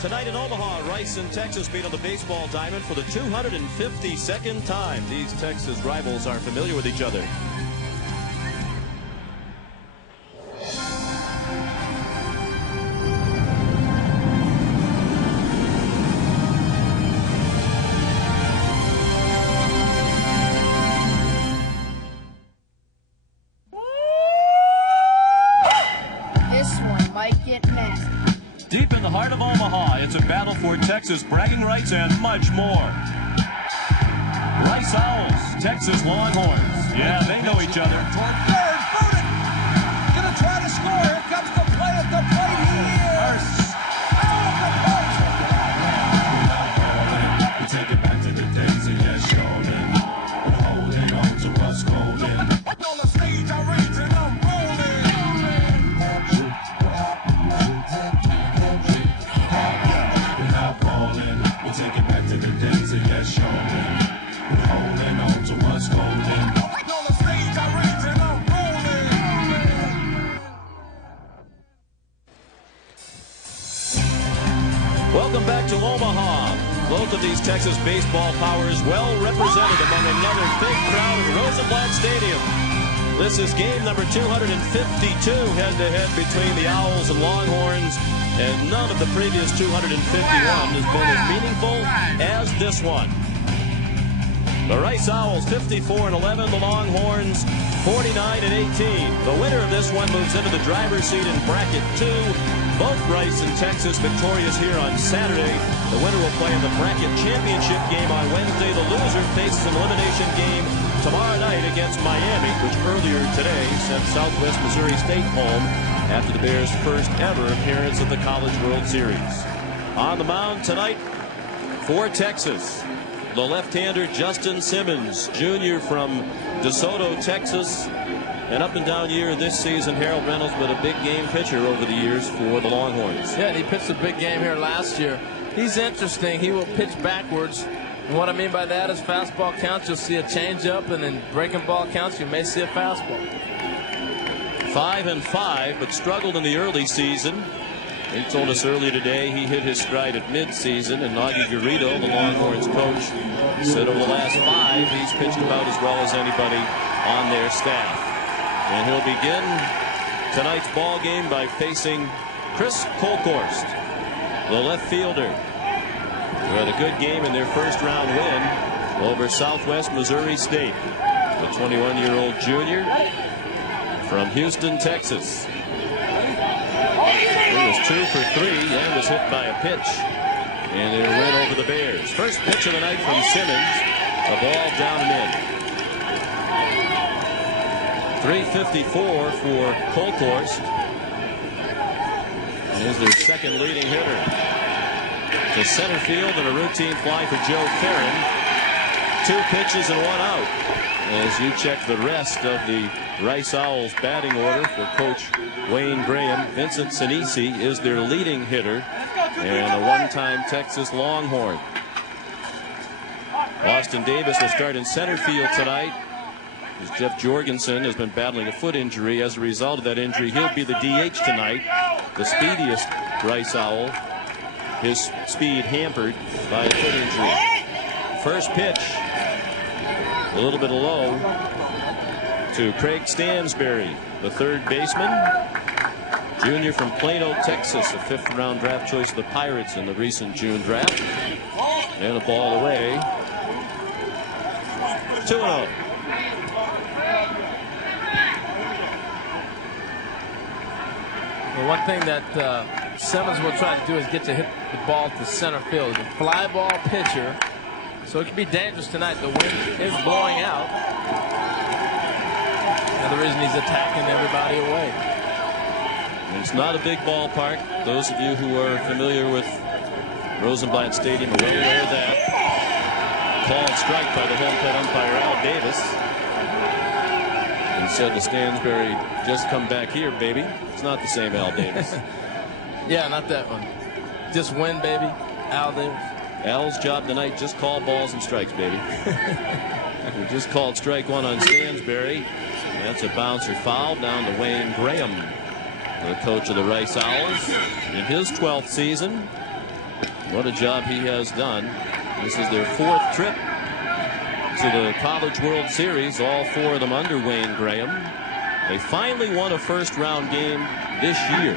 Tonight in Omaha, Rice and Texas meet on the baseball diamond for the 252nd time. These Texas rivals are familiar with each other. This one might get nasty. Deep in the heart of Omaha, it's a battle for Texas bragging rights and much more. Rice Owls, Texas Longhorns. Yeah, they know each other. Toward third, Booted. Gonna try to score. Here comes the play at the plate. He is out of the park. We take it back to the days of Yashonin. We're holding on to what's golden. On the stage, I'm raging, I'm rolling. We're not falling. We take it back to the days of Yashonin. We're holding on to what's golden. On the stage, I'm raging, I'm rolling. Welcome back to Omaha. Both of these Texas baseball powers well represented among another big crowd at Rosenblatt Stadium. This is game number 252 head-to-head between the Owls and Longhorns, and none of the previous 251 has been as meaningful as this one. The Rice Owls 54-11, the Longhorns 49-18. The winner of this one moves into the driver's seat in bracket 2. Both Rice and Texas victorious here on Saturday. The winner will play in the bracket championship game on Wednesday. The loser faces an elimination game tomorrow night against Miami, which earlier today sent Southwest Missouri State home after the Bears' first ever appearance at the College World Series. On the mound tonight for Texas, the left-hander Justin Simmons, Jr. from DeSoto, Texas. An up-and-down year this season. Harold Reynolds, but a big game pitcher over the years for the Longhorns. Yeah, and he pitched a big game here last year. He's interesting. He will pitch backwards. And what I mean by that is fastball counts, you'll see a changeup, and then breaking ball counts, you may see a fastball. 5-5, but struggled in the early season. He told us earlier today he hit his stride at mid-season, and Nagy Garrido, the Longhorns coach, said over the last 5, he's pitched about as well as anybody on their staff. And he'll begin tonight's ball game by facing Chris Kolkhorst, the left fielder, who had a good game in their first round win over Southwest Missouri State. The 21-year-old junior from Houston, Texas. He was 2 for 3 and was hit by a pitch. And it went over the Bears. First pitch of the night from Simmons. A ball down and in. 354 for Kolkhorst. And is their second leading hitter. To center field and a routine fly for Joe Ferrin. 2 pitches and 1 out. As you check the rest of the Rice Owls batting order for Coach Wayne Graham, Vincent Sinisi is their leading hitter and a one-time Texas Longhorn. Austin Davis will start in center field tonight, as Jeff Jorgensen has been battling a foot injury. As a result of that injury, he'll be the DH tonight. The speediest Rice Owl, his speed hampered by a foot injury. First pitch, a little bit low to Craig Stansberry, the third baseman, junior from Plano, Texas, a 5th round draft choice of the Pirates in the recent June draft. And a ball away. 2-0. The one thing that Simmons will try to do is get to hit the ball to center field. He's a fly ball pitcher, so it could be dangerous tonight. The wind is blowing out. Another reason he's attacking everybody away. It's not a big ballpark. Those of you who are familiar with Rosenblatt Stadium are well aware of that. Called strike by the home plate umpire Al Davis. And said to Stansberry, just come back here, baby. It's not the same Al Davis. Yeah, not that one. Just win, baby. Al Davis. Al's job tonight, just call balls and strikes, baby. We just called strike 1 on Stansberry. That's a bouncer foul down to Wayne Graham, the coach of the Rice Owls, in his 12th season. What a job he has done. This is their 4th trip to the College World Series, all 4 of them under Wayne Graham. They finally won a first-round game this year.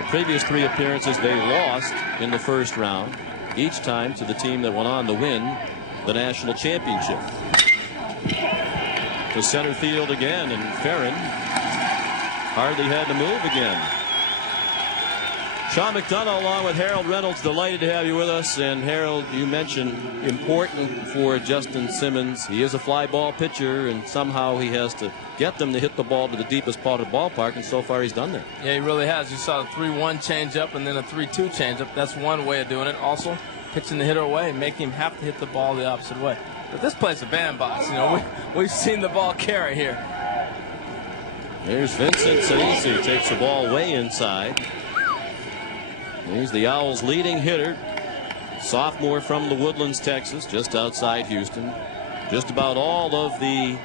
The previous 3 appearances they lost in the first round, each time to the team that went on to win the national championship. To center field again, and Farron hardly had to move again. Sean McDonough along with Harold Reynolds, delighted to have you with us. And Harold, you mentioned important for Justin Simmons. He is a fly ball pitcher, and somehow he has to get them to hit the ball to the deepest part of the ballpark, and so far he's done that. Yeah, he really has. You saw a 3-1 changeup and then a 3-2 changeup. That's one way of doing it. Also, pitching the hitter away, making him have to hit the ball the opposite way. But this plays a bandbox. You know, we've seen the ball carry here. Here's Vincent Sinisi, takes the ball way inside. He's the Owls' leading hitter, sophomore from the Woodlands, Texas, just outside Houston. Just about all of the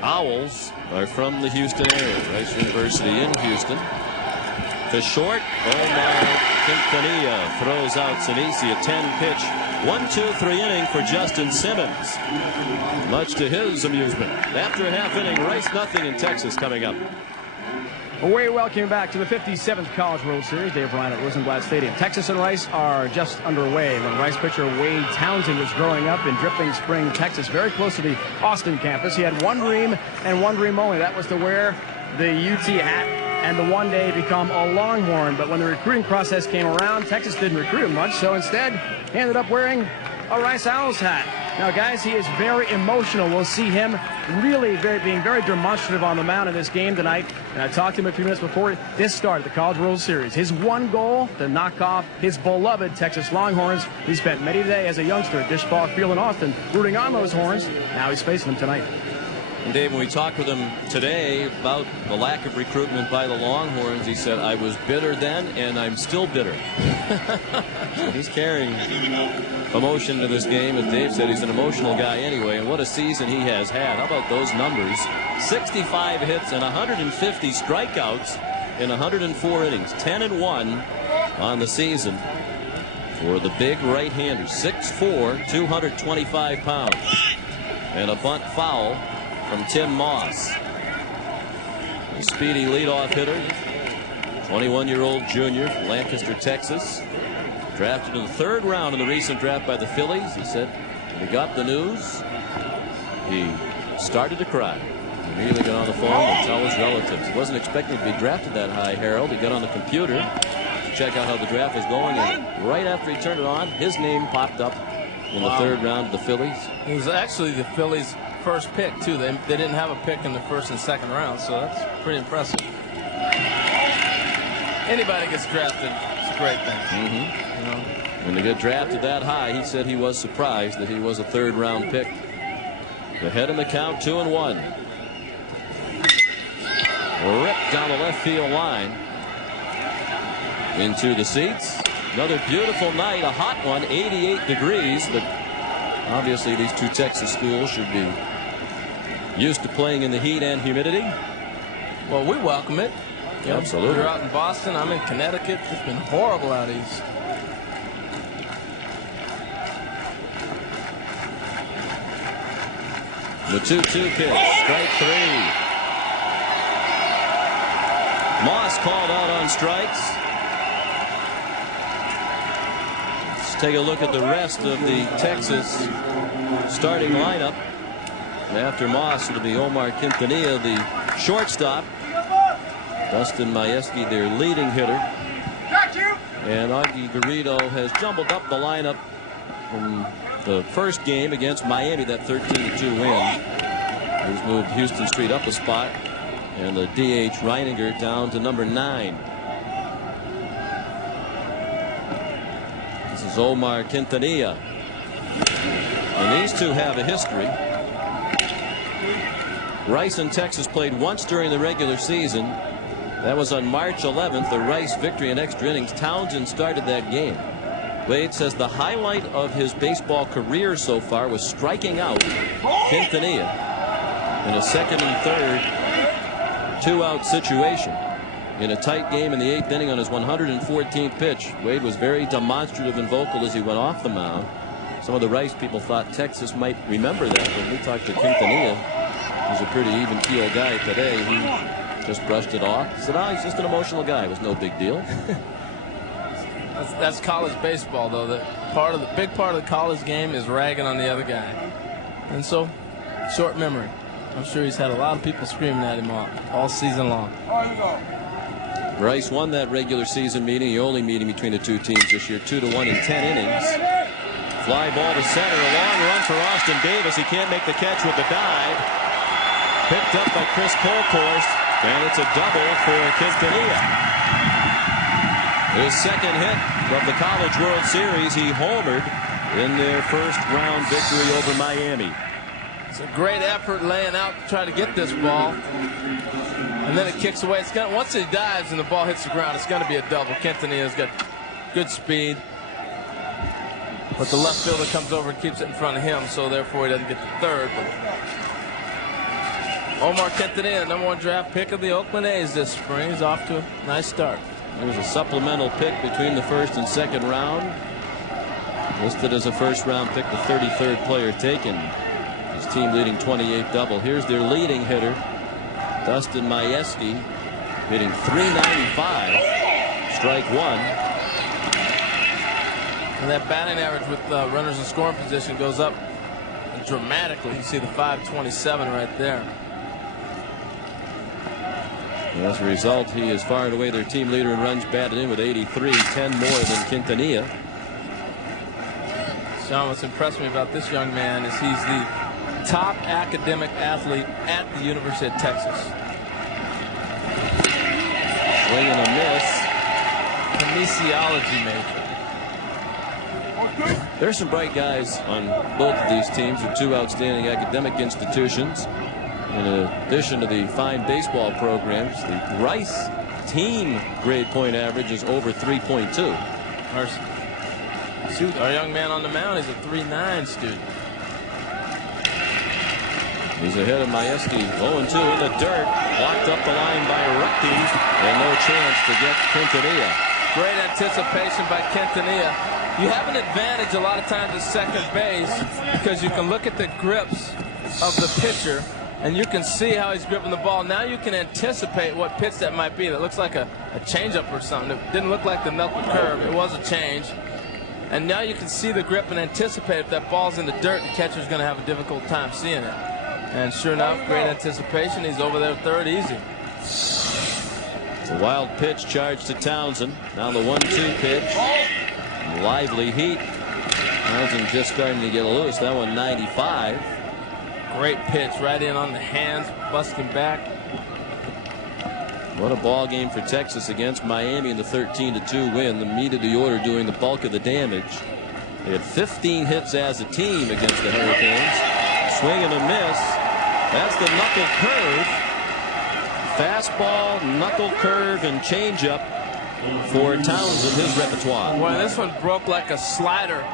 Owls are from the Houston area. Rice University in Houston. To short, Omar Quintanilla throws out Sinisi, a 10-pitch, 1-2-3 inning for Justin Simmons. Much to his amusement. After a half inning, Rice nothing in Texas coming up. We welcome you back to the 57th College World Series. Dave Ryan at Rosenblatt Stadium. Texas and Rice are just underway. When Rice pitcher Wade Townsend was growing up in Dripping Spring, Texas, very close to the Austin campus, he had one dream and one dream only. That was to wear the UT hat and to one day become a Longhorn. But when the recruiting process came around, Texas didn't recruit him much, so instead he ended up wearing a Rice Owls hat. Now, guys, he is very emotional. We'll see him really being very demonstrative on the mound in this game tonight. And I talked to him a few minutes before this started, the College World Series. His one goal, to knock off his beloved Texas Longhorns. He spent many days as a youngster at Disch-Falk Field in Austin rooting on those Horns. Now he's facing them tonight. And Dave, when we talked with him today about the lack of recruitment by the Longhorns, he said, I was bitter then and I'm still bitter. So he's carrying emotion to this game. As Dave said, he's an emotional guy anyway, and what a season he has had. How about those numbers? 65 hits and 150 strikeouts in 104 innings. 10-1 on the season for the big right-hander. 6'4", 225 pounds. And a bunt foul from Tim Moss. A speedy leadoff hitter, 21-year-old junior from Lancaster, Texas. Drafted in the 3rd round in the recent draft by the Phillies. He said when he got the news, he started to cry. He immediately got on the phone and tell his relatives. He wasn't expecting to be drafted that high, Harold. He got on the computer to check out how the draft was going, and right after he turned it on, his name popped up in the 3rd round of the Phillies. It was actually the Phillies' first pick, too. They didn't have a pick in the 1st and 2nd round, so that's pretty impressive. Anybody gets drafted, it's a great thing. You know? When they get drafted that high, he said he was surprised that he was a 3rd round pick. Ahead in the count, 2-1. Ripped down the left field line into the seats. Another beautiful night, a hot one, 88 degrees, but obviously these two Texas schools should be used to playing in the heat and humidity. Well, we welcome it. Absolutely. You're out in Boston, I'm in Connecticut. It's been horrible out east. The 2-2 pitch, strike 3. Moss called out on strikes. Let's take a look at the rest of the Texas starting lineup. After Moss, it'll be Omar Quintanilla, the shortstop. Dustin Majewski, their leading hitter. And Augie Garrido has jumbled up the lineup from the first game against Miami, that 13-2 win. He's moved Houston Street up a spot, and the DH Reininger down to number 9. This is Omar Quintanilla. And these two have a history. Rice and Texas played once during the regular season. That was on March 11th, the Rice victory in extra innings. Townsend started that game. Wade says the highlight of his baseball career so far was striking out Quintanilla in a 2nd and 3rd 2-out situation. in a tight game in the 8th inning on his 114th pitch. Wade was very demonstrative and vocal as he went off the mound. Some of the Rice people thought Texas might remember that. When we talked to Quintanilla, he's a pretty even keel guy today. He just brushed it off. He said, "Oh, he's just an emotional guy. It was no big deal." That's college baseball, though. The big part of the college game is ragging on the other guy, and so short memory. I'm sure he's had a lot of people screaming at him all season long. Rice won that regular season meeting, the only meeting between the two teams this year, 2-1 in 10 innings. Fly ball to center, a long run for Austin Davis. He can't make the catch with the dive. Picked up by Chris Colkhorst, and it's a double for Quintanilla. His second hit of the College World Series. He homered in their first round victory over Miami. It's a great effort laying out to try to get this ball. And then it kicks away. Once he dives and the ball hits the ground, it's going to be a double. Quintanilla's got good speed. But the left fielder comes over and keeps it in front of him, so therefore he doesn't get the third. But Omar Quintanilla, #1 draft pick of the Oakland A's this spring. He's off to a nice start. There's a supplemental pick between the first and second round. Listed as a first round pick, the 33rd player taken. His team leading 28th double. Here's their leading hitter, Dustin Majewski, hitting .395, strike one. And that batting average with runners in scoring position goes up dramatically. You see the .527 right there. As a result, he is far and away their team leader in runs batted in with 83, 10 more than Quintanilla. Sean, what's impressed me about this young man is he's the top academic athlete at the University of Texas. Swing and a miss. Kinesiology major. There's some bright guys on both of these teams with two outstanding academic institutions. In addition to the fine baseball programs, the Rice team grade point average is over 3.2. Our young man on the mound is a 3.9 student. He's ahead of Majewski. 0-2 in the dirt. Blocked up the line by Rucky, and no chance to get Quintanilla. Great anticipation by Quintanilla. You have an advantage a lot of times at second base because you can look at the grips of the pitcher and you can see how he's gripping the ball. Now you can anticipate what pitch that might be. That looks like a changeup or something. It didn't look like the knuckle curve. It was a change. And now you can see the grip and anticipate if that ball's in the dirt, the catcher's going to have a difficult time seeing it. And sure enough, great anticipation. He's over there third easy. It's a wild pitch charged to Townsend. Now the 1-2 pitch. Lively heat. Townsend just starting to get loose. That one 95. Great pitch right in on the hands, busting back. What a ball game for Texas against Miami in the 13-2 win. The meat of the order doing the bulk of the damage. They had 15 hits as a team against the Hurricanes. Swing and a miss. That's the knuckle curve. Fastball, knuckle curve, and changeup for Townsend, his repertoire. Boy, this one broke like a slider.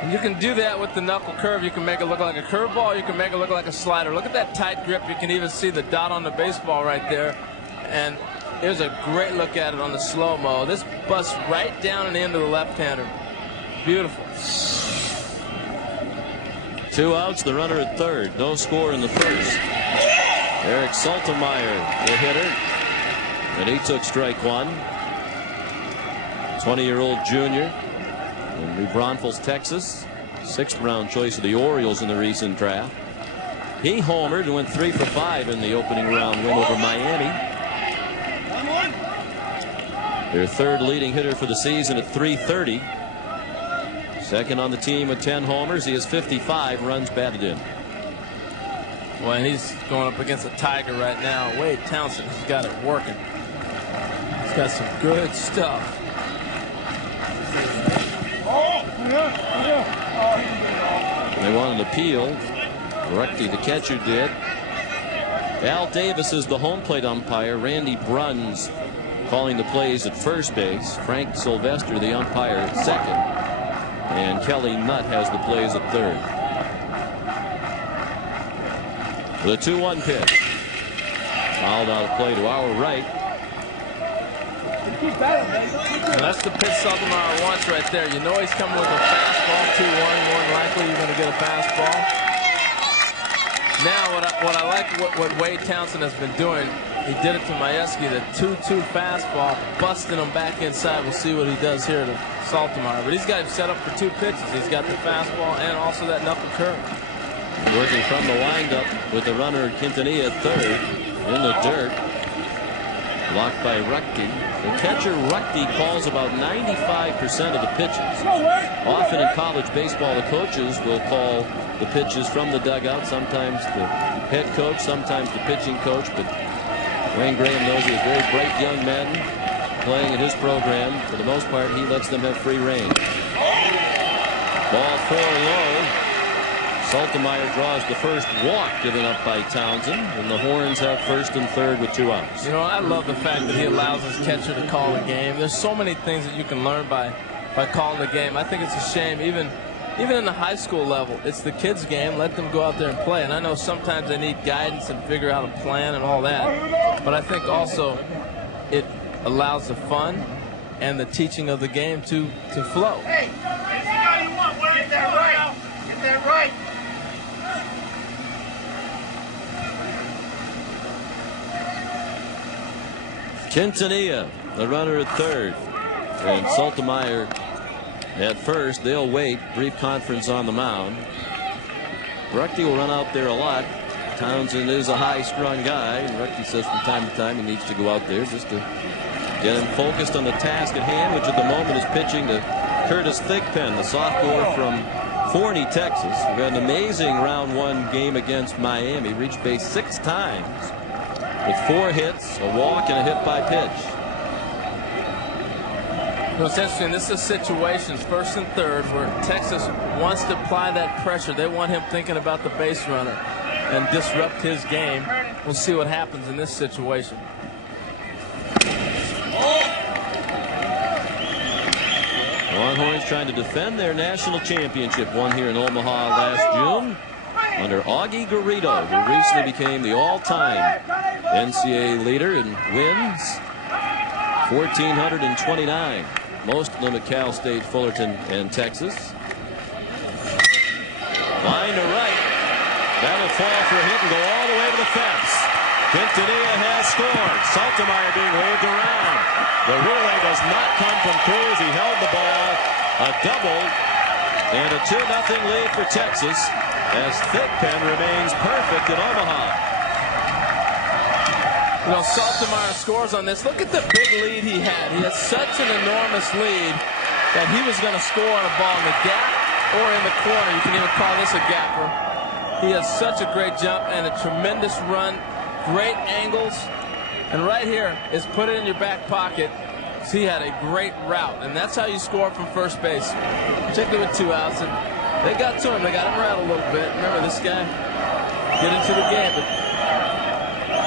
And you can do that with the knuckle curve. You can make it look like a curveball. You can make it look like a slider. Look at that tight grip. You can even see the dot on the baseball right there. And there's a great look at it on the slow-mo. This busts right down and into the left-hander. Beautiful. 2 outs, the runner at third. No score in the first. Eric Saltemeyer, the hitter. And he took strike one. 20-year-old junior in New Braunfels, Texas. 6th round choice of the Orioles in the recent draft. He homered and went 3 for 5 in the opening round win over Miami. Their third leading hitter for the season at .330. Second on the team with 10 homers. He has 55 runs batted in. Well, and he's going up against a Tiger right now. Wade Townsend has got it working. He's got some good stuff. They wanted an appeal. Rucky, the catcher, did. Al Davis is the home plate umpire. Randy Bruns calling the plays at first base. Frank Sylvester, the umpire, at second. And Kelly Nutt has the plays at third. The 2-1 pitch. Fouled out of play to our right. And that's the pitch Saltamar wants right there. You know he's coming with a fastball, 2-1. More than likely you're going to get a fastball. Now what I like what Wade Townsend has been doing, he did it to Majewski, the 2-2 fastball, busting him back inside. We'll see what he does here to Saltamar. But he's got him set up for 2 pitches. He's got the fastball and also that knuckle curve. Working from the windup with the runner Quintanilla at third in the dirt. Blocked by Ruckty. The catcher Ruckty calls about 95% of the pitches. Often in college baseball, the coaches will call the pitches from the dugout. Sometimes the head coach, sometimes the pitching coach. But Wayne Graham knows he has very bright young men playing in his program. For the most part, he lets them have free rein. Ball 4 low. Saltermeyer draws the first walk given up by Townsend, and the Horns have first and third with 2 outs. You know, I love the fact that he allows his catcher to call the game. There's so many things that you can learn by calling the game. I think it's a shame, even in the high school level, it's the kids' game. Let them go out there and play. And I know sometimes they need guidance and figure out a plan and all that. But I think also it allows the fun and the teaching of the game to flow. Hey, get that right. Get that right. Quintanilla, the runner at third, and Saltermeyer at first. They'll wait. Brief conference on the mound. Ruckty will run out there a lot. Townsend is a high-strung guy, and Ruckty says from time to time he needs to go out there just to get him focused on the task at hand, which at the moment is pitching to Curtis Thigpen, the sophomore from Forney, Texas, who had an amazing round 1 game against Miami. Reached base 6 times with 4 hits, a walk, and a hit by pitch. Well, it's interesting. This is situations, first and third, where Texas wants to apply that pressure. They want him thinking about the base runner and disrupt his game. We'll see what happens in this situation. Longhorns trying to defend their national championship, won here in Omaha last June under Augie Garrido, who recently became the all-time NCAA leader in wins, 1,429. Most of them at Cal State, Fullerton, and Texas. Line to right. That'll fall for a hit and go all the way to the fence. Quintanilla has scored. Saltermeyer being waved around. The relay does not come from Cruz. He held the ball. A double and a 2-0 lead for Texas as Thigpen remains perfect in Omaha. You know, Saltermeyer scores on this. Look at the big lead he had. He had such an enormous lead that he was going to score on a ball in the gap or in the corner. You can even call this a gapper. He has such a great jump and a tremendous run, great angles. And right here is put it in your back pocket. So he had a great route, and that's how you score from first base, particularly with 2 outs. And they got to him. They got him rattled a little bit. Remember, this guy get into the game, but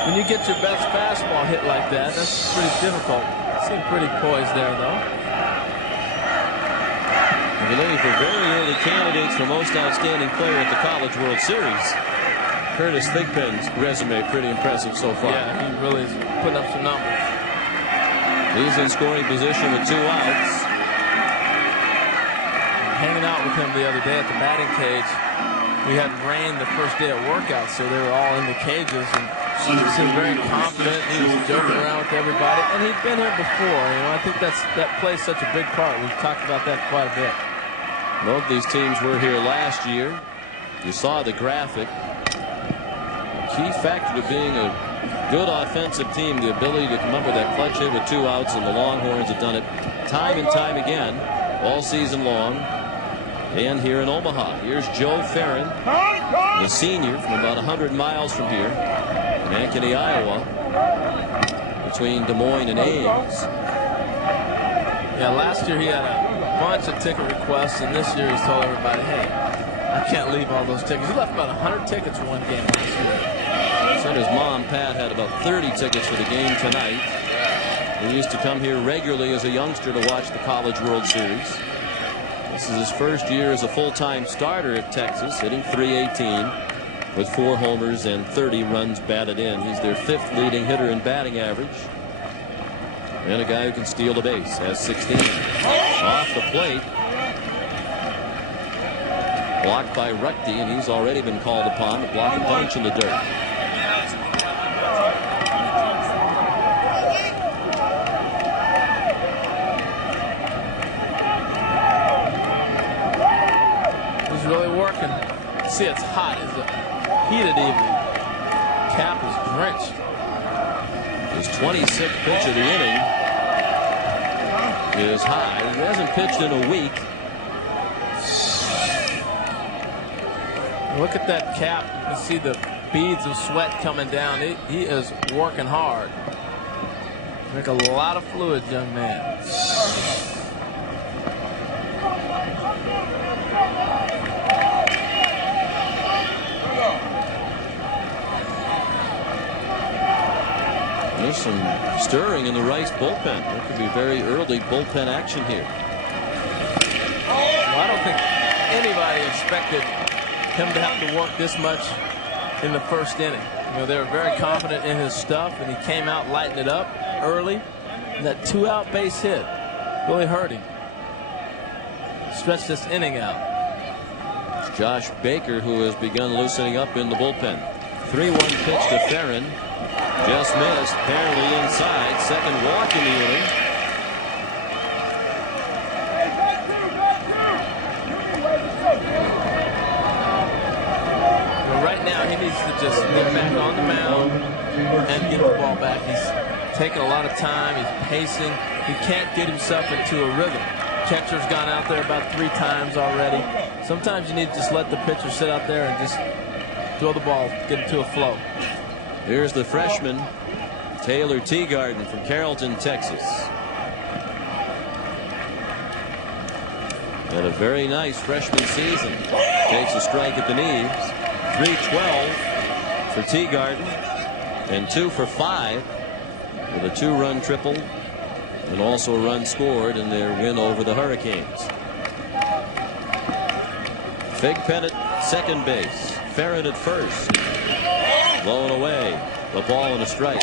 when you get your best fastball hit like that, that's pretty difficult. Seemed pretty poised there, though. If you're looking for very early candidates for most outstanding player at the College World Series, Curtis Thigpen's resume pretty impressive so far. Yeah, he really is putting up some numbers. He's in scoring position with 2 outs. Hanging out with him the other day at the batting cage. We had rain the first day of workouts, so they were all in the cages, and he seemed very confident. He was joking around with everybody, and he'd been here before. You know, I think that plays such a big part. We've talked about that quite a bit. Both these teams were here last year. You saw the graphic. A key factor to being a good offensive team, the ability to come up with that clutch hit with 2 outs, and the Longhorns have done it time and time again all season long. And here in Omaha, here's Joe Farron, the senior from about 100 miles from here in Ankeny, Iowa, between Des Moines and Ames. Yeah, last year he had a bunch of ticket requests, and this year he's told everybody, hey, I can't leave all those tickets. He left about 100 tickets for one game last year. Said his mom, Pat, had about 30 tickets for the game tonight. He used to come here regularly as a youngster to watch the College World Series. This is his first year as a full-time starter at Texas, hitting .318 with 4 homers and 30 runs batted in. He's their 5th leading hitter in batting average. And a guy who can steal the base, has 16. Off the plate. Blocked by Ruckty, and he's already been called upon to block a punch in the dirt. He's really working. See, it's hot. It's a heated evening. Cap is drenched. His 26th pitch of the inning is high. He hasn't pitched in a week. Look at that cap. You can see the beads of sweat coming down. He is working hard. Drink a lot of fluid, young man. There's some stirring in the Rice bullpen. There could be very early bullpen action here. Well, I don't think anybody expected him to have to work this much in the first inning. You know, they were very confident in his stuff, and he came out lighting it up early. And that 2-out base hit really hurt him. Stretched this inning out. It's Josh Baker who has begun loosening up in the bullpen. 3-1 pitch to Farron. Just missed, apparently inside. Second walk in the inning. Well, right now he needs to just get back on the mound and get the ball back. He's taking a lot of time. He's pacing. He can't get himself into a rhythm. Catcher's gone out there about 3 times already. Sometimes you need to just let the pitcher sit out there and just throw the ball, get into a flow. Here's the freshman, Taylor Teagarden from Carrollton, Texas. Had a very nice freshman season. Takes a strike at the knees. 3-12 for Teagarden and 2 for 5 with a 2-run triple and also a run scored in their win over the Hurricanes. Fig Pennant, second base. Farron at first. Blown away. The ball and a strike.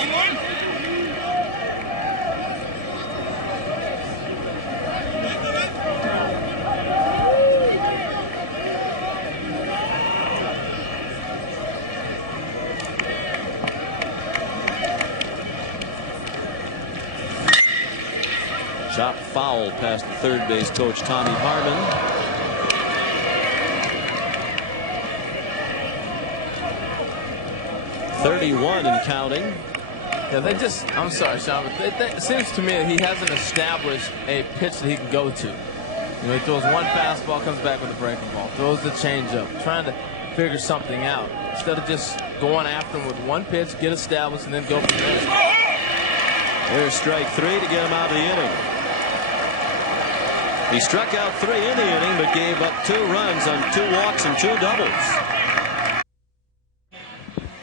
Chop foul past the third base coach Tommy Harmon. .31 and counting. Yeah, they just, I'm sorry, Sean, but it seems to me that he hasn't established a pitch that he can go to. You know, he throws one fastball, comes back with a breaking ball, throws the changeup, trying to figure something out instead of just going after him with one pitch, get established, and then go from there. There's strike 3 to get him out of the inning. He struck out 3 in the inning, but gave up 2 runs on 2 walks and 2 doubles.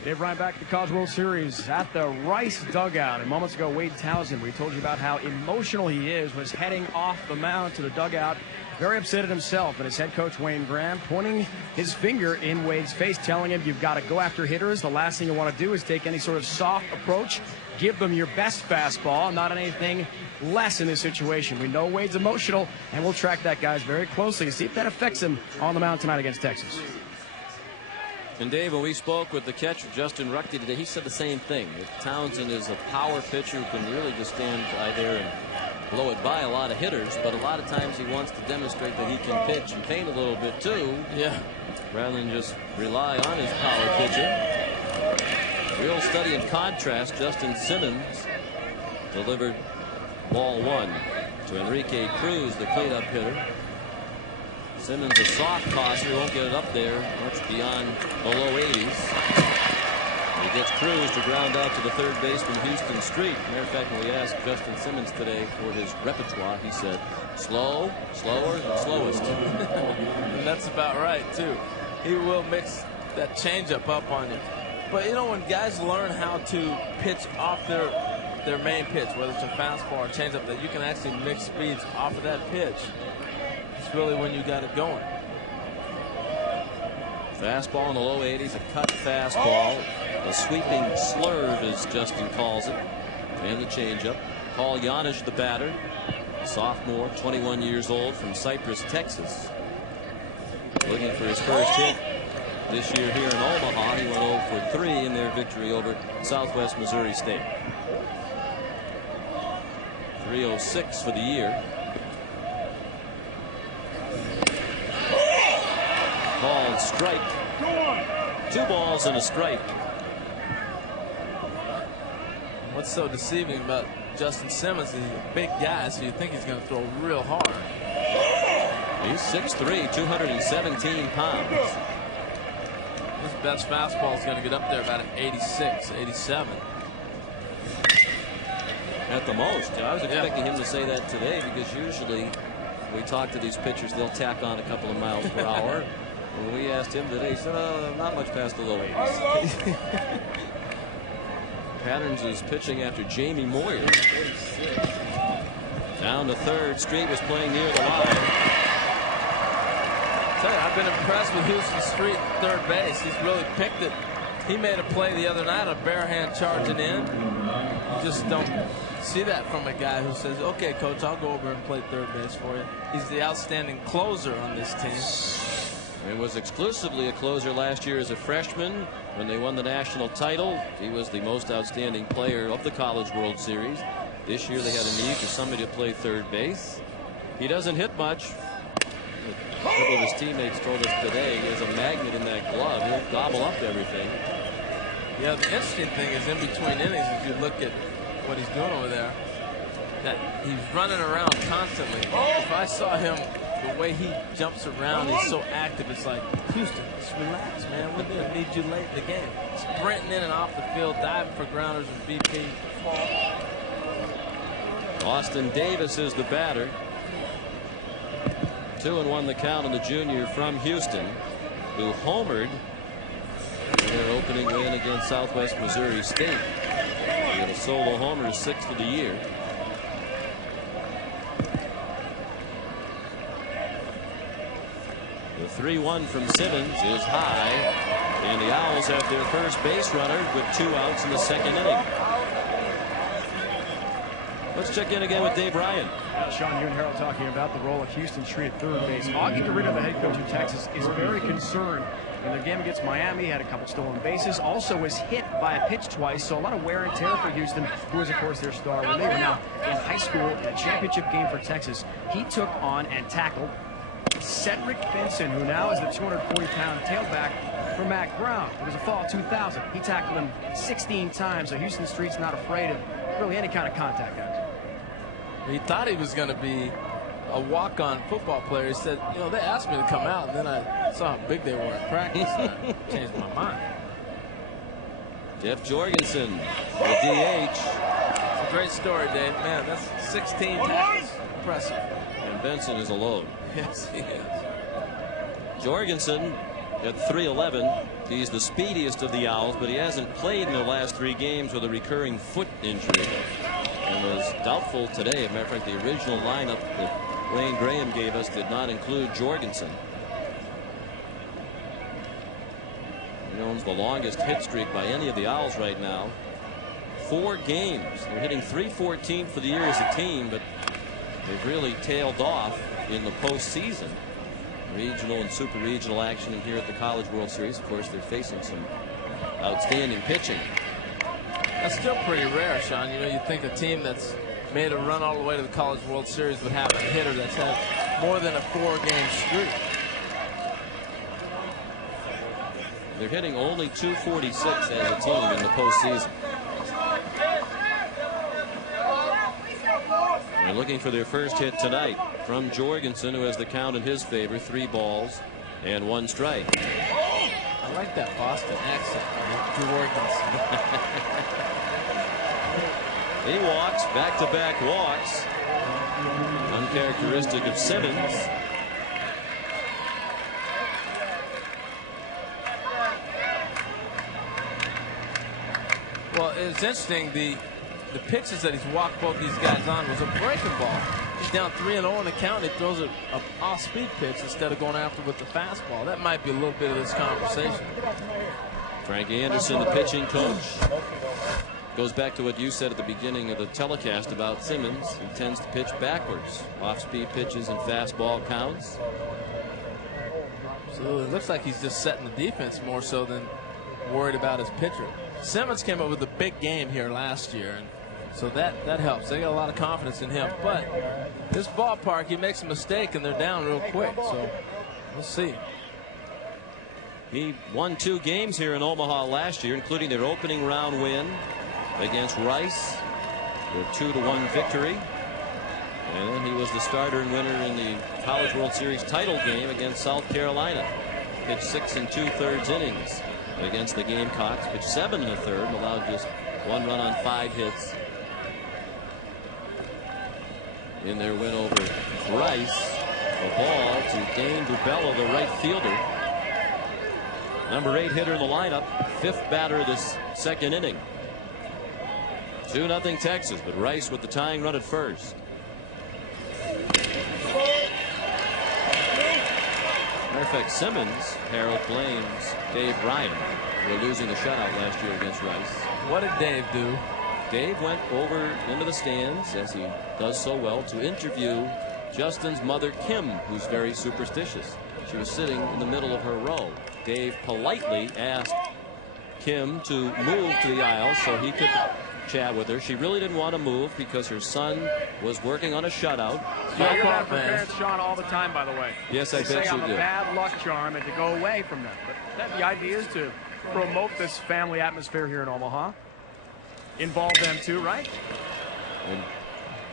Dave Ryan back at the College World Series at the Rice dugout. And moments ago, Wade Townsend, we told you about how emotional he is, was heading off the mound to the dugout. Very upset at himself, and his head coach, Wayne Graham, pointing his finger in Wade's face, telling him you've got to go after hitters. The last thing you want to do is take any sort of soft approach. Give them your best fastball, not anything less in this situation. We know Wade's emotional, and we'll track that, guys, very closely to see if that affects him on the mound tonight against Texas. And Dave, when we spoke with the catcher, Justin Ruckty, today, he said the same thing. Townsend is a power pitcher who can really just stand by there and blow it by a lot of hitters, but a lot of times he wants to demonstrate that he can pitch and paint a little bit too. Yeah. Rather than just rely on his power pitching. Real study in contrast, Justin Simmons delivered ball 1 to Enrique Cruz, the cleanup hitter. Simmons a soft tosser, won't get it up there much beyond the low 80s. He gets Cruz to ground out to the third baseman Houston Street. Matter of fact, when we asked Justin Simmons today for his repertoire, he said slow, slower, and slowest. And that's about right too. He will mix that changeup up on you. But you know, when guys learn how to pitch off their main pitch, whether it's a fastball or changeup, that you can actually mix speeds off of that pitch. It's really when you got it going. Fastball in the low 80s, a cut fastball, a sweeping slurve as Justin calls it, and the changeup. Paul Yanish, the batter, sophomore, 21 years old, from Cypress, Texas. Looking for his first hit this year here in Omaha. He went 0 for 3 in their victory over Southwest Missouri State. 306 for the year. Called strike. 2 balls and a strike. What's so deceiving about Justin Simmons is he's a big guy, so you think he's going to throw real hard. He's 6'3", 217 pounds. His best fastball is going to get up there about an 86, 87. At the most. I was expecting him to say that today, because usually when we talk to these pitchers, they'll tack on a couple of miles per hour. When we asked him today, he said, not much past the low 80s. Patterns is pitching after Jamie Moyer. Down to third. Street was playing near the line. Tell you, I've been impressed with Houston Street at third base. He's really picked it. He made a play the other night, a bare hand charging in. You just don't see that from a guy who says, okay, coach, I'll go over and play third base for you. He's the outstanding closer on this team. He was exclusively a closer last year as a freshman when they won the national title. He was the most outstanding player of the College World Series. This year they had a need for somebody to play third base. He doesn't hit much. A couple of his teammates told us today he has a magnet in that glove. He'll gobble up everything. Yeah, the interesting thing is in between innings, if you look at what he's doing over there, that he's running around constantly. If I saw him, the way he jumps around, he's so active, it's like, Houston, just relax, man. We're going to need you late in the game. Sprinting in and off the field, diving for grounders and BP. Austin Davis is the batter. 2-1 the count on the junior from Houston, who homered in their opening win against Southwest Missouri State. He had a solo homer, 6th of the year. The 3-1 from Simmons is high, and the Owls have their first base runner with 2 outs in the second inning. Let's check in again with Dave Ryan. Sean, you and Harold talking about the role of Houston Street at third base. Augie Garrido, the head coach of Texas, is very concerned. In their game against Miami, he had a couple stolen bases. Also was hit by a pitch twice, so a lot of wear and tear for Houston, who is, of course, their star reliever. Now, in high school, in a championship game for Texas, he took on and tackled Cedric Benson, who now is the 240-pound tailback for Mac Brown. It was a fall 2000. He tackled him 16 times, so Houston Street's not afraid of really any kind of contact, guys. He thought he was going to be a walk-on football player. He said, you know, they asked me to come out, and then I saw how big they were at practice. I changed my mind. Jeff Jorgensen, the DH. It's a great story, Dave. Man, that's 16 tackles. Impressive. And Benson is alone. Yes, he is. Jorgensen at 3'11". He's the speediest of the Owls, but he hasn't played in the last 3 games with a recurring foot injury, and was doubtful today. As a matter of fact, the original lineup that Wayne Graham gave us did not include Jorgensen. He owns the longest hit streak by any of the Owls right now. 4 games. They're hitting .314 for the year as a team, but they've really tailed off in the postseason. Regional and super regional action in here at the College World Series. Of course, they're facing some outstanding pitching. That's still pretty rare, Sean. You know, you'd think a team that's made a run all the way to the College World Series would have a hitter that's had more than a 4-game streak. They're hitting only .246 as a team in the postseason. They're looking for their first hit tonight from Jorgensen, who has the count in his favor, 3 balls and 1 strike. I like that Boston accent, Jorgensen. He walks, back-to-back walks, uncharacteristic of Simmons. Well, it's interesting, the pitches that he's walked both these guys on was a breaking ball. He's down 3-0 in the count. He throws an off-speed pitch instead of going after with the fastball. That might be a little bit of this conversation. Frank Anderson, the pitching coach, Goes back to what you said at the beginning of the telecast about Simmons. He tends to pitch backwards. Off-speed pitches and fastball counts. So it looks like he's just setting the defense more so than worried about his pitcher. Simmons came up with a big game here last year, and so that helps. They got a lot of confidence in him. But this ballpark, he makes a mistake and they're down real quick. So we'll see. He won 2 games here in Omaha last year, including their opening round win against Rice, their 2-1 victory. And then he was the starter and winner in the College World Series title game against South Carolina. Pitched 6 2/3 innings against the Gamecocks. Pitched 7 1/3 and allowed just 1 run on 5 hits in their win over Rice. The ball to Dane Bubella, the right fielder. Number 8 hitter in the lineup, 5th batter of this 2nd inning. 2-0 Texas, but Rice with the tying run at first. Matter of fact, Simmons, Harold blames Dave Ryan for losing the shutout last year against Rice. What did Dave do? Dave went over into the stands, as he does so well, to interview Justin's mother, Kim, who's very superstitious. She was sitting in the middle of her row. Dave politely asked Kim to move to the aisle so he could chat with her. She really didn't want to move because her son was working on a shutout. Yeah, you're that for parents, Sean, all the time, by the way. Yes, I bet say you I'm do. a bad luck charm and to go away from them. But the idea is to promote this family atmosphere here in Omaha. Involve them too, right? And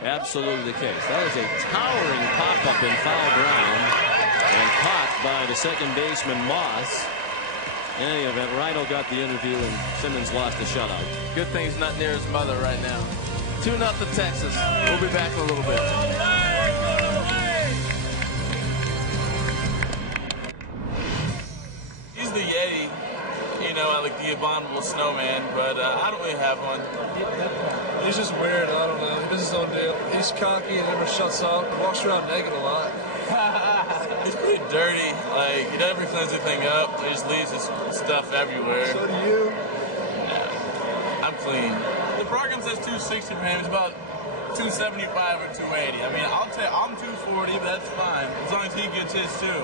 absolutely the case. That is a towering pop-up in foul ground and caught by the second baseman Moss. In any event, Rhino got the interview and Simmons lost the shutout. Good thing he's not near his mother right now. 2-0 Texas. We'll be back in a little bit. He's the Yeti, you know, like the abominable snowman, but I don't really have one. He's just weird, I don't know. He does his own deal. He's cocky and never shuts up. Walks around naked a lot. He's pretty dirty. Like, he never cleans anything up. He just leaves his stuff everywhere. So do you? I'm clean. The program says 260 for him. It's about 275 or 280. I mean, I'm 240, but that's fine. As long as he gets his too.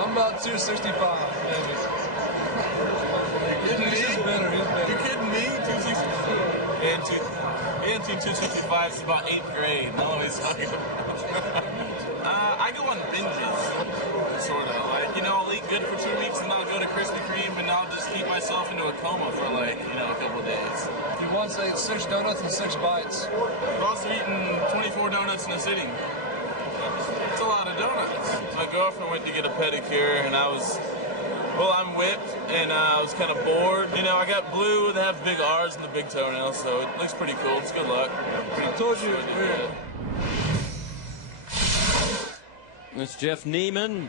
I'm about 265, maybe. He's just better. He's better. You kidding me? 260. And 265 is about 8th grade. No, it's like I go on binges, sort of. Like, you know, I'll eat good for 2 weeks and I'll go to Krispy Kreme and I'll just eat myself into a coma for like, you know, a couple of days. He once ate 6 donuts and 6 bites. I've also eaten 24 donuts in a sitting. It's a lot of donuts. My girlfriend went to get a pedicure and I'm whipped and I was kind of bored. You know, I got blue that have big R's in the big toenails, so it looks pretty cool. It's good luck. I told you it was weird. It's Jeff Neiman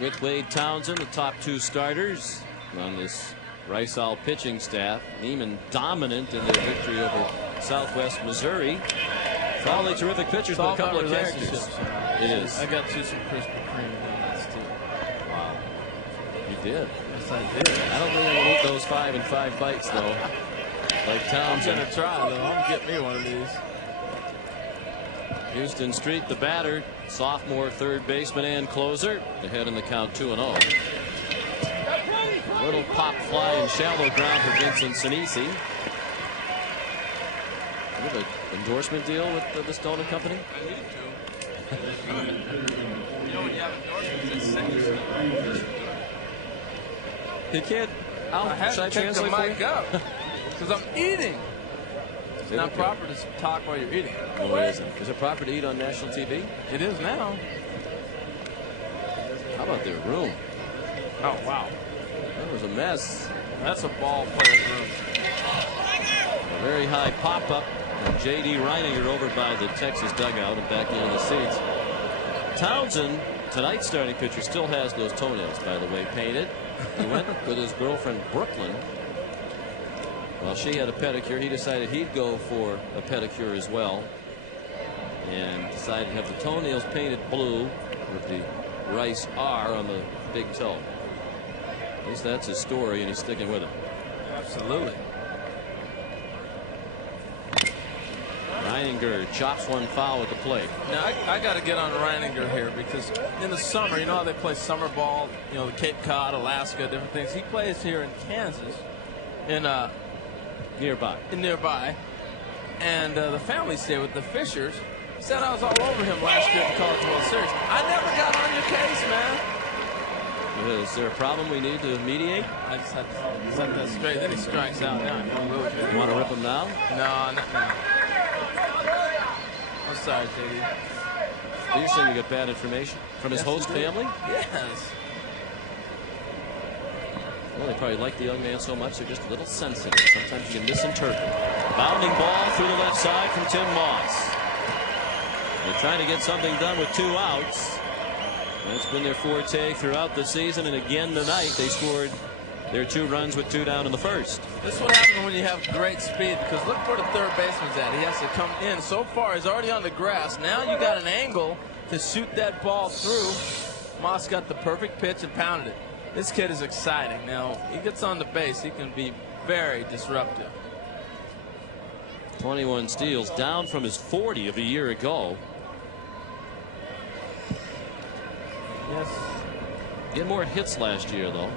with Wade Townsend, the top 2 starters on this Rice Owl pitching staff. Neiman dominant in their victory over Southwest Missouri. Probably terrific pitchers, but a couple of characters. It is. I got you some Krispy Kreme donuts too. Wow. You did. Yes, I did. I don't think I'm going to eat those 5 and 5 bites, though. Like Townsend. I'm going to try, though. I'm going to get me one of these. Houston Street, the batter, sophomore third baseman and closer. Ahead in the count 2-0. Little pop fly in shallow ground for Vincent Sinisi. You have an endorsement deal with the Stoner Company? I needed to. You know, when you have endorsements, it's second. You can't. I have Should I to pick the translate for mic you? up because I'm eating. It's not proper to talk while you're eating. Oh, it isn't. Is it proper to eat on national TV? It is now. How about their room? Oh, wow. That was a mess. That's a ball player's room. A very high pop-up. J.D. Reininger over by the Texas dugout and back into the seats. Townsend, tonight's starting pitcher, still has those toenails, by the way, painted. He went with his girlfriend, Brooklyn. While she had a pedicure, he decided he'd go for a pedicure as well. And decided to have the toenails painted blue with the Rice R on the big toe. At least that's his story, and he's sticking with it. Absolutely. Reininger chops one foul at the plate. Now I got to get on Reininger here because in the summer, you know how they play summer ball, you know, Cape Cod, Alaska, different things. He plays here in Kansas, in nearby, and the family stay with the Fishers. Said I was all over him last year at the College World Series. I never got on your case, man. Is there a problem we need to mediate? I just had to set that straight. Then he strikes out. Now You want to rip him now? No, not now. I'm sorry, JD. You're saying you got bad information from his host family? Yes. Well, they probably like the young man so much they're just a little sensitive. Sometimes you can misinterpret. Bounding ball through the left side from Tim Moss. They're trying to get something done with 2 outs. That's been their forte throughout the season, and again tonight they scored their 2 runs with 2 down in the first. This is what happens when you have great speed, because look where the third baseman's at. He has to come in. So far, he's already on the grass. Now you got an angle to shoot that ball through. Moss got the perfect pitch and pounded it. This kid is exciting. Now, he gets on the base, he can be very disruptive. 21 steals, down from his 40 of a year ago. Yes. Get more hits last year, though.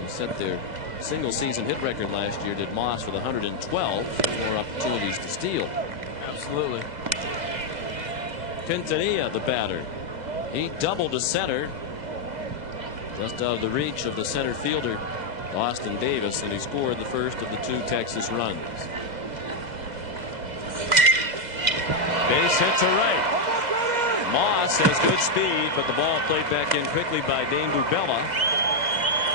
They set their single season hit record last year, did Moss, with 112. More opportunities to steal. Absolutely. Quintanilla, the batter. He doubled to center. Just out of the reach of the center fielder, Austin Davis, and he scored the first of the 2 Texas runs. Base hit to right. Moss has good speed, but the ball played back in quickly by Dane Bubella.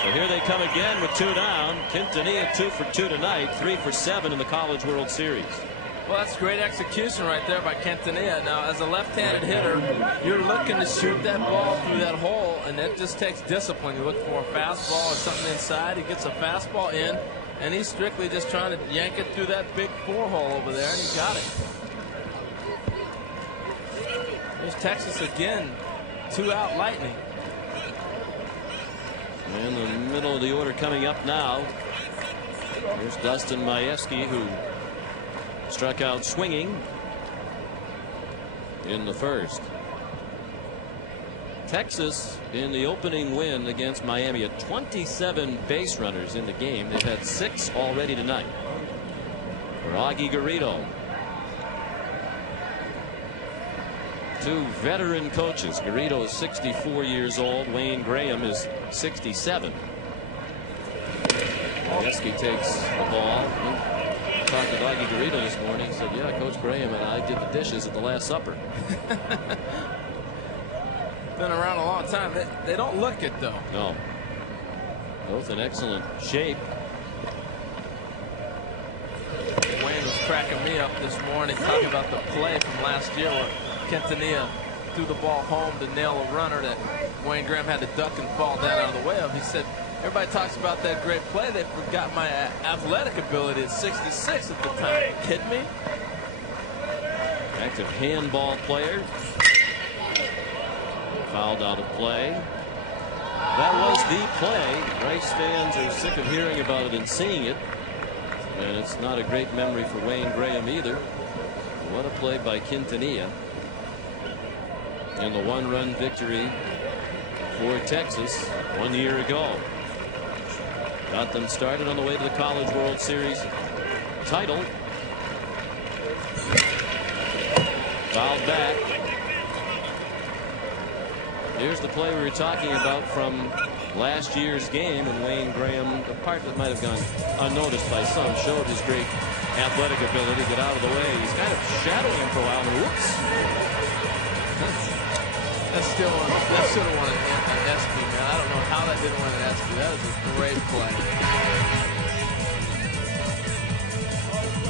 So here they come again with 2 down. Quintanilla 2 for 2 tonight, 3 for 7 in the College World Series. Well, that's great execution right there by Quintanilla. Now, as a left-handed hitter, you're looking to shoot that ball through that hole, and that just takes discipline. You look for a fastball or something inside. He gets a fastball in, and he's strictly just trying to yank it through that big 4-hole over there, and he got it. There's Texas again, 2-out Lightning. In the middle of the order coming up now. Here's Dustin Majewski, who struck out swinging in the first. Texas in the opening win against Miami at 27 base runners in the game. They've had 6 already tonight. For Augie Garrido. 2 veteran coaches. Garrido is 64 years old. Wayne Graham is 67. Majewski takes the ball. He talked to Augie Garrido this morning. He said, yeah, Coach Graham and I did the dishes at the Last Supper. Been around a long time. They don't look it, though. No. Both in excellent shape. Wayne was cracking me up this morning talking about the play from last year where Quintanilla threw the ball home to nail a runner that Wayne Graham had to duck and fall down out of the way of. He said, everybody talks about that great play. They forgot my athletic ability at 66 at the time. Are you kidding me? Active handball player. Fouled out of play. That was the play. Rice fans are sick of hearing about it and seeing it. And it's not a great memory for Wayne Graham either. What a play by Quintanilla. In the 1-run victory for Texas 1 year ago. Got them started on the way to the College World Series title. Fouled back. Here's the play we were talking about from last year's game, and Wayne Graham, the part that might have gone unnoticed by some, showed his great athletic ability to get out of the way. He's kind of shadowing him for a while, and whoops. That should have won an ESPY, man. I don't know how that didn't win an ESPY. That was a great play.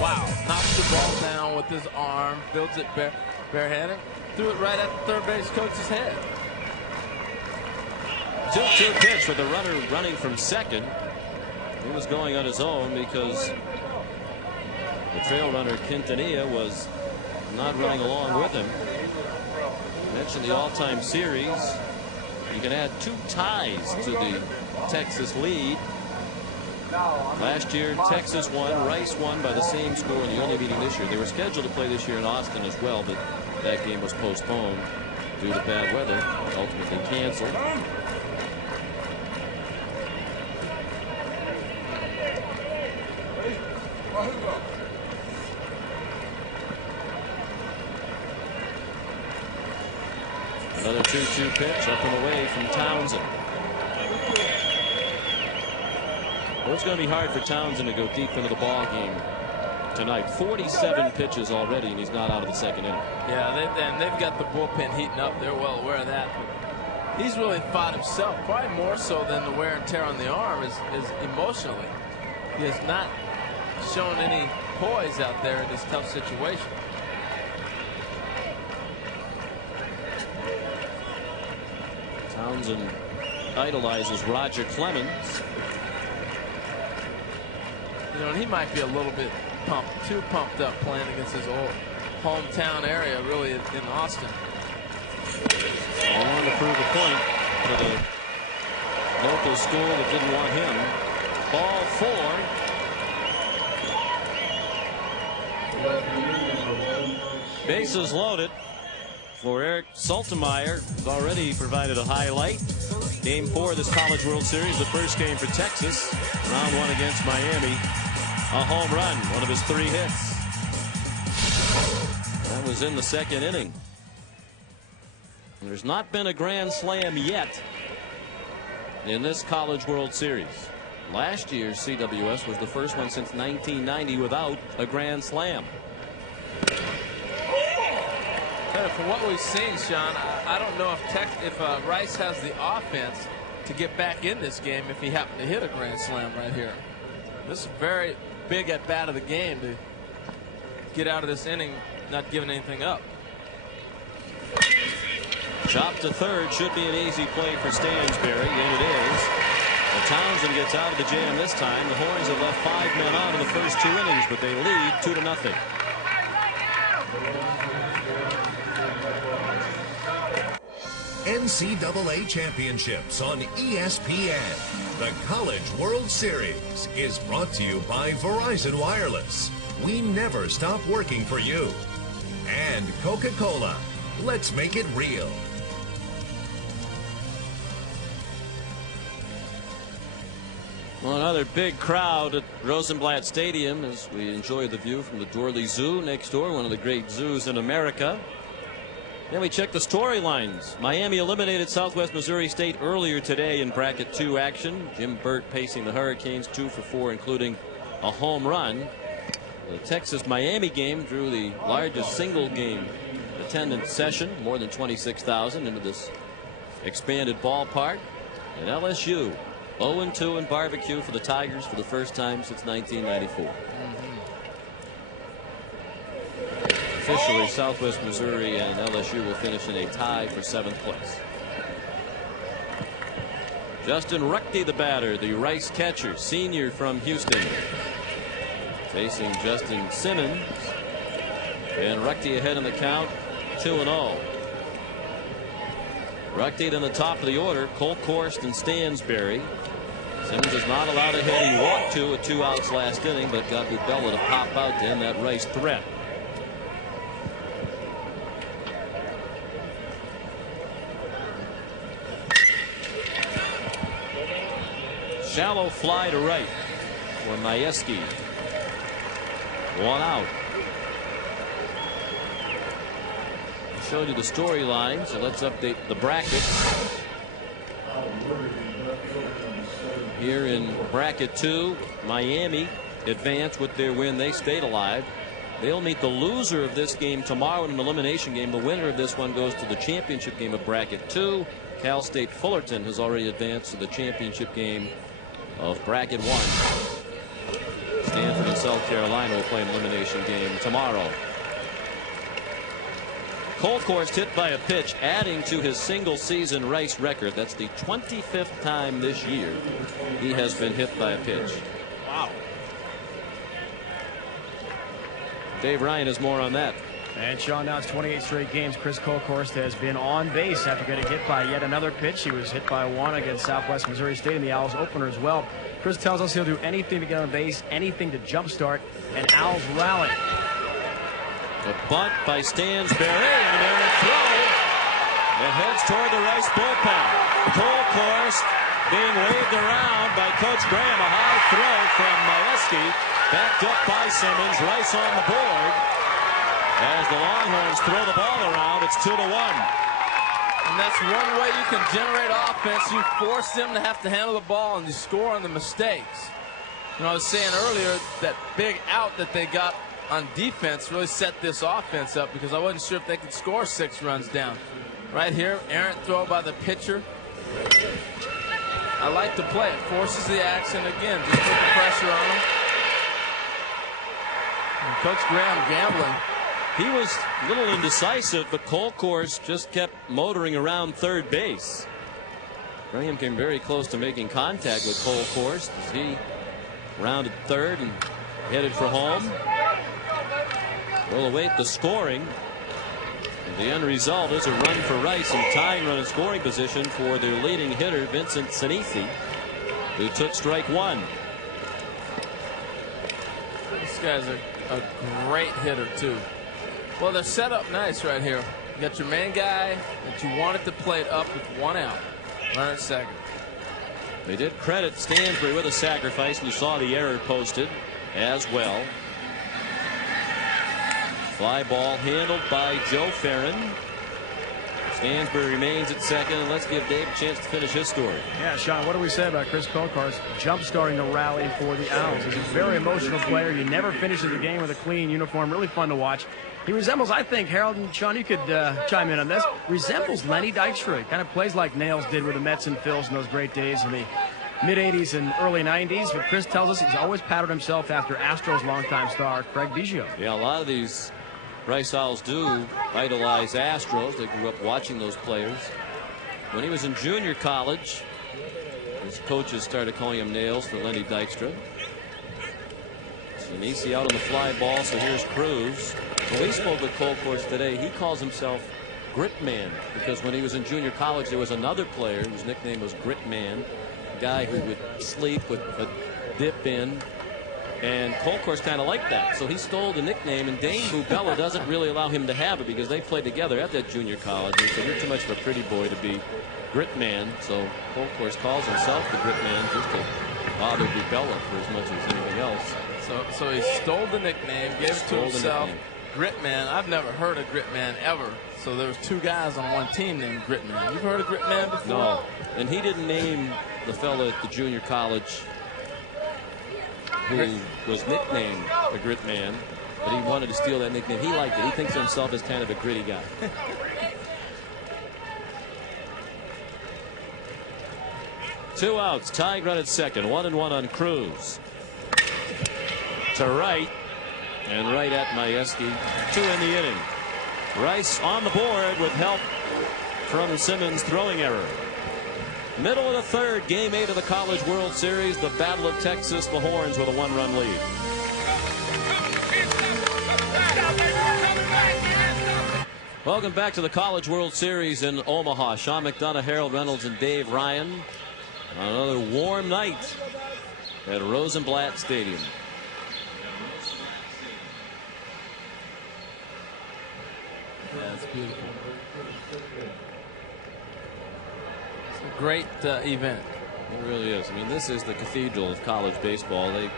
Wow. Knocks the ball down with his arm, builds it barehanded, threw it right at the third base coach's head. 2-2 pitch with the runner running from second. He was going on his own because the trail runner Quintanilla was not running along with him. Mentioned the all-time series. You can add 2 ties to the Texas lead. Last year, Texas won. Rice won by the same score in the only meeting this year. They were scheduled to play this year in Austin as well, but that game was postponed due to bad weather. Ultimately canceled. Another 2-2 pitch up and away from Townsend. Well, it's going to be hard for Townsend to go deep into the ball game tonight. 47 pitches already, and he's not out of the second inning. Yeah, they've got the bullpen heating up. They're well aware of that. But he's really fought himself, probably more so than the wear and tear on the arm is emotionally. He has not shown any poise out there in this tough situation. Townsend idolizes Roger Clemens. You know, and he might be a little bit too pumped up playing against his old hometown area, really, in Austin. I wanted to prove a point for the local school that didn't want him. Ball 4. Bases loaded for Eric Saltemeyer. Has already provided a highlight. Game 4 of this College World Series, the first game for Texas. Round 1 against Miami. A home run, one of his 3 hits. That was in the second inning. And there's not been a grand slam yet in this College World Series. Last year's CWS was the first one since 1990 without a grand slam. From what we've seen, Sean, I don't know if Rice has the offense to get back in this game if he happened to hit a grand slam right here. This is very big at bat of the game to get out of this inning not giving anything up. Chop to third should be an easy play for Stansberry, and it is. But Townsend gets out of the jam this time. The Horns have left 5 men on in the first 2 innings, but they lead 2-0. NCAA Championships on ESPN. The College World Series is brought to you by Verizon Wireless. We never stop working for you. And Coca-Cola. Let's make it real. Well, another big crowd at Rosenblatt Stadium as we enjoy the view from the Dorley Zoo next door, one of the great zoos in America. Then we check the storylines. Miami eliminated Southwest Missouri State earlier today in bracket 2 action. Jim Burt pacing the Hurricanes 2 for 4, including a home run. The Texas-Miami game drew the largest single game attendance session, more than 26,000 into this expanded ballpark. And LSU 0-2 in barbecue for the Tigers for the first time since 1994. Officially, Southwest Missouri and LSU will finish in a tie for 7th place. Justin Ruckty, the batter, the Rice catcher, senior from Houston, facing Justin Simmons. And Ruckty ahead in the count, 2-0. Ruckty in the top of the order, Colkhorst and Stansberry. Simmons is not allowed to hit. He walked 2 with 2 outs last inning, but got Bubella to pop out to end that Rice threat. Shallow fly to right for Majewski. 1 out. I showed you the storyline, so let's update the bracket. Here in bracket 2, Miami advanced with their win. They stayed alive. They'll meet the loser of this game tomorrow in an elimination game. The winner of this one goes to the championship game of bracket 2. Cal State Fullerton has already advanced to the championship game of bracket 1. Stanford and South Carolina will play an elimination game tomorrow. Colkhorst hit by a pitch, adding to his single season Rice record. That's the 25th time this year he has been hit by a pitch. Wow. Dave Ryan has more on that. And Sean, now it's 28 straight games. Chris Colkhorst has been on base after getting hit by yet another pitch. He was hit by one against Southwest Missouri State in the Owls opener as well. Chris tells us he'll do anything to get on base, anything to jumpstart an Owls rally. A bunt by Stansberry, and then a throw. It heads toward the Rice bullpen. Colkhorst being waved around by Coach Graham. A high throw from Majewski. Backed up by Simmons. Rice on the board. As the Longhorns throw the ball around, it's 2-1. And that's one way you can generate offense. You force them to have to handle the ball, and you score on the mistakes. You know, I was saying earlier that big out that they got on defense really set this offense up, because I wasn't sure if they could score 6 runs down. Right here, errant throw by the pitcher. I like to play it. Forces the action again. Just put the pressure on them. And Coach Graham gambling. He was a little indecisive, but Colkhorst just kept motoring around third base. Graham came very close to making contact with Colkhorst as he rounded third and headed for home. We'll await the scoring. And the end result is a run for Rice and tying run in scoring position for their leading hitter, Vincent Sanithi, who took strike one. This guy's a great hitter, too. Well, they're set up nice right here. You got your main guy that you wanted to play it up with 1 out. Runner at second. They did credit Stansberry with a sacrifice, and you saw the error posted as well. Fly ball handled by Joe Farron. Stansberry remains at second, and let's give Dave a chance to finish his story. Yeah, Sean, what do we say about Chris Colkhorst jump-starting the rally for the Owls? He's a very emotional player. He never finishes a game with a clean uniform. Really fun to watch. He resembles, I think, Harold and Sean, you could chime in on this, resembles Lenny Dykstra. He kind of plays like Nails did with the Mets and Phils in those great days in the mid-'80s and early '90s. But Chris tells us he's always patterned himself after Astros longtime star Craig Biggio. Yeah, a lot of these Rice Owls do idolize Astros. They grew up watching those players. When he was in junior college, his coaches started calling him Nails for Lenny Dykstra. Sinisi out on the fly ball, so here's Cruz. When we spoke with Colkhorst today, he calls himself Gritman, because when he was in junior college, there was another player whose nickname was Gritman, a guy who would sleep with a dip in. And Colkhorst kind of liked that, so he stole the nickname, and Dane Bubella doesn't really allow him to have it because they played together at that junior college. And so you're too much of a pretty boy to be Gritman, so Colkhorst calls himself the Gritman just to bother Bubella for as much as anything else. So he stole the nickname, gave it to himself. Gritman. I've never heard of Gritman ever. So there was 2 guys on one team named Gritman. You've heard of Gritman before? No. And he didn't name the fellow at the junior college who was nicknamed the Gritman, but he wanted to steal that nickname. He liked it. He thinks of himself as kind of a gritty guy. 2 outs. Tying run at second. 1-1 on Cruz. To right. And right at Majewski. 2 in the inning. Rice on the board with help from Simmons' throwing error. Middle of the third, game 8 of the College World Series. The Battle of Texas. The Horns with a 1-run lead. Welcome back to the College World Series in Omaha. Sean McDonough, Harold Reynolds, and Dave Ryan on another warm night at Rosenblatt Stadium. Yeah, it's beautiful. It's a great event. It really is. I mean, this is the cathedral of college baseball. They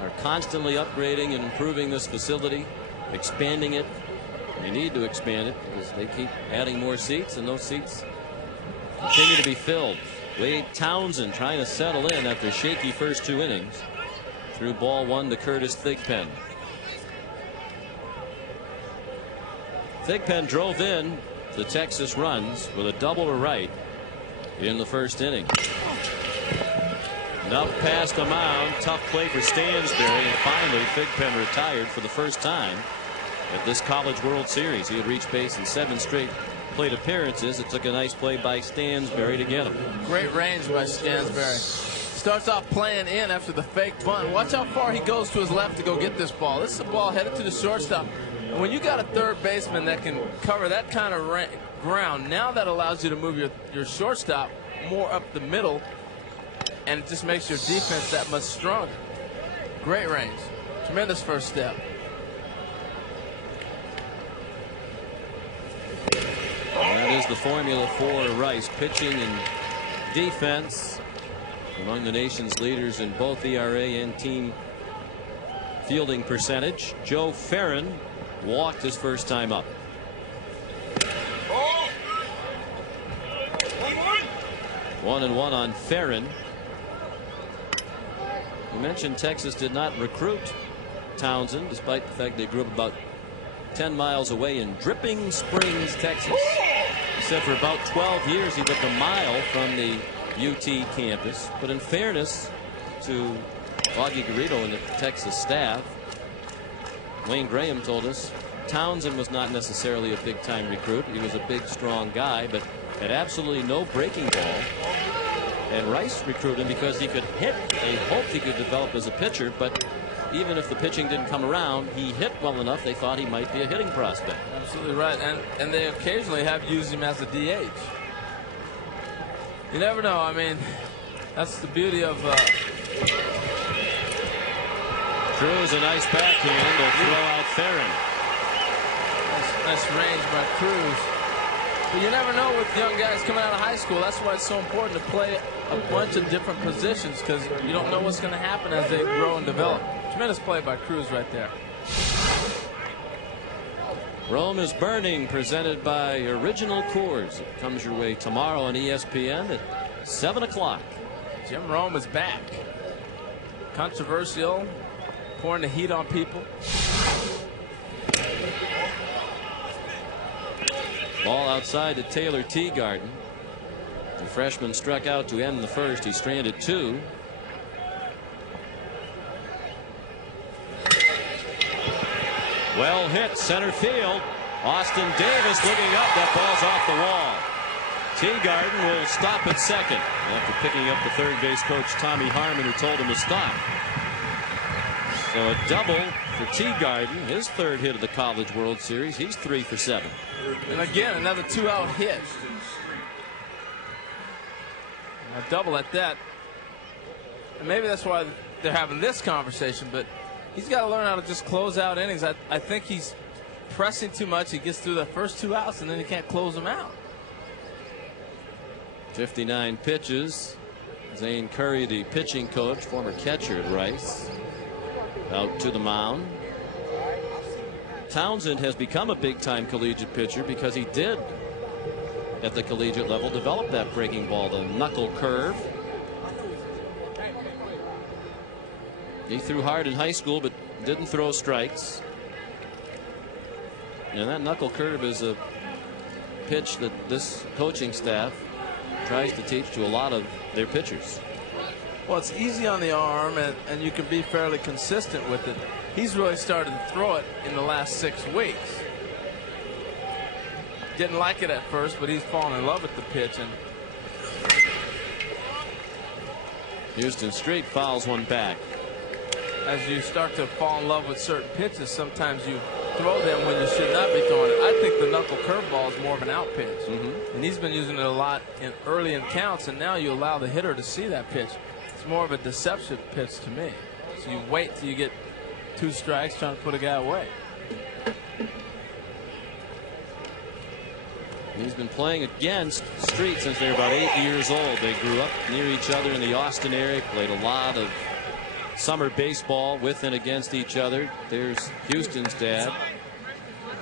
are constantly upgrading and improving this facility, expanding it. They need to expand it because they keep adding more seats, and those seats continue to be filled. Wade Townsend trying to settle in after shaky first 2 innings. Threw ball 1 to Curtis Thigpen. Thigpen drove in the Texas runs with a double to right in the first inning. Up past the mound, tough play for Stansberry, and finally Thigpen retired for the first time at this College World Series. He had reached base in 7 straight plate appearances. It took a nice play by Stansberry to get him. Great range by Stansberry. Starts off playing in after the fake bunt. Watch how far he goes to his left to go get this ball. This is a ball headed to the shortstop. When you got a third baseman that can cover that kind of ground, now that allows you to move your shortstop more up the middle, and it just makes your defense that much stronger. Great range. Tremendous first step. That is the formula for Rice. Pitching and defense among the nation's leaders in both ERA and team fielding percentage. Joe Farron walked his first time up. 1-1 on Farron. You mentioned Texas did not recruit Townsend, despite the fact they grew up about 10 miles away in Dripping Springs, Texas. He said for about 12 years he lived a mile from the UT campus. But in fairness to Augie Garrido and the Texas staff, Wayne Graham told us Townsend was not necessarily a big-time recruit. He was a big, strong guy, but had absolutely no breaking ball. And Rice recruited him because he could hit. They hoped he could develop as a pitcher, but even if the pitching didn't come around, he hit well enough they thought he might be a hitting prospect. Absolutely right, and they occasionally have used him as a DH. You never know. I mean, that's the beauty of Cruz, a nice backhand to throw out Farron. Nice range by Cruz. But you never know with young guys coming out of high school. That's why it's so important to play a bunch of different positions, because you don't know what's going to happen as they grow and develop. Tremendous play by Cruz right there. Rome is Burning, presented by Original Coors. It comes your way tomorrow on ESPN at 7 o'clock. Jim Rome is back. Controversial, pouring the heat on people. Ball outside to Taylor Teagarden. The freshman struck out to end the first. He stranded 2. Well hit center field. Austin Davis looking up. That ball's off the wall. Teagarden will stop at second after picking up the third base coach Tommy Harmon, who told him to stop. So a double for Teagarden, his third hit of the College World Series. He's 3 for 7. And again, another 2-out hit. A double at that. And maybe that's why they're having this conversation, but he's got to learn how to just close out innings. I think he's pressing too much. He gets through the first 2 outs, and then he can't close them out. 59 pitches. Zane Curry, the pitching coach, former catcher at Rice, out to the mound. Townsend has become a big-time collegiate pitcher because he did, at the collegiate level, develop that breaking ball, the knuckle curve. He threw hard in high school, but didn't throw strikes. And that knuckle curve is a pitch that this coaching staff tries to teach to a lot of their pitchers. Well, it's easy on the arm, and you can be fairly consistent with it. He's really started to throw it in the last 6 weeks. Didn't like it at first, but he's fallen in love with the pitch. And Houston Street fouls one back. As you start to fall in love with certain pitches, sometimes you throw them when you should not be throwing it. I think the knuckle curveball is more of an out pitch. And he's been using it a lot early in counts, and now you allow the hitter to see that pitch. It's more of a deception pitch to me. So you wait till you get 2 strikes trying to put a guy away. He's been playing against Street since they were about 8 years old. They grew up near each other in the Austin area, played a lot of summer baseball with and against each other. There's Houston's dad,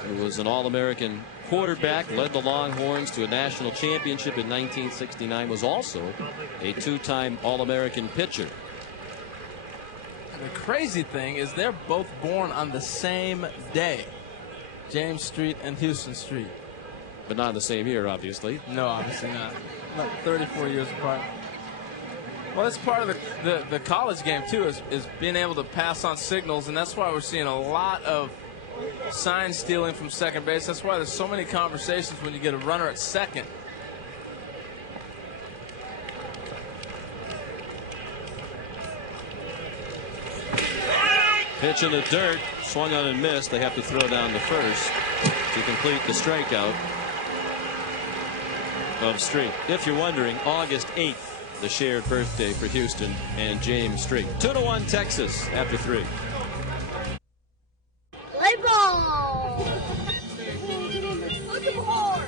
who was an All-American quarterback, led the Longhorns to a national championship in 1969, was also a 2-time All-American pitcher. The crazy thing is they're both born on the same day, James Street and Houston Street. But not in the same year, obviously. No, obviously not. About 34 years apart. Well, that's part of the college game, too, is being able to pass on signals, and that's why we're seeing a lot of sign stealing from second base. That's why there's so many conversations when you get a runner at second. Pitch in the dirt. swung on and missed. They have to throw down to first to complete the strikeout of Street. If you're wondering, August 8th, the shared birthday for Houston and James Street. 2-1 Texas after 3. Play ball. Look at the horse.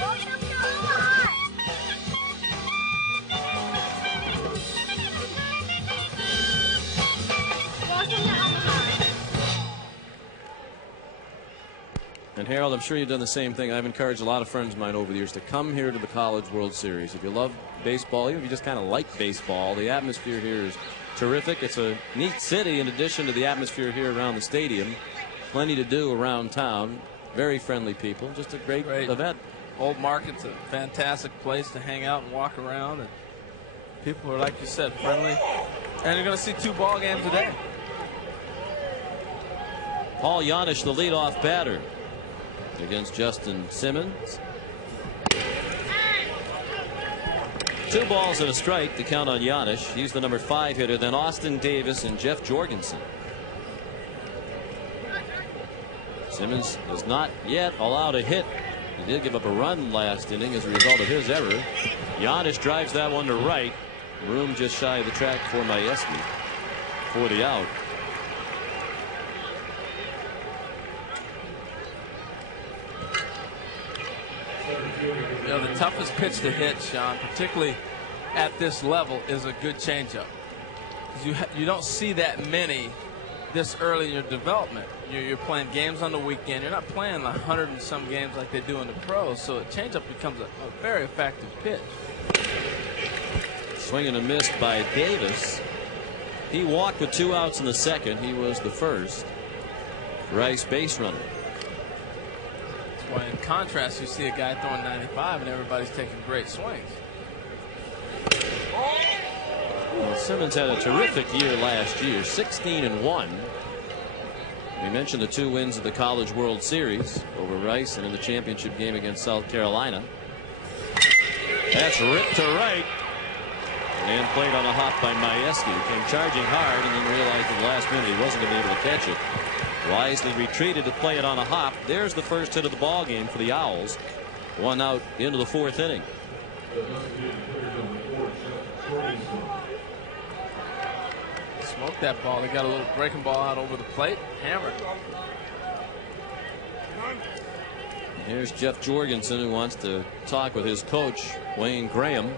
Welcome to Omaha. Welcome to Omaha. And Harold, I'm sure you've done the same thing. I've encouraged a lot of friends of mine over the years to come here to the College World Series. If you love baseball, even if you just kind of like baseball, the atmosphere here is terrific. It's a neat city in addition to the atmosphere here around the stadium. Plenty to do around town. Very friendly people. Just a great event. Old Market's a fantastic place to hang out and walk around. And people are, like you said, friendly. And you're going to see 2 ball games today. Paul Janisch, the leadoff batter, against Justin Simmons. 2 balls and a strike to count on Janisch. He's the number 5 hitter. Then Austin Davis and Jeff Jorgensen. Simmons has not yet allowed a hit. He did give up a run last inning as a result of his error. Janisch drives that one to right. Room just shy of the track for Majewski for the out. You know, the toughest pitch to hit, Sean, particularly at this level, is a good changeup. You don't see that many this early in your development. You're playing games on the weekend. You're not playing 100 and some games like they do in the pros, so a changeup becomes a very effective pitch. Swing and a miss by Davis. He walked with 2 outs in the second. He was the first Rice base runner. Well, in contrast, you see a guy throwing 95 and everybody's taking great swings. Well, Simmons had a terrific year last year, 16-1. We mentioned the 2 wins of the College World Series over Rice and in the championship game against South Carolina. That's ripped to right and played on a hop by Majewski. Came charging hard and then realized at the last minute he wasn't going to be able to catch it. Wisely retreated to play it on a hop. There's the first hit of the ball game for the Owls. 1 out into the 4th inning. Smoked that ball. They got a little breaking ball out over the plate. Hammered. Here's Jeff Jorgensen, who wants to talk with his coach, Wayne Graham.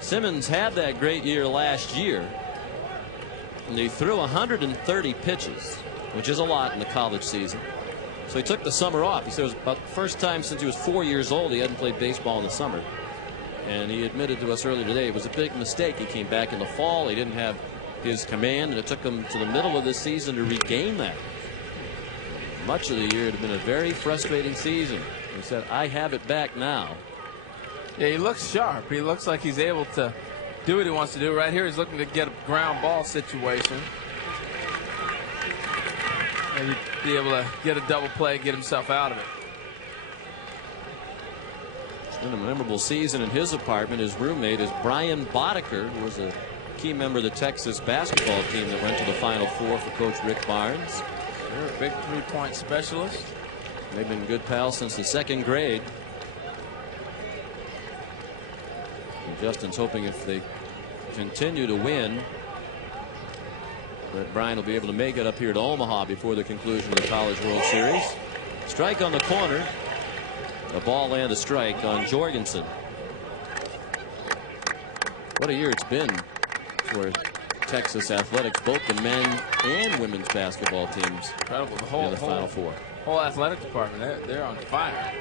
Simmons had that great year last year, and he threw 130 pitches, which is a lot in the college season. So he took the summer off. He said it was about the first time since he was 4 years old he hadn't played baseball in the summer. And he admitted to us earlier today it was a big mistake. He came back in the fall. He didn't have his command, and it took him to the middle of the season to regain that. Much of the year it had been a very frustrating season. He said, I have it back now. Yeah, he looks sharp. He looks like he's able to do what he wants to do. Right here, he's looking to get a ground ball situation. Maybe be able to get a double play, get himself out of it. It's been a memorable season in his apartment. His roommate is Brian Boddicker, who was a key member of the Texas basketball team that went to the Final Four for Coach Rick Barnes. Sure, a big three-point specialist. They've been good pals since the 2nd grade. Justin's hoping if they continue to win that Brian will be able to make it up here to Omaha before the conclusion of the College World Series. Strike on the corner. A ball and a strike on Jorgensen. What a year it's been for Texas athletics, both the men and women's basketball teams. Incredible. The whole, in the Final Four. Whole athletic department, they're on fire.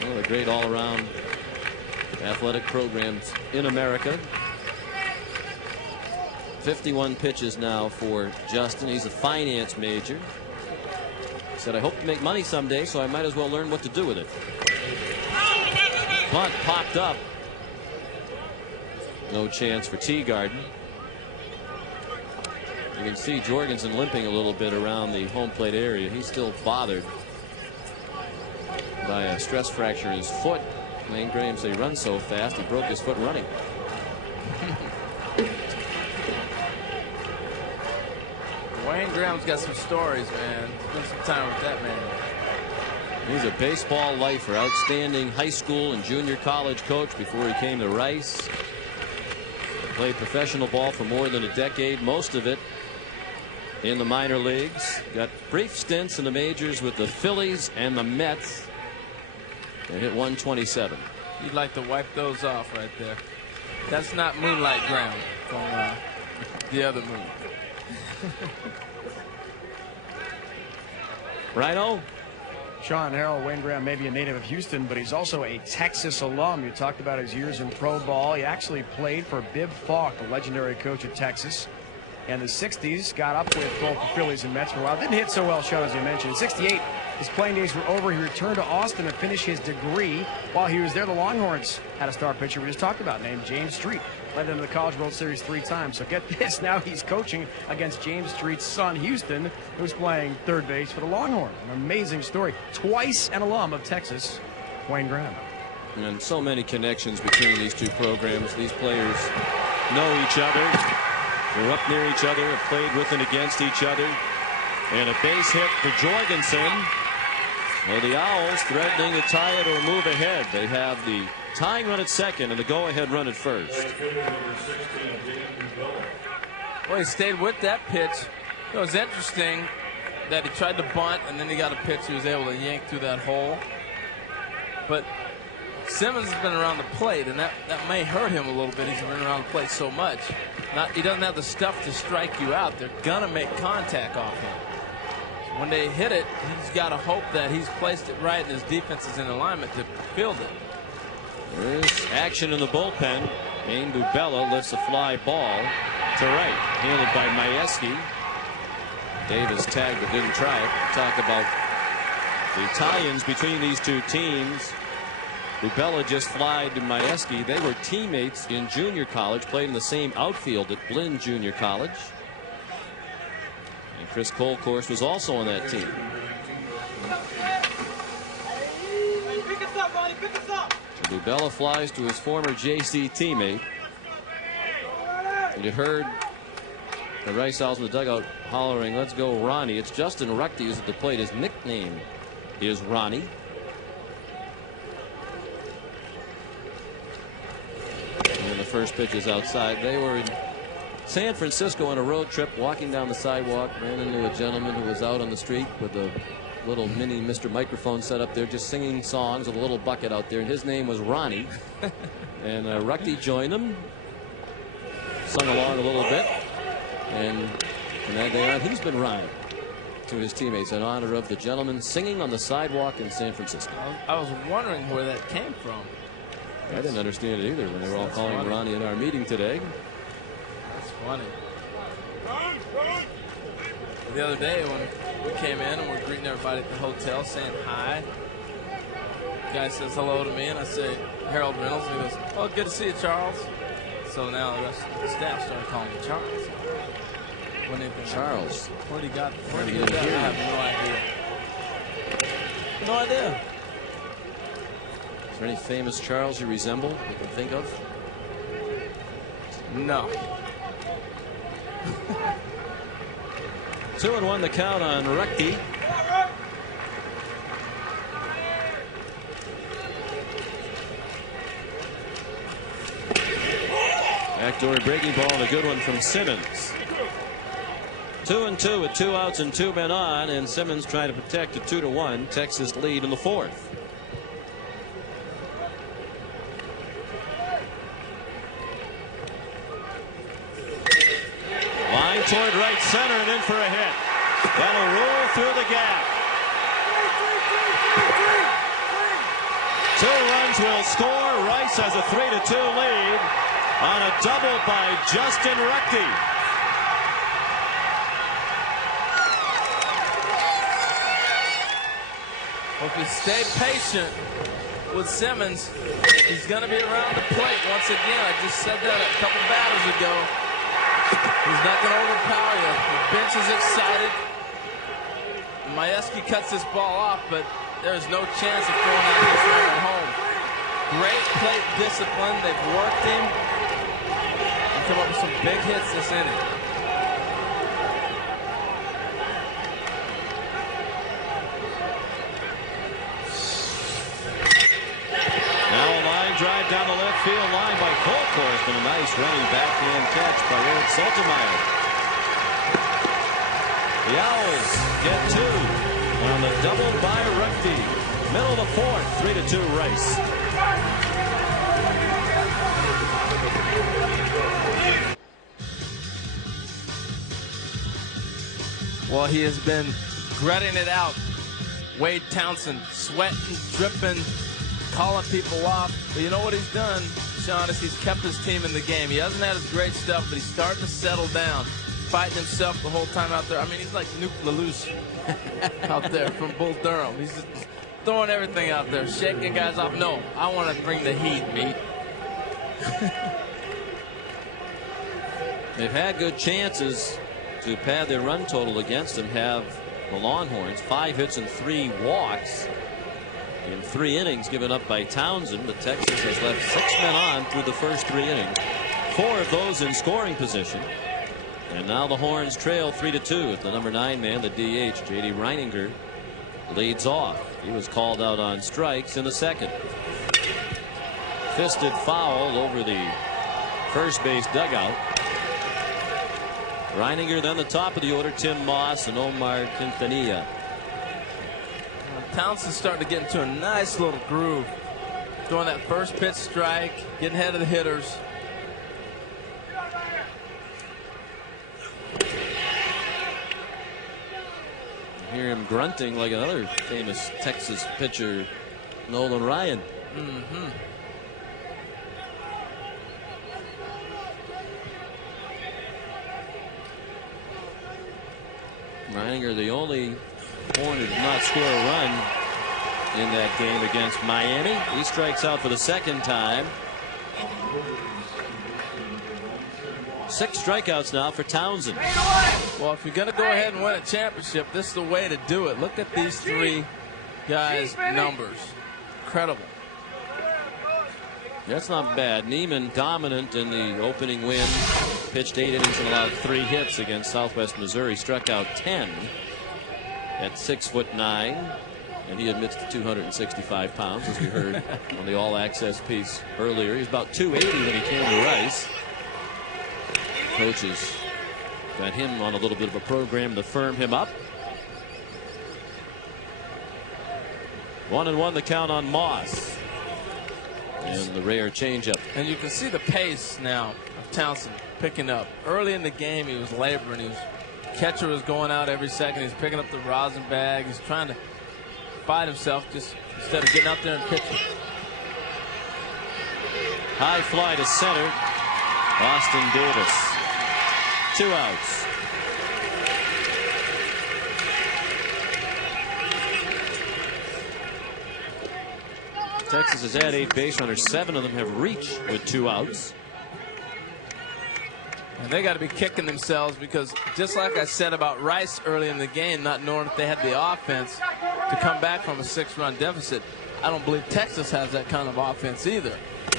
One of the great all-around athletic programs in America. 51 pitches now for Justin. He's a finance major. He said, I hope to make money someday, so I might as well learn what to do with it. Bunt popped up. No chance for Teagarden. You can see Jorgensen limping a little bit around the home plate area. He's still bothered by a stress fracture in his foot. Wayne Graham said he runs so fast he broke his foot running. Wayne Graham's got some stories, man. Spend some time with that man. He's a baseball lifer, outstanding high school and junior college coach before he came to Rice. Played professional ball for more than a decade, most of it in the minor leagues. Got brief stints in the majors with the Phillies and the Mets. And hit 127. You'd like to wipe those off right there. That's not Moonlight Graham from the other moon. Rhino. Sean Harrell, Wayne Graham may be a native of Houston, but he's also a Texas alum. You talked about his years in pro ball. He actually played for Bibb Falk, the legendary coach of Texas. In the 60s, got up with both the Phillies and Mets for a while. Didn't hit so well, Sean, as you mentioned. In 68, his playing days were over. He returned to Austin to finish his degree. While he was there, the Longhorns had a star pitcher we just talked about named James Street. Led them to the College World Series 3 times. So get this, now he's coaching against James Street's son, Houston, who's playing third base for the Longhorns. An amazing story. Twice an alum of Texas, Wayne Graham. And so many connections between these two programs. These players know each other. They're up near each other, have played with and against each other. And a base hit for Jorgensen. Well, the Owls threatening to tie it or move ahead. They have the tying run at second and the go-ahead run at first. Well, he stayed with that pitch. It was interesting that he tried to bunt and then he got a pitch he was able to yank through that hole. But Simmons has been around the plate, and that may hurt him a little bit. He's been around the plate so much. He doesn't have the stuff to strike you out. They're going to make contact off him. So when they hit it, he's got to hope that he's placed it right and his defense is in alignment to field it. There is action in the bullpen. Aim Bubella lifts a fly ball to right. Handled by Majewski. Davis tagged but didn't try it. Talk about the tie-ins between these two teams. Bubella just flied to Majewski. They were teammates in junior college, played in the same outfield at Blinn Junior College. And Chris Cole, of course, was also on that team. So Bubella flies to his former JC teammate. And you heard the Rice Owls in the dugout hollering, "Let's go, Ronnie." It's Justin Ruckty who's at the plate. His nickname is Ronnie. And the first pitch is outside. They were in San Francisco on a road trip, walking down the sidewalk, ran into a gentleman who was out on the street with a little mini Mr. Microphone set up there, just singing songs with a little bucket out there, and his name was Ronnie. And Ruckty joined him, sung along a little bit, and from that day on, he's been Ronnie to his teammates in honor of the gentleman singing on the sidewalk in San Francisco. I was wondering where that came from. I didn't understand it either when they were all calling him Ronnie in our meeting today. That's funny. The other day when we came in and we're greeting everybody at the hotel, saying hi, the guy says hello to me, and I say Harold Reynolds, and he goes, "Oh, good to see you, Charles." So now the rest of the staff started calling me Charles. Charles. Where'd he get that? I have no idea. No idea. Is there any famous Charles you resemble you can think of? No. 2-1 the count on Ruckty. Backdoor breaking ball and a good one from Simmons. 2-2 with 2 outs and 2 men on, and Simmons trying to protect a 2-1 Texas lead in the fourth. Line toward right center and in for a hit. That'll roll through the gap. 2 runs will score. Rice has a 3-2 lead on a double by Justin Ruckty. Well, if you stay patient with Simmons, he's going to be around the plate once again. I just said that a couple batters ago. He's not going to overpower you. The bench is excited. Majewski cuts this ball off, but there's no chance of throwing out this one at home. Great plate discipline. They've worked him and come up with some big hits this inning. Now a line drive down the left field line by Colkhorst, and a nice running backhand catch by Eric Saltermeyer. The Owls get 2 on the double by Rugby. Middle of the fourth, 3-2 Rice. Well, he has been gritting it out. Wade Townsend sweating, dripping, calling people off. But you know what he's done, Sean, is he's kept his team in the game. He hasn't had his great stuff, but he's starting to settle down, fighting himself the whole time out there. I mean, he's like Nuke LaLoose out there from Bull Durham. He's just throwing everything out there, shaking guys off. No, I want to bring the heat, mate. They've had good chances to pad their run total against them, have the Longhorns. 5 hits and 3 walks in 3 innings given up by Townsend, but Texas has left 6 men on through the first 3 innings. 4 of those in scoring position. And now the Horns trail 3-2 at the number 9 man, the DH, J.D. Reininger, leads off. He was called out on strikes in the second. Fisted foul over the first base dugout. Reininger then the top of the order, Tim Moss and Omar Quintanilla. Townsend's starting to get into a nice little groove. Throwing that first pitch strike, getting ahead of the hitters. You hear him grunting like another famous Texas pitcher, Nolan Ryan. Reininger, the only Horn who did not score a run in that game against Miami. He strikes out for the second time. 6 strikeouts now for Townsend. Well, if you're going to go ahead and win a championship, this is the way to do it. Look at these 3 guys' numbers. Incredible. That's not bad. Neiman dominant in the opening win. Pitched 8 innings and allowed 3 hits against Southwest Missouri. Struck out 10 at 6'9", and he admits to 265 pounds, as we heard on the All Access piece earlier. He was about 280 when he came to Rice. Coaches got him on a little bit of a program to firm him up. 1-1 the count on Moss. And the rare changeup. And you can see the pace now of Townsend picking up. Early in the game, he was laboring. Catcher was going out every second. He's picking up the rosin bag. He's trying to fight himself just instead of getting out there and pitching. High fly to center. Austin Davis. 2 outs. Texas has had 8 base runners. 7 of them have reached with 2 outs. And they got to be kicking themselves because just like I said about Rice early in the game, not knowing if they had the offense to come back from a 6-run deficit, I don't believe Texas has that kind of offense either.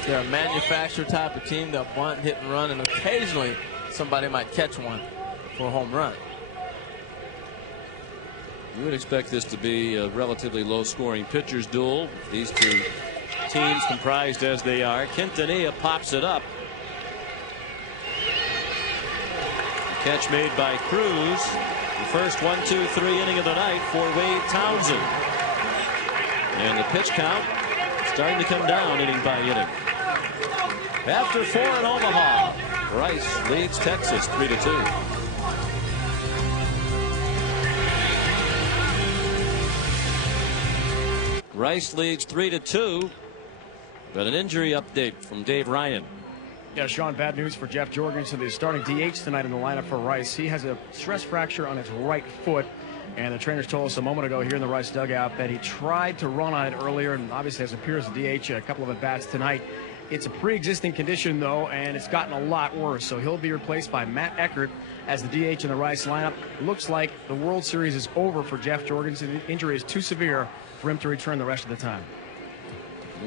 They're a manufacturer type of team. They'll bunt, hit and run, and occasionally somebody might catch one for a home run. You would expect this to be a relatively low-scoring pitcher's duel. These 2 teams comprised as they are. Quintanilla pops it up. The catch made by Cruz. The first 1-2-3 inning of the night for Wade Townsend. And the pitch count starting to come down inning by inning. After 4 in Omaha, Rice leads Texas 3-2. Rice leads 3-2, but an injury update from Dave Ryan. Yeah, Sean, bad news for Jeff Jorgensen, the starting DH tonight in the lineup for Rice. He has a stress fracture on his right foot, and the trainers told us a moment ago here in the Rice dugout that he tried to run on it earlier, and obviously has appeared as a DH a couple of at-bats tonight It's a pre-existing condition, though, and it's gotten a lot worse. So he'll be replaced by Matt Eckert as the DH in the Rice lineup. Looks like the World Series is over for Jeff Jorgensen. The injury is too severe for him to return the rest of the time.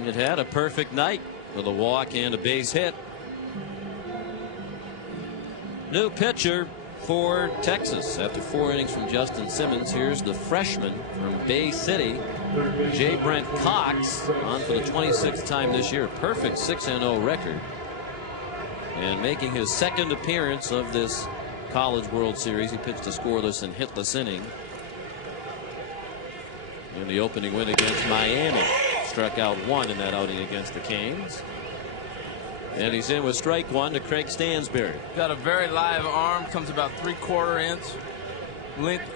It had a perfect night with a walk and a base hit. New pitcher for Texas after 4 innings from Justin Simmons. Here's the freshman from Bay City, J. Brent Cox, on for the 26th time this year. Perfect 6-0 record. And making his second appearance of this College World Series. He pitched a scoreless and hitless inning in the opening win against Miami. Struck out 1 in that outing against the Canes. And he's in with strike 1 to Craig Stansberry. Got a very live arm, comes about 3/4 inch length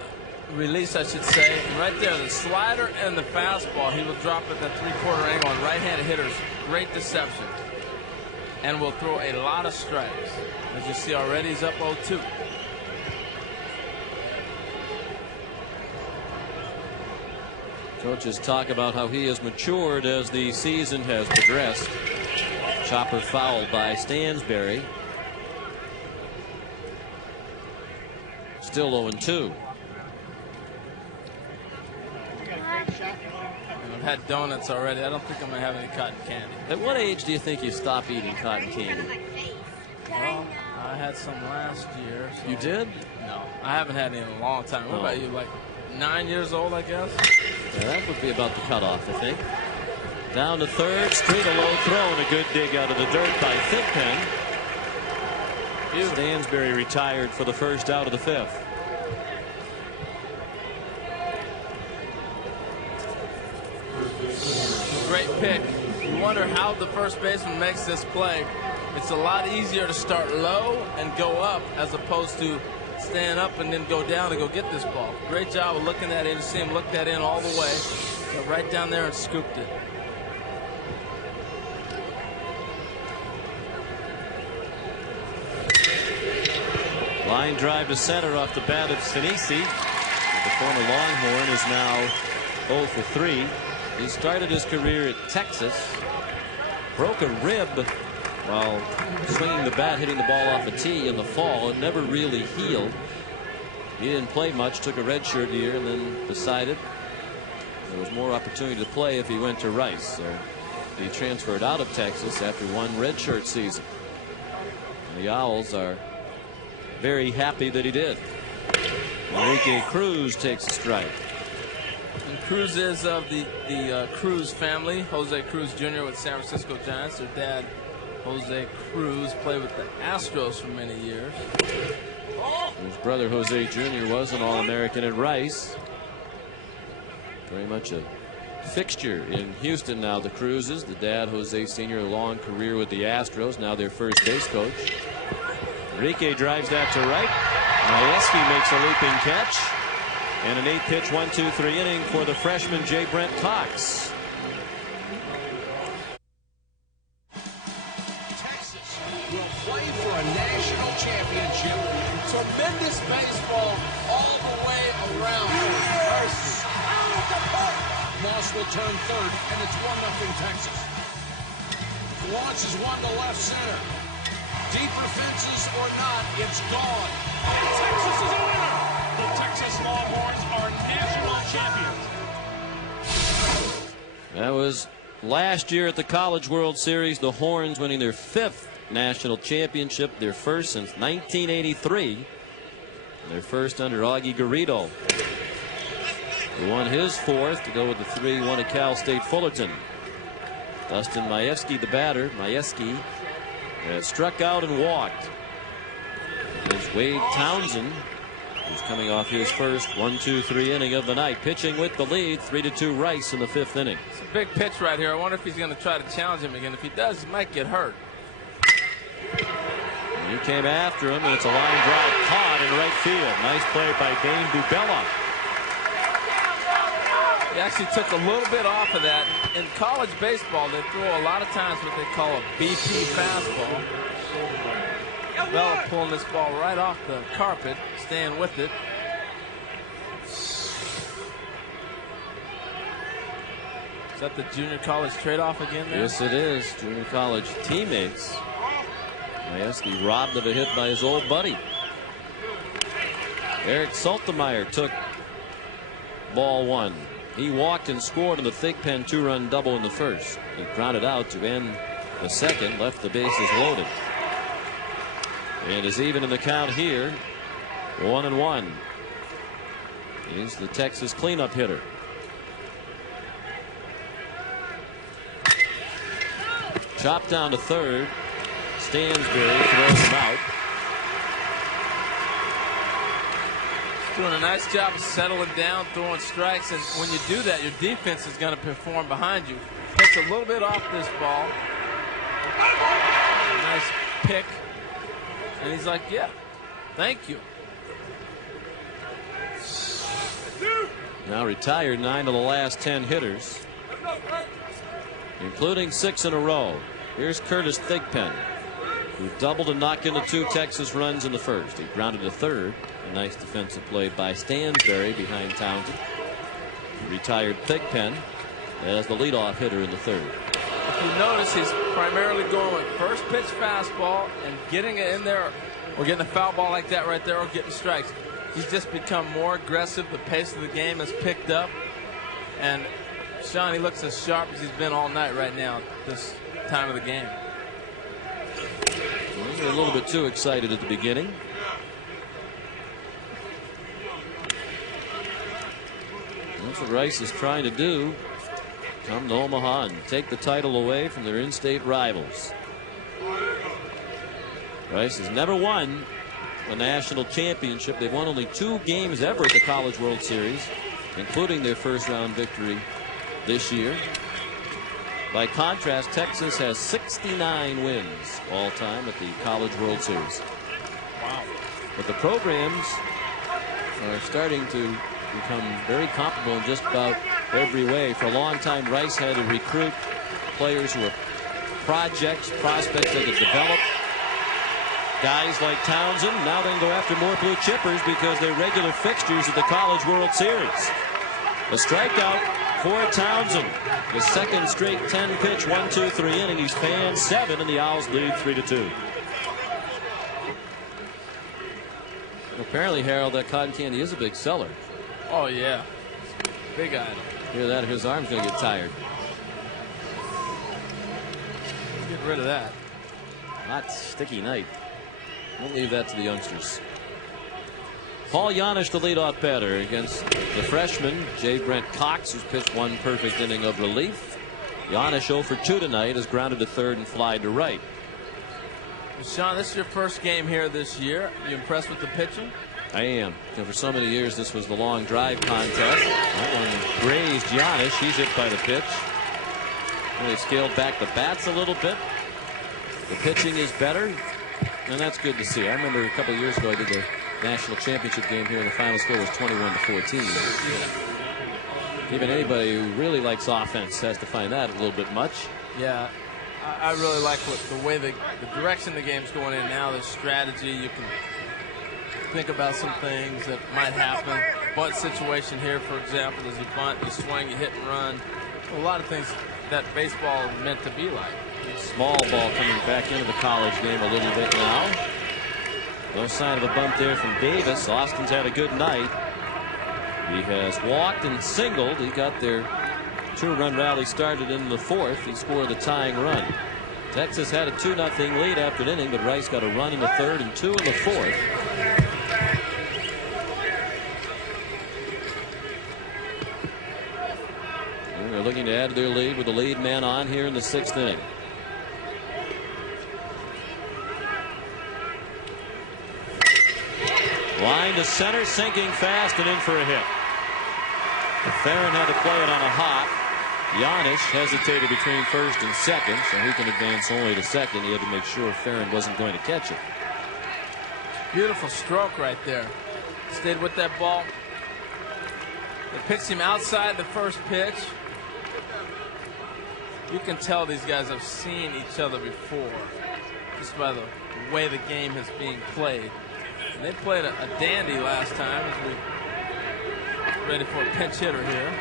release, I should say. And right there, the slider and the fastball, he will drop at that 3/4 angle on right-handed hitters. Great deception. And will throw a lot of strikes. As you see already, he's up 0-2. Coaches talk about how he has matured as the season has progressed. Chopper fouled by Stansberry. Still 0-2. I've had donuts already. I don't think I'm going to have any cotton candy. At what age do you think you stop eating cotton candy? Well, I had some last year. So you did? No, I haven't had any in a long time. What about you? Like 9 years old, I guess? Yeah, that would be about the cutoff, I think. Down to third, straight a low throw, and a good dig out of the dirt by Thigpen. Stansberry retired for the first out of the 5th. Great pick. You wonder how the first baseman makes this play. It's a lot easier to start low and go up as opposed to stand up and then go down and go get this ball. Great job of looking at it. You see him look that in all the way. Got right down there and scooped it. Line drive to center off the bat of Sinisi. The former Longhorn is now 0 for 3. He started his career at Texas. Broke a rib while swinging the bat, hitting the ball off a tee in the fall. It never really healed. He didn't play much, took a redshirt year, and then decided there was more opportunity to play if he went to Rice. So he transferred out of Texas after 1 redshirt season. And the Owls are very happy that he did. Enrique Cruz takes a strike. And Cruz is of the Cruz family. Jose Cruz Jr. with San Francisco Giants. Their dad, Jose Cruz, played with the Astros for many years. His brother Jose Jr. was an All-American at Rice. Very much a fixture in Houston now, the Cruzes. The dad, Jose Sr., a long career with the Astros, now their first base coach. Enrique drives that to right. Majewski makes a leaping catch. And an 8-pitch 1-2-3 inning for the freshman J. Brent Cox. Texas will play for a national championship. Tremendous baseball all the way around. Moss will turn third, and it's 1-0 Texas. Launches one to left center. Deeper fences or not, it's gone. And Texas is a winner. The Texas Longhorns are national champions. That was last year at the College World Series. The Horns winning their 5th national championship, their first since 1983. Their first under Augie Garrido, who won his 4th to go with the 3-1 at Cal State Fullerton. Dustin Majewski, the batter. Majewski struck out and walked. There's Wade Townsend, who's coming off his first 1-2-3 inning of the night, pitching with the lead. 3-2 Rice in the 5th inning. It's a big pitch right here. I wonder if he's going to try to challenge him again. If he does, he might get hurt. And he came after him, and it's a line drive caught in right field. Nice play by Dane Bubella. He actually took a little bit off of that. In college baseball, they throw a lot of times what they call a BP fastball. Bella pulling this ball right off the carpet, staying with it. that the junior college trade-off again there? Yes, it is. Junior college teammates. Majewski robbed of a hit by his old buddy. Eric Saltemeyer took ball one. He walked and scored on the Thigpen 2-run double in the first. He grounded out to end the second, left the bases loaded. And is even in the count here. 1-1. He's the Texas cleanup hitter. Chopped down to third. Stansbury throws him out. Doing a nice job of settling down, throwing strikes, and when you do that, your defense is going to perform behind you. Takes a little bit off this ball. Nice pick. And he's like, yeah, thank you. Now retired 9 of the last 10 hitters, including 6 in a row. Here's Curtis Thigpen, who doubled and knocked into 2 Texas runs in the first. He grounded to third. A nice defensive play by Stansbury behind Townsend. He retired Thigpen as the leadoff hitter in the third. If you notice, he's primarily going with first pitch fastball and getting it in there, or getting a foul ball like that right there, or getting strikes. He's just become more aggressive. The pace of the game has picked up. And Sean, he looks as sharp as he's been all night right now at this time of the game. Well, a little bit too excited at the beginning. That's what Rice is trying to do. Come to Omaha and take the title away from their in-state rivals. Rice has never won a national championship. They've won only 2 games ever at the College World Series, including their first-round victory this year. By contrast, Texas has 69 wins all-time at the College World Series. Wow. But the programs are starting to become very comparable in just about every way. For a long time, Rice had to recruit players who were projects, prospects they could develop. Guys like Townsend, now they can go after more blue chippers because they're regular fixtures at the College World Series. A strikeout for Townsend. His second straight 10-pitch, 1-2-3 inning. He's paying 7, and the Owls lead 3-2. Apparently, Harold, that cotton candy is a big seller. Oh, yeah. Big item. Hear that? His arm's going to get tired. Get rid of that. Hot, sticky night. We'll leave that to the youngsters. Paul Janisch, the leadoff batter, against the freshman, J. Brent Cox, who's pitched 1 perfect inning of relief. Janisch 0 for 2 tonight, has grounded to third and flied to right. Sean, this is your first game here this year. You impressed with the pitching? I am. You know, for so many years, this was the long drive contest. That one grazed Janisch. He's hit by the pitch. Really scaled back the bats a little bit. The pitching is better, and that's good to see. I remember a couple of years ago I did the national championship game here, and the final score was 21-14. Even anybody who really likes offense has to find that a little bit much. Yeah, I really like the way the direction the game's going in now. The strategy, you can think about some things that might happen. Bunt situation here, for example, as you bunt, you swing, you hit and run. A lot of things that baseball is meant to be like. Small ball coming back into the college game a little bit now. No sign of a bunt there from Davis. Austin's had a good night. He has walked and singled. He got their 2-run rally started in the 4th. He scored the tying run. Texas had a 2-0 lead after an inning, but Rice got a run in the 3rd and 2 in the 4th. And they're looking to add to their lead with the lead man on here in the 6th inning. Line to center, sinking fast and in for a hit. Farron had to play it on a hop. Janisch hesitated between first and second, so he can advance only to second. He had to make sure Farron wasn't going to catch it. Beautiful stroke right there. Stayed with that ball. They pitched him outside the first pitch. You can tell these guys have seen each other before, just by the way the game is being played. And they played a dandy last time as we ready for a pinch hitter here.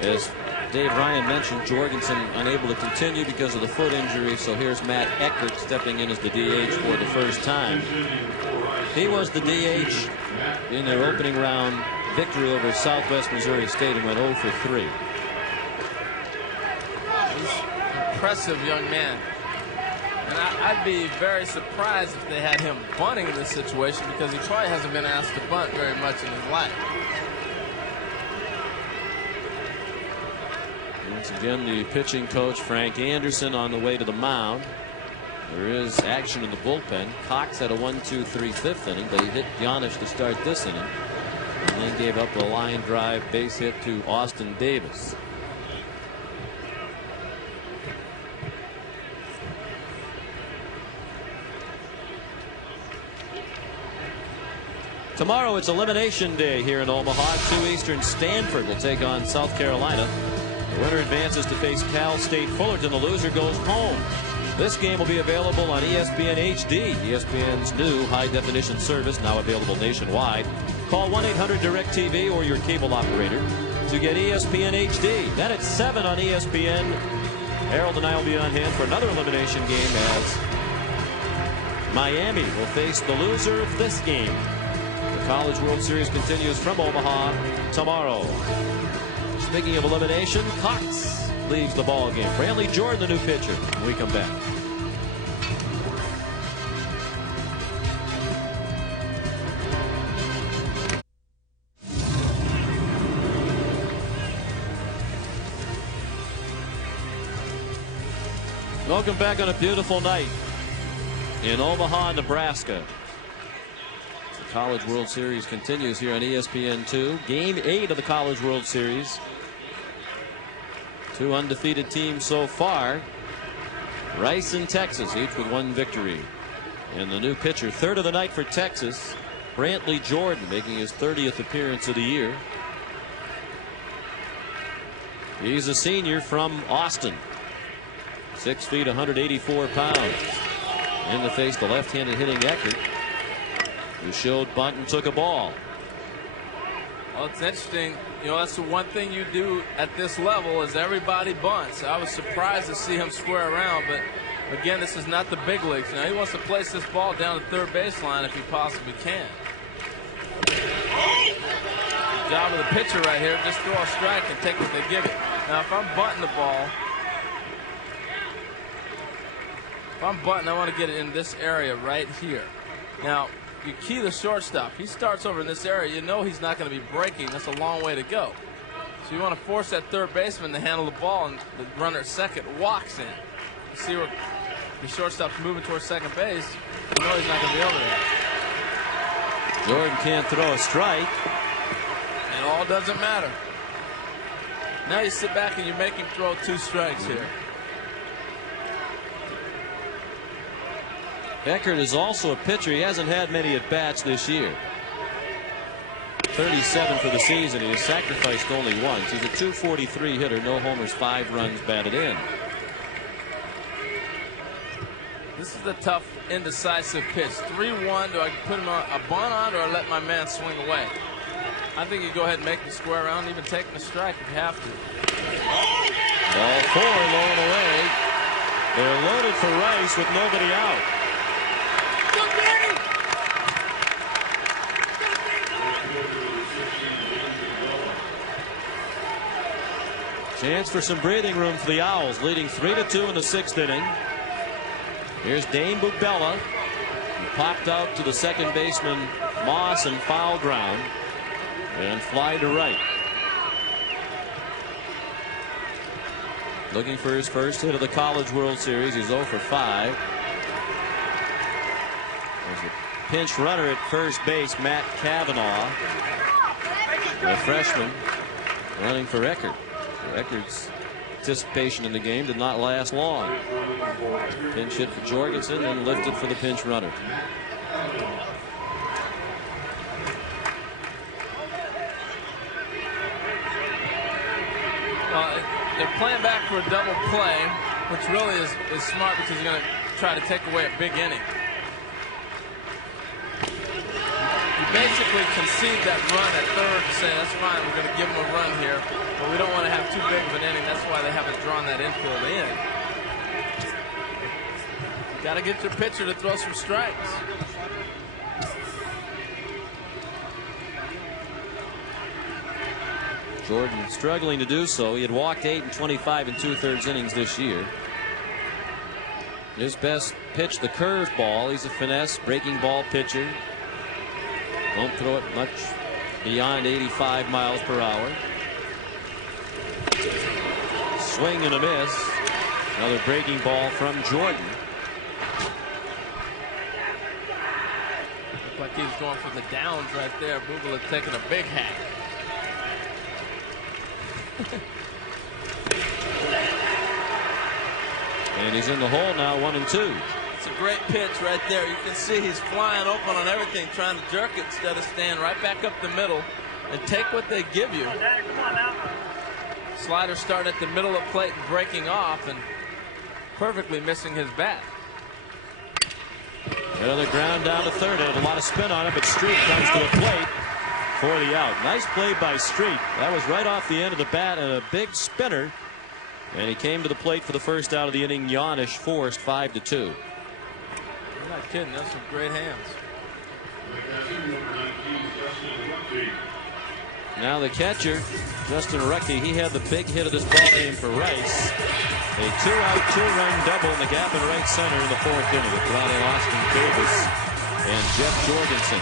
As Dave Ryan mentioned Jorgensen unable to continue because of the foot injury. So here's Matt Eckert stepping in as the DH for the first time. He was the DH in their opening round victory over Southwest Missouri State and went 0 for 3. He's an impressive young man. And I'd be very surprised if they had him bunting in this situation, because he probably hasn't been asked to bunt very much in his life. Once again, the pitching coach, Frank Anderson, on the way to the mound. There is action in the bullpen. Cox had a 1-2-3 fifth inning, but he hit Giannis to start this inning, and then gave up a line drive base hit to Austin Davis. Tomorrow it's elimination day here in Omaha. 2 Eastern, Stanford will take on South Carolina. The winner advances to face Cal State Fullerton. The loser goes home. This game will be available on ESPN HD, ESPN's new high-definition service, now available nationwide. Call 1-800-DIRECTV or your cable operator to get ESPN HD. Then at 7 on ESPN, Harold and I will be on hand for another elimination game as Miami will face the loser of this game. The College World Series continues from Omaha tomorrow. Speaking of elimination, Cox leaves the ball game. Brantley Jordan, the new pitcher, when we come back. Welcome back on a beautiful night in Omaha, Nebraska. The College World Series continues here on ESPN2. Game 8 of the College World Series. 2 undefeated teams so far. Rice and Texas, each with 1 victory. And the new pitcher, third of the night for Texas, Brantley Jordan, making his 30th appearance of the year. He's a senior from Austin. 6 feet, 184 pounds. In the face, the left-handed hitting Eckert, who showed bunt and took a ball. Well, it's interesting. You know, that's the one thing you do at this level is everybody bunts. I was surprised to see him square around, but again, this is not the big leagues. Now he wants to place this ball down the third baseline if he possibly can. Good job of the pitcher right here. Just throw a strike and take what they give you. Now, if I'm bunting the ball, I want to get it in this area right here. Now, you key the shortstop. He starts over in this area. You know he's not going to be breaking. That's a long way to go. So you want to force that third baseman to handle the ball, and the runner at second walks in. You see where the shortstop's moving towards second base. You know he's not going to be over there. Jordan can't throw a strike. It all doesn't matter. Now you sit back and you make him throw 2 strikes here. Eckert is also a pitcher. He hasn't had many at-bats this year. 37 for the season. He has sacrificed only once. He's a .243 hitter. No homers, 5 runs batted in. This is the tough, indecisive pitch. 3-1. Do I put him on a bunt on, or let my man swing away? I think you go ahead and make him square around, even taking a strike if you have to. Ball 4, low and away. They're loaded for Rice with nobody out. Chance for some breathing room for the Owls, leading 3-2 in the 6th inning. Here's Dane Bubella. He popped out to the second baseman Moss in foul ground and fly to right. Looking for his first hit of the College World Series. He's 0 for 5. There's a pinch runner at first base, Matt Cavanaugh, the freshman, running for Eckert. Eckert's participation in the game did not last long. Pinch hit for Jorgensen and lifted for the pinch runner. They're playing back for a double play, which really is smart because you're going to try to take away a big inning. You basically purposely concede that run at third, saying that's fine, we're going to give them a run here, but we don't want to have too big of an inning. That's why they haven't drawn that infield in. You got to get your pitcher to throw some strikes. Jordan struggling to do so. He had walked 8 and 25 in 2/3 innings this year. His best pitch, the curveball. He's a finesse breaking ball pitcher. Don't throw it much beyond 85 miles per hour. Swing and a miss. Another breaking ball from Jordan. Looked like he was going for the downs right there. Bugel had taken a big hack. And he's in the hole now, 1-2. It's a great pitch right there. You can see he's flying open on everything, trying to jerk it instead of stand right back up the middle and take what they give you. Slider starting at the middle of plate and breaking off and perfectly missing his bat. Another ground down to third. Had a lot of spin on it, but Street comes to the plate for the out. Nice play by Street. That was right off the end of the bat and a big spinner. And he came to the plate for the first out of the inning. Janisch forced 5-2. You're not kidding. That's some great hands. Now the catcher, Justin Rucky, he had the big hit of this ball game for Rice. A 2-out, 2-run double in the gap in right center in the 4th inning with Ronnie Austin Davis and Jeff Jorgensen.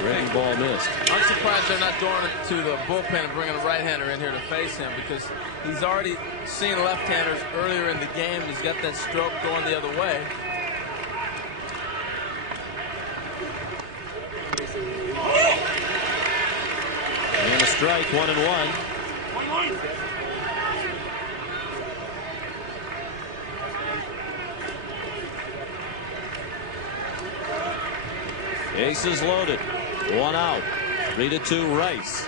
Breaking ball missed. I'm surprised they're not throwing it to the bullpen and bringing a right-hander in here to face him, because he's already seen left-handers earlier in the game. He's got that stroke going the other way. And a strike, 1-1. Aces loaded. 1 out. 3-2 Rice.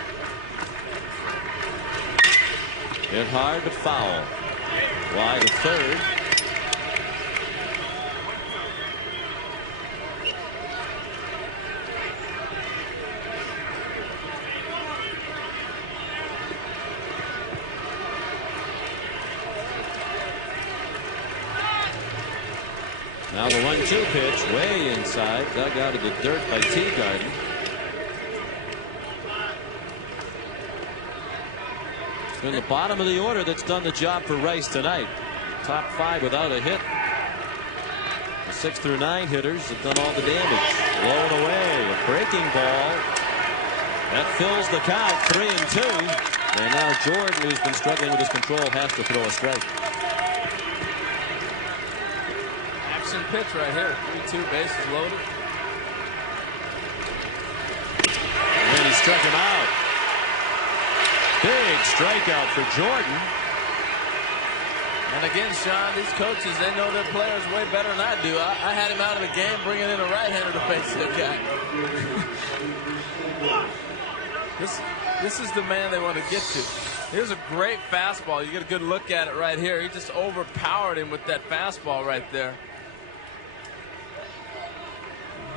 Hit hard but foul. Wide to third. Now the 1-2 pitch way inside, dug out of the dirt by Teagarden. It's been the bottom of the order that's done the job for Rice tonight. Top 5 without a hit. The 6 through 9 hitters have done all the damage. Blown away, a breaking ball. That fills the count, 3-2. And now Jordan, who's been struggling with his control, has to throw a strike. Pitch right here. 3-2, bases loaded. And he struck him out. Big strikeout for Jordan. And again, Sean, these coaches, they know their players way better than I do. I had him out of the game, bringing in a right-hander to face that guy. This is the man they want to get to. Here's a great fastball. You get a good look at it right here. He just overpowered him with that fastball right there.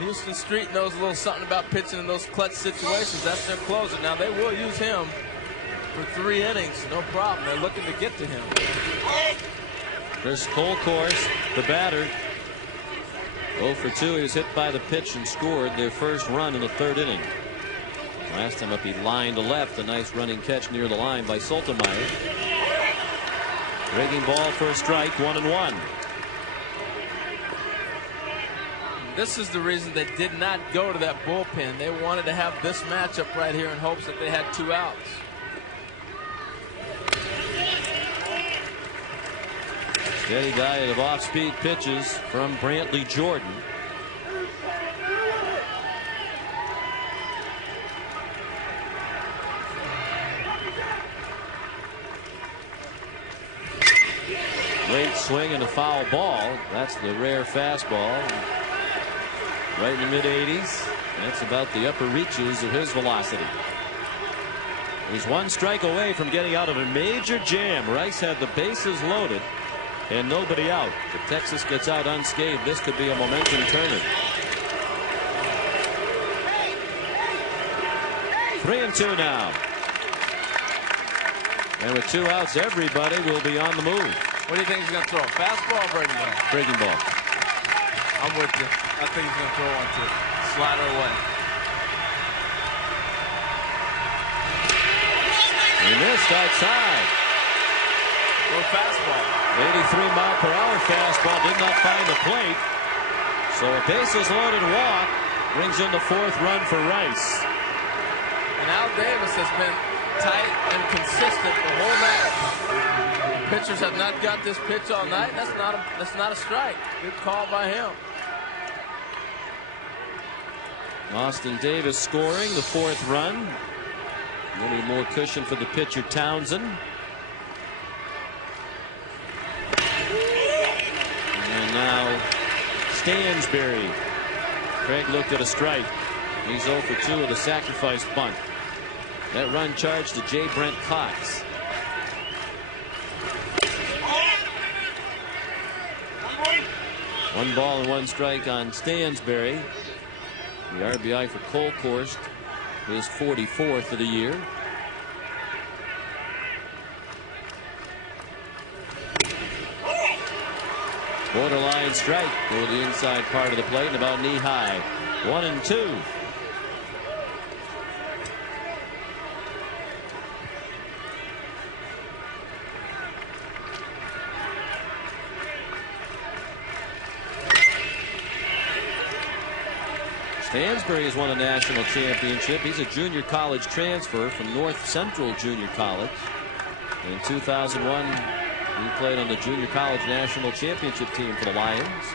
Houston Street knows a little something about pitching in those clutch situations. That's their closer. Now they will use him for 3 innings, no problem. They're looking to get to him. Chris Colcourse, the batter. 0 for 2. He was hit by the pitch and scored their first run in the 3rd inning. Last time up, he lined to left. A nice running catch near the line by Soltemeyer. Breaking ball for a strike, 1-1. This is the reason they did not go to that bullpen. They wanted to have this matchup right here in hopes that they had 2 outs. Steady diet of off-speed pitches from Brantley Jordan. Late swing and a foul ball. That's the rare fastball. Right in the mid-80s. That's about the upper reaches of his velocity. He's 1 strike away from getting out of a major jam. Rice had the bases loaded. and nobody out. If Texas gets out unscathed, this could be a momentum turner. 3-2 now. And with 2 outs, everybody will be on the move. What do you think he's going to throw? Fastball or breaking ball? Breaking ball. I'm with you. I think he's going to throw one to slider away. He missed outside. Little fastball. 83-mile-per-hour fastball did not find the plate. So a bases loaded walk brings in the 4th run for Rice. And Al Davis has been tight and consistent the whole match. Pitchers have not got this pitch all night. That's not a strike. Good call by him. Austin Davis scoring the 4th run. A little more cushion for the pitcher Townsend. And now Stansberry. Craig looked at a strike. He's 0 for 2 with a sacrifice bunt. That run charged to J. Brent Cox. One ball and 1 strike on Stansberry. The RBI for Colkhorst is 44th of the year. Borderline strike to the inside part of the plate and about knee high. 1-2. Stansberry has won a national championship. He's a junior college transfer from North Central Junior College. In 2001, he played on the junior college national championship team for the Lions,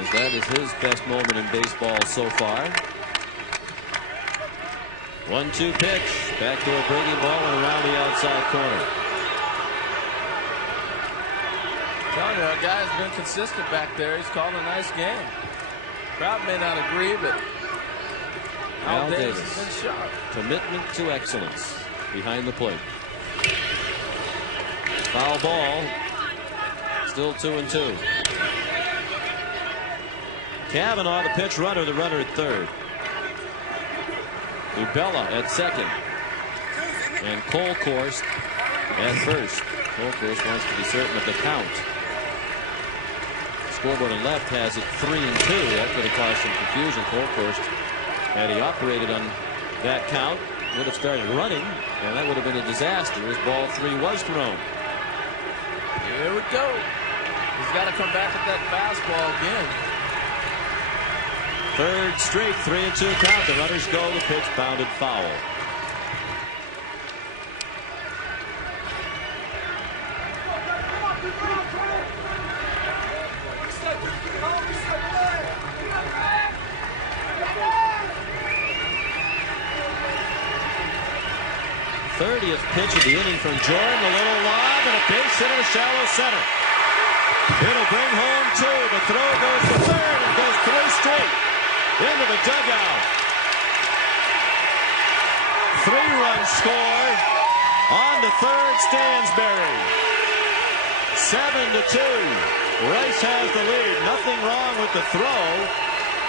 as that is his best moment in baseball so far. 1-2 pitch. Back to a breaking ball and around the outside corner. Telling you, our guy's been consistent back there. He's called a nice game. Crowd may not agree, but Al Davis has been sharp. Commitment to excellence behind the plate. Foul ball. Still 2-2. Cavanaugh, the pitch runner, the runner at 3rd. Lubella at 2nd. And Colkhorst at 1st. Colkhorst wants to be certain of the count. Scoreboard on left has it 3-2. That could have caused some confusion. Colkhorst, had he operated on that count, would have started running, and that would have been a disaster as ball 3 was thrown. Here we go. He's got to come back at that fastball again. 3rd straight 3-2 count. The runners go. The pitch bounded foul. th pitch of the inning from Jordan. A little lob and a base hit in the shallow center. It'll bring home 2. The throw goes to 3rd and goes 3 straight into the dugout. 3-run score on to 3rd Stansberry. 7-2. Rice has the lead. Nothing wrong with the throw.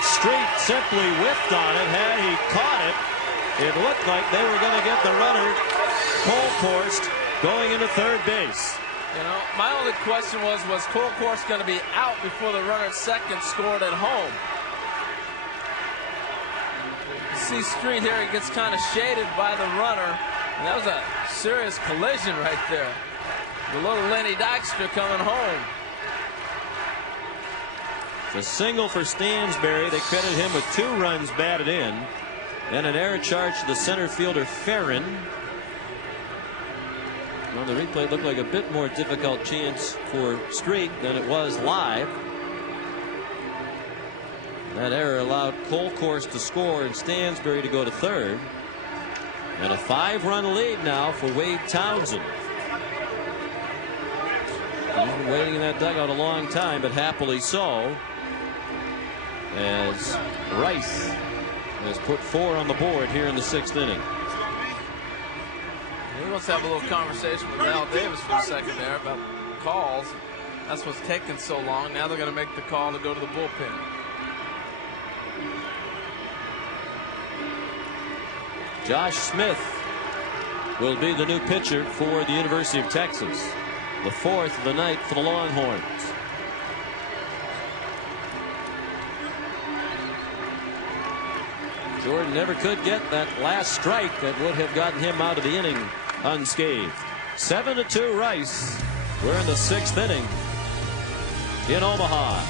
Street simply whiffed on it. Had he caught it, it looked like they were going to get the runner, Colkhorst, going into 3rd base. You know, my only question was Colkhorst going to be out before the runner at 2nd scored at home? You see Street here, he gets kind of shaded by the runner, and that was a serious collision right there. The little Lenny Dykstra coming home. The single for Stansberry. They credit him with 2 runs batted in. And an error charge to the center fielder Farron. On the replay, it looked like a bit more difficult chance for Street than it was live. That error allowed Colkhorst to score and Stansberry to go to 3rd. And a 5-run lead now for Wade Townsend. He's been waiting in that dugout a long time, but happily so, as Rice has put 4 on the board here in the 6th inning. He wants to have a little conversation with Al Davis for a second there about calls. That's what's taking so long. Now they're going to make the call to go to the bullpen. Josh Smith will be the new pitcher for the University of Texas. The 4th of the night for the Longhorns. Jordan never could get that last strike that would have gotten him out of the inning unscathed. 7-2 Rice. We're in the 6th inning in Omaha.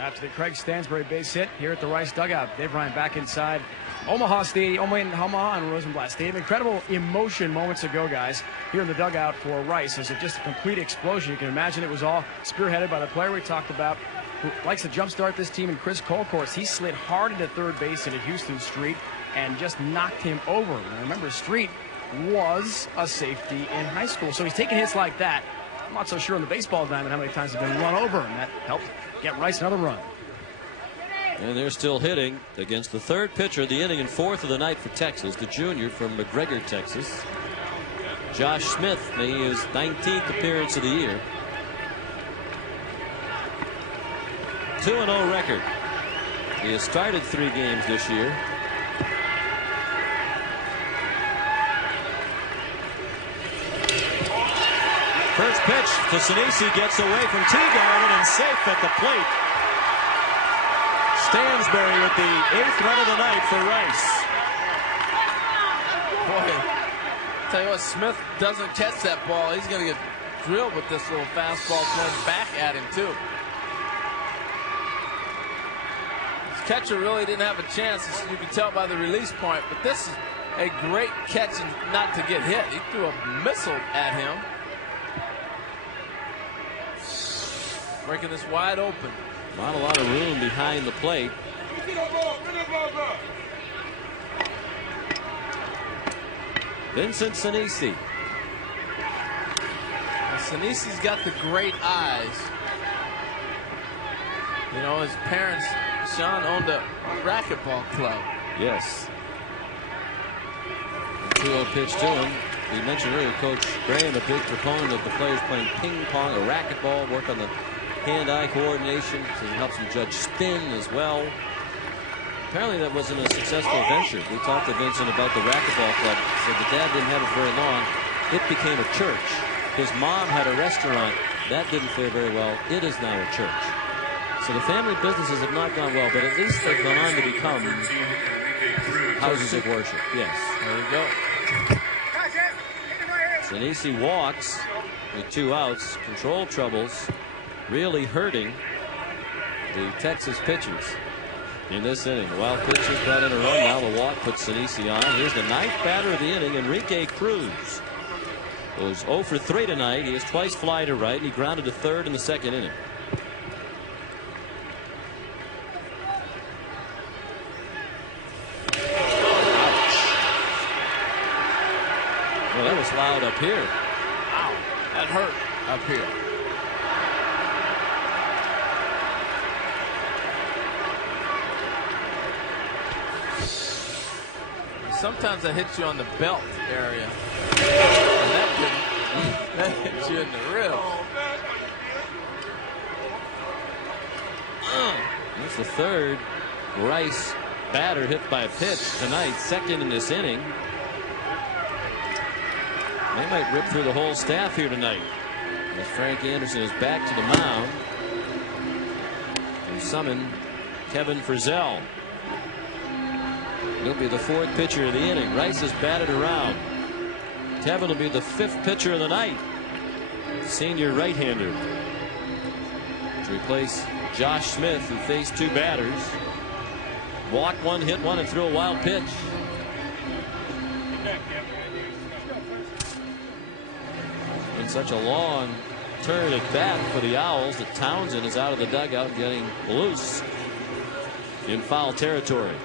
After the Craig Stansbury base hit here at the Rice dugout, Dave Ryan back inside Omaha Stadium, Omaha and Rosenblatt Stadium. Incredible emotion moments ago, guys, here in the dugout for Rice. As it just a complete explosion. You can imagine it was all spearheaded by the player we talked about, who likes to jumpstart this team, and Chris Colcourse. He slid hard into third base into Houston Street and just knocked him over. And remember, Street was a safety in high school, so he's taking hits like that. I'm not so sure on the baseball diamond how many times he's been run over, and that helped get Rice another run. And they're still hitting against the 3rd pitcher of the inning and 4th of the night for Texas, the junior from McGregor, Texas. Josh Smith making his 19th appearance of the year. 2-0 record. He has started 3 games this year. First pitch to Sinisi, gets away from Teagarden and safe at the plate. Stansbury with the 8th run of the night for Rice. Boy, tell you what, Smith doesn't catch that ball, he's going to get drilled with this little fastball thrown back at him, too. His catcher really didn't have a chance, you can tell by the release point, but this is a great catch and not to get hit. He threw a missile at him. Breaking this wide open. Not a lot of room behind the plate. Vincent Sinisi. Sinisi's got the great eyes. You know, his parents, Sean, owned a racquetball club. Yes. 2-0 pitch to him. We mentioned earlier, Coach Graham, a big proponent of the players playing ping pong or racquetball, work on the hand-eye coordination, so he helps them judge spin as well. Apparently that wasn't a successful venture. We talked to Vincent about the racquetball club. Said the dad didn't have it very long. It became a church. His mom had a restaurant. That didn't fare very well. It is now a church. So the family businesses have not gone well, but at least they've gone on to become houses of worship. Yes. There you go. Sinisi walks with 2 outs. Control troubles really hurting the Texas pitchers in this inning. The wild pitch has brought in a run. Now the walk puts Sinisi on. Here's the 9th batter of the inning, Enrique Cruz. Goes 0 for 3 tonight. He has twice fly to right. He grounded to 3rd in the 2nd inning. Well, that was loud up here. Ow, that hurt up here. Sometimes that hits you on the belt area. And that hits you in the ribs. That's the 3rd Rice batter hit by a pitch tonight, 2nd in this inning. They might rip through the whole staff here tonight, as Frank Anderson is back to the mound and summon Kevin Frizzell. He'll be the 4th pitcher of the inning. Rice is batted around. Kevin will be the 5th pitcher of the night. Senior right-hander to replace Josh Smith, who faced 2 batters. Walked 1, hit 1, and threw a wild pitch. Been such a long turn at bat for the Owls that Townsend is out of the dugout getting loose in foul territory.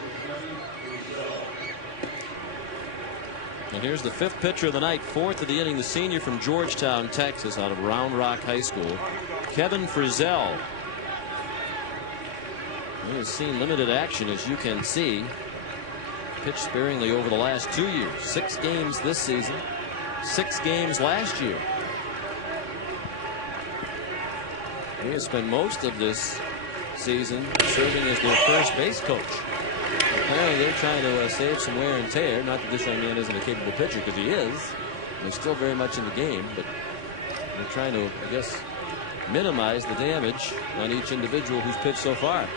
And here's the 5th pitcher of the night, 4th of the inning, the senior from Georgetown, Texas, out of Round Rock High School, Kevin Frizzell. He has seen limited action, as you can see. pitched sparingly over the last 2 years. 6 games this season, 6 games last year. He has spent most of this season serving as their first base coach. Apparently they're trying to save some wear and tear. Not that this young man isn't a capable pitcher, because he is. He's still very much in the game, but they're trying to, I guess, minimize the damage on each individual who's pitched so far.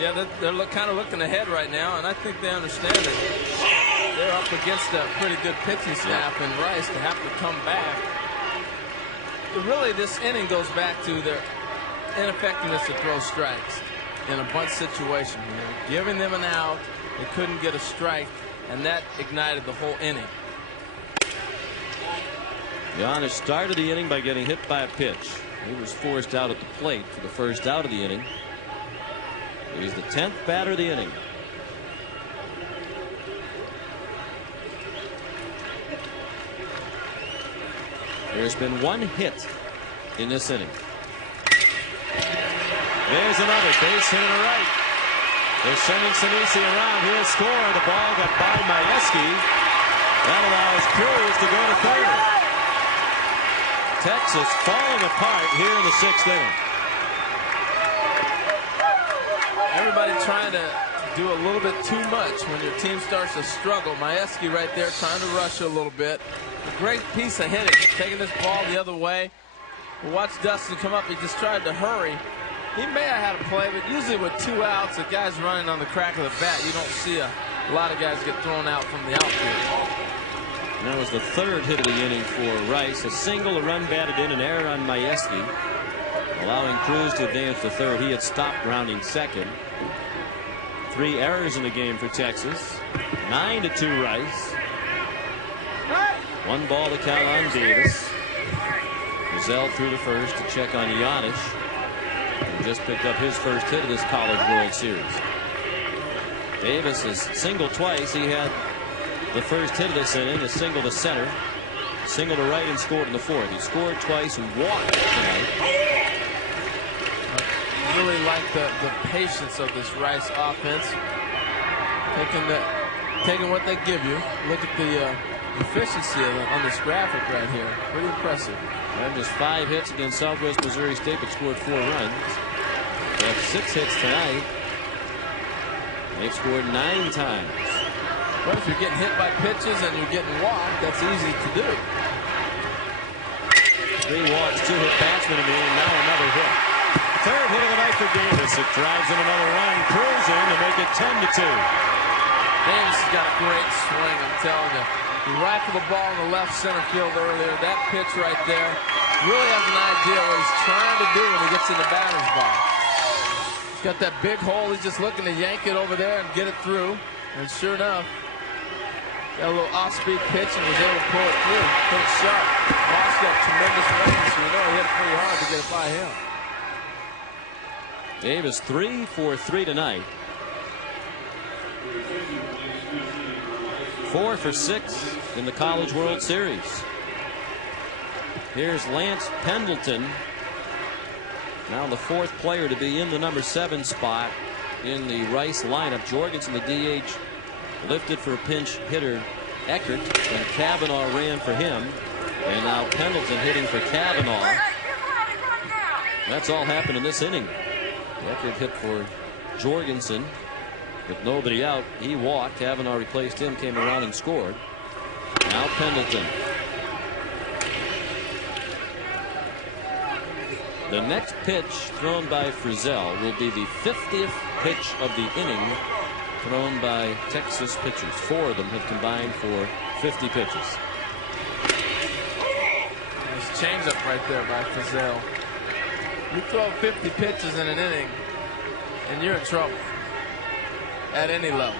Yeah, they're kind of looking ahead right now, and I think they understand that they're up against a pretty good pitching staff in Rice to have to come back. But really, this inning goes back to their ineffectiveness to throw strikes in a bunt situation. You know, giving them an out, they couldn't get a strike, and that ignited the whole inning. Giannis started the inning by getting hit by a pitch. He was forced out at the plate for the first out of the inning. He's the 10th batter of the inning. There's been 1 hit in this inning. There's another base hit to the right. They're sending Sinisi around. He'll score. The ball got by Majewski. That allows Cruz to go to third. Texas falling apart here in the 6th inning. Everybody trying to do a little bit too much when your team starts to struggle. Majewski right there trying to rush a little bit. A great piece of hitting, taking this ball the other way. We'll watch Dustin come up. He just tried to hurry. He may have had a play, but usually with 2 outs, the guy's running on the crack of the bat. You don't see a lot of guys get thrown out from the outfield. And that was the 3rd hit of the inning for Rice. A single, a run batted in, an error on Majewski, allowing Cruz to advance to third. He had stopped grounding second. 3 errors in the game for Texas. 9-2 Rice. 1 ball to count on Davis. Rizal threw the first to check on Giannis, who just picked up his first hit of this College World Series. Davis has singled twice. He had the first hit of this inning, a single to center, single to right, and scored in the 4th. He scored twice and walked tonight. Really like the patience of this Rice offense. Taking what they give you. Look at the efficiency on this graphic right here. Pretty impressive. And just 5 hits against Southwest Missouri State, but scored 4 runs. They have 6 hits tonight. They've scored 9 times. But if you're getting hit by pitches and you're getting walked, that's easy to do. 3 walks, 2 hit batsmen in the inning. Now another hit. 3rd hit of the night for Davis. It drives in another run. Cruz in to make it 10-2. Davis has got a great swing, I'm telling you. He rifled the ball in the left center field earlier. That pitch right there really has an idea what he's trying to do when he gets in the batter's box. He's got that big hole. He's just looking to yank it over there and get it through. And sure enough, got a little off-speed pitch and was able to pull it through. Put it sharp. Moss got tremendous range, so you know he hit it pretty hard to get it by him. Davis 3 for 3 tonight. 4 for 6 in the College World Series. Here's Lance Pendleton, now the 4th player to be in the number 7 spot in the Rice lineup. Jorgensen, the DH, lifted for pinch hitter Eckert, and Kavanaugh ran for him. And now Pendleton hitting for Kavanaugh. That's all happened in this inning. Eckert hit for Jorgensen. With nobody out, he walked. Kavanaugh replaced him, came around and scored. Now Pendleton. The next pitch thrown by Frizzell will be the 50th pitch of the inning thrown by Texas pitchers. 4 of them have combined for 50 pitches. Nice changeup right there by Frizzell. You throw 50 pitches in an inning, and you're in trouble at any level.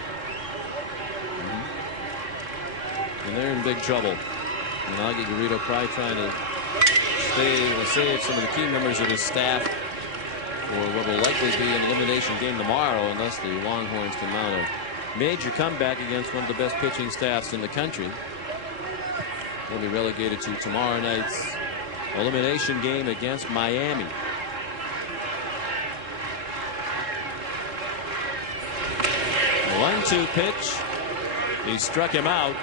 And they're in big trouble. And Augie Garrido probably trying to save some of the key members of his staff for what will likely be an elimination game tomorrow, unless the Longhorns can mount a major comeback against one of the best pitching staffs in the country. They'll be relegated to tomorrow night's elimination game against Miami. 1-2 pitch. He struck him out.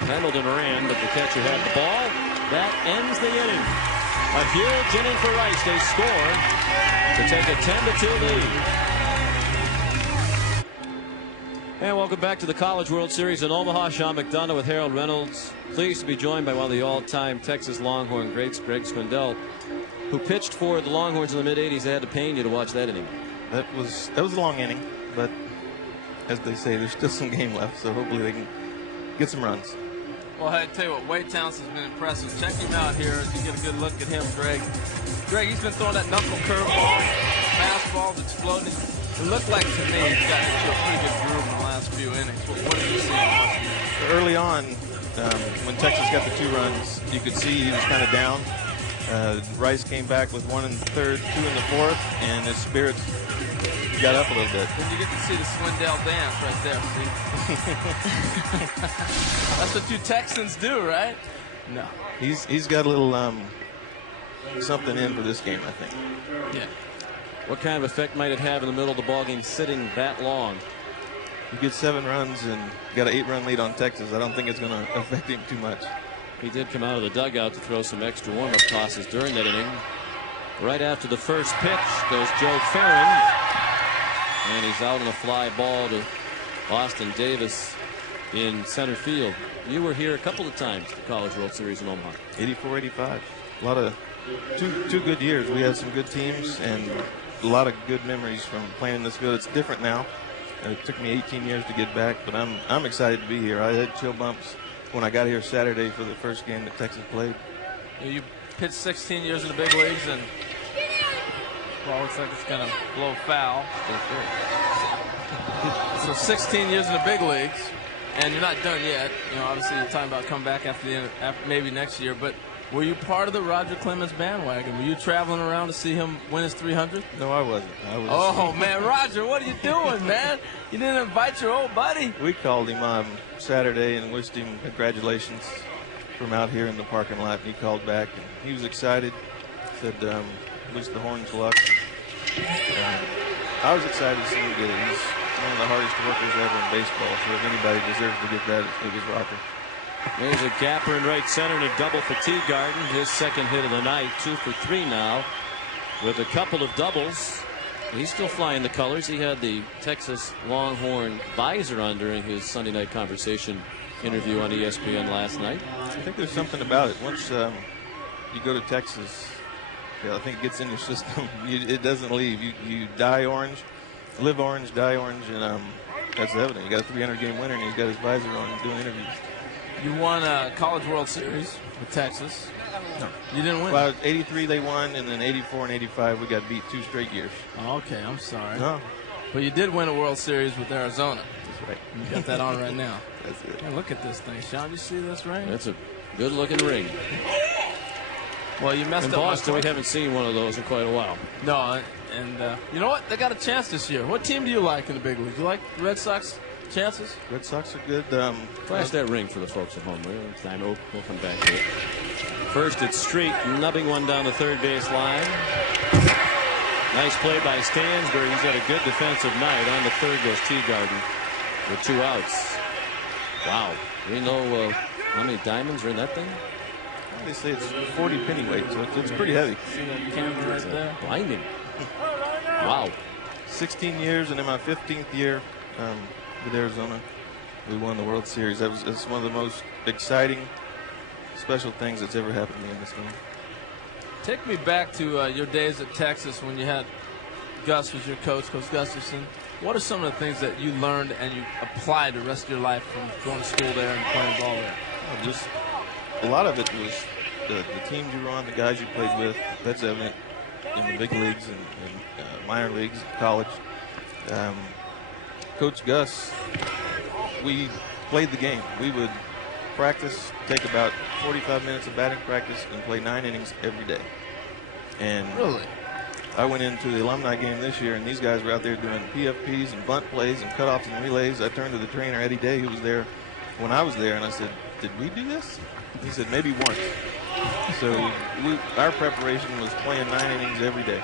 Pendleton ran, but the catcher had the ball. That ends the inning. A huge inning for Rice. They score to take a 10-2 lead. And welcome back to the College World Series in Omaha. Sean McDonough with Harold Reynolds. Pleased to be joined by one of the all-time Texas Longhorn greats, Greg Swindell, who pitched for the Longhorns in the mid-'80s. They had to pain you to watch that inning. That was a long inning, but as they say, there's still some game left, so hopefully they can get some runs. Well, I tell you what, Wade Townsend's been impressive. Check him out here as you get a good look at him, Greg. Greg, he's been throwing that knuckle curveball, fastball's exploding. It looked like to me he's gotten into a pretty good groove in the last few innings. What did you see? Early on, when Texas got the 2 runs, you could see he was kind of down. Rice came back with 1 in the 3rd, 2 in the 4th, and his spirits got up a little bit. Then you get to see the Swindell dance right there, see? That's what you Texans do, right? No. He's got a little something in for this game, I think. Yeah. What kind of effect might it have in the middle of the ballgame sitting that long? You get 7 runs and got an 8-run lead on Texas. I don't think it's going to affect him too much. He did come out of the dugout to throw some extra warm-up tosses during that inning. Right after the first pitch goes Joe Farron. And he's out on a fly ball to Austin Davis in center field. You were here a couple of times at the College World Series in Omaha. 84, 85. A lot of two good years. We had some good teams and a lot of good memories from playing in this field. It's different now. It took me 18 years to get back, but I'm excited to be here. I had chill bumps when I got here Saturday for the first game that Texas played. You pitched 16 years in the big leagues, and well, looks like it's going to blow foul. So 16 years in the big leagues, and you're not done yet. You know, obviously you're talking about coming back after the end, maybe next year. But were you part of the Roger Clemens bandwagon? Were you traveling around to see him win his 300th? No, I wasn't. Oh man, Roger, what are you doing, man? You didn't invite your old buddy? We called him Saturday and wished him congratulations from out here in the parking lot. And he called back, and he was excited. Said, wish the Horns luck. I was excited to see him get it. He's one of the hardest workers ever in baseball, so if anybody deserves to get that, it was Roger. There's a gapper in right center and a double for Teagarden. His second hit of the night, 2 for 3 now, with a couple of doubles. He's still flying the colors. He had the Texas Longhorn visor on during his Sunday night conversation interview on ESPN last night. I think there's something about it. Once you go to Texas, I think it gets in your system. It doesn't leave. You dye orange, live orange, die orange, and that's evident. You got a 300-game winner, and he's got his visor on and doing interviews. You won a College World Series with Texas. No. You didn't win? Well, 83 they won, and then 84 and 85 we got beat 2 straight years. Okay, I'm sorry. No. But you did win a World Series with Arizona. That's right. You got that on right now. That's it. Hey, look at this thing, Sean. You see this ring? That's a good-looking ring. Well, you messed in up. Boston, we haven't seen one of those in quite a while. No, and you know what? They got a chance this year. What team do you like in the big leagues? You like the Red Sox chances? Red Sox are good. Flash that ring for the folks at home. We'll come back to it. First, it's Street nubbing one down the third base line. Nice play by Stansbury. He's had a good defensive night. On the third goes Teagarden with 2 outs. Wow. We know how many diamonds are in that thing? They say it's 40 pennyweight, so it's pretty heavy. See that camera right there? Blinding. Wow. 16 years, and in my 15th year with Arizona, we won the World Series. That's one of the most exciting, special things that's ever happened to me in this game. Take me back to your days at Texas when you had Gus was your coach, Coach Gustafson. What are some of the things that you learned and you applied the rest of your life from going to school there and playing ball there? Well, just a lot of it was the teams you were on, the guys you played with. That's evident in the big leagues and minor leagues, college. Coach Gus, we played the game. We would practice, take about 45 minutes of batting practice, and play 9 innings every day. And really, I went into the alumni game this year, and these guys were out there doing PFPs and bunt plays and cutoffs and relays. I turned to the trainer, Eddie Day, who was there when I was there, and I said, "Did we do this?" He said, "Maybe once." So our preparation was playing 9 innings every day.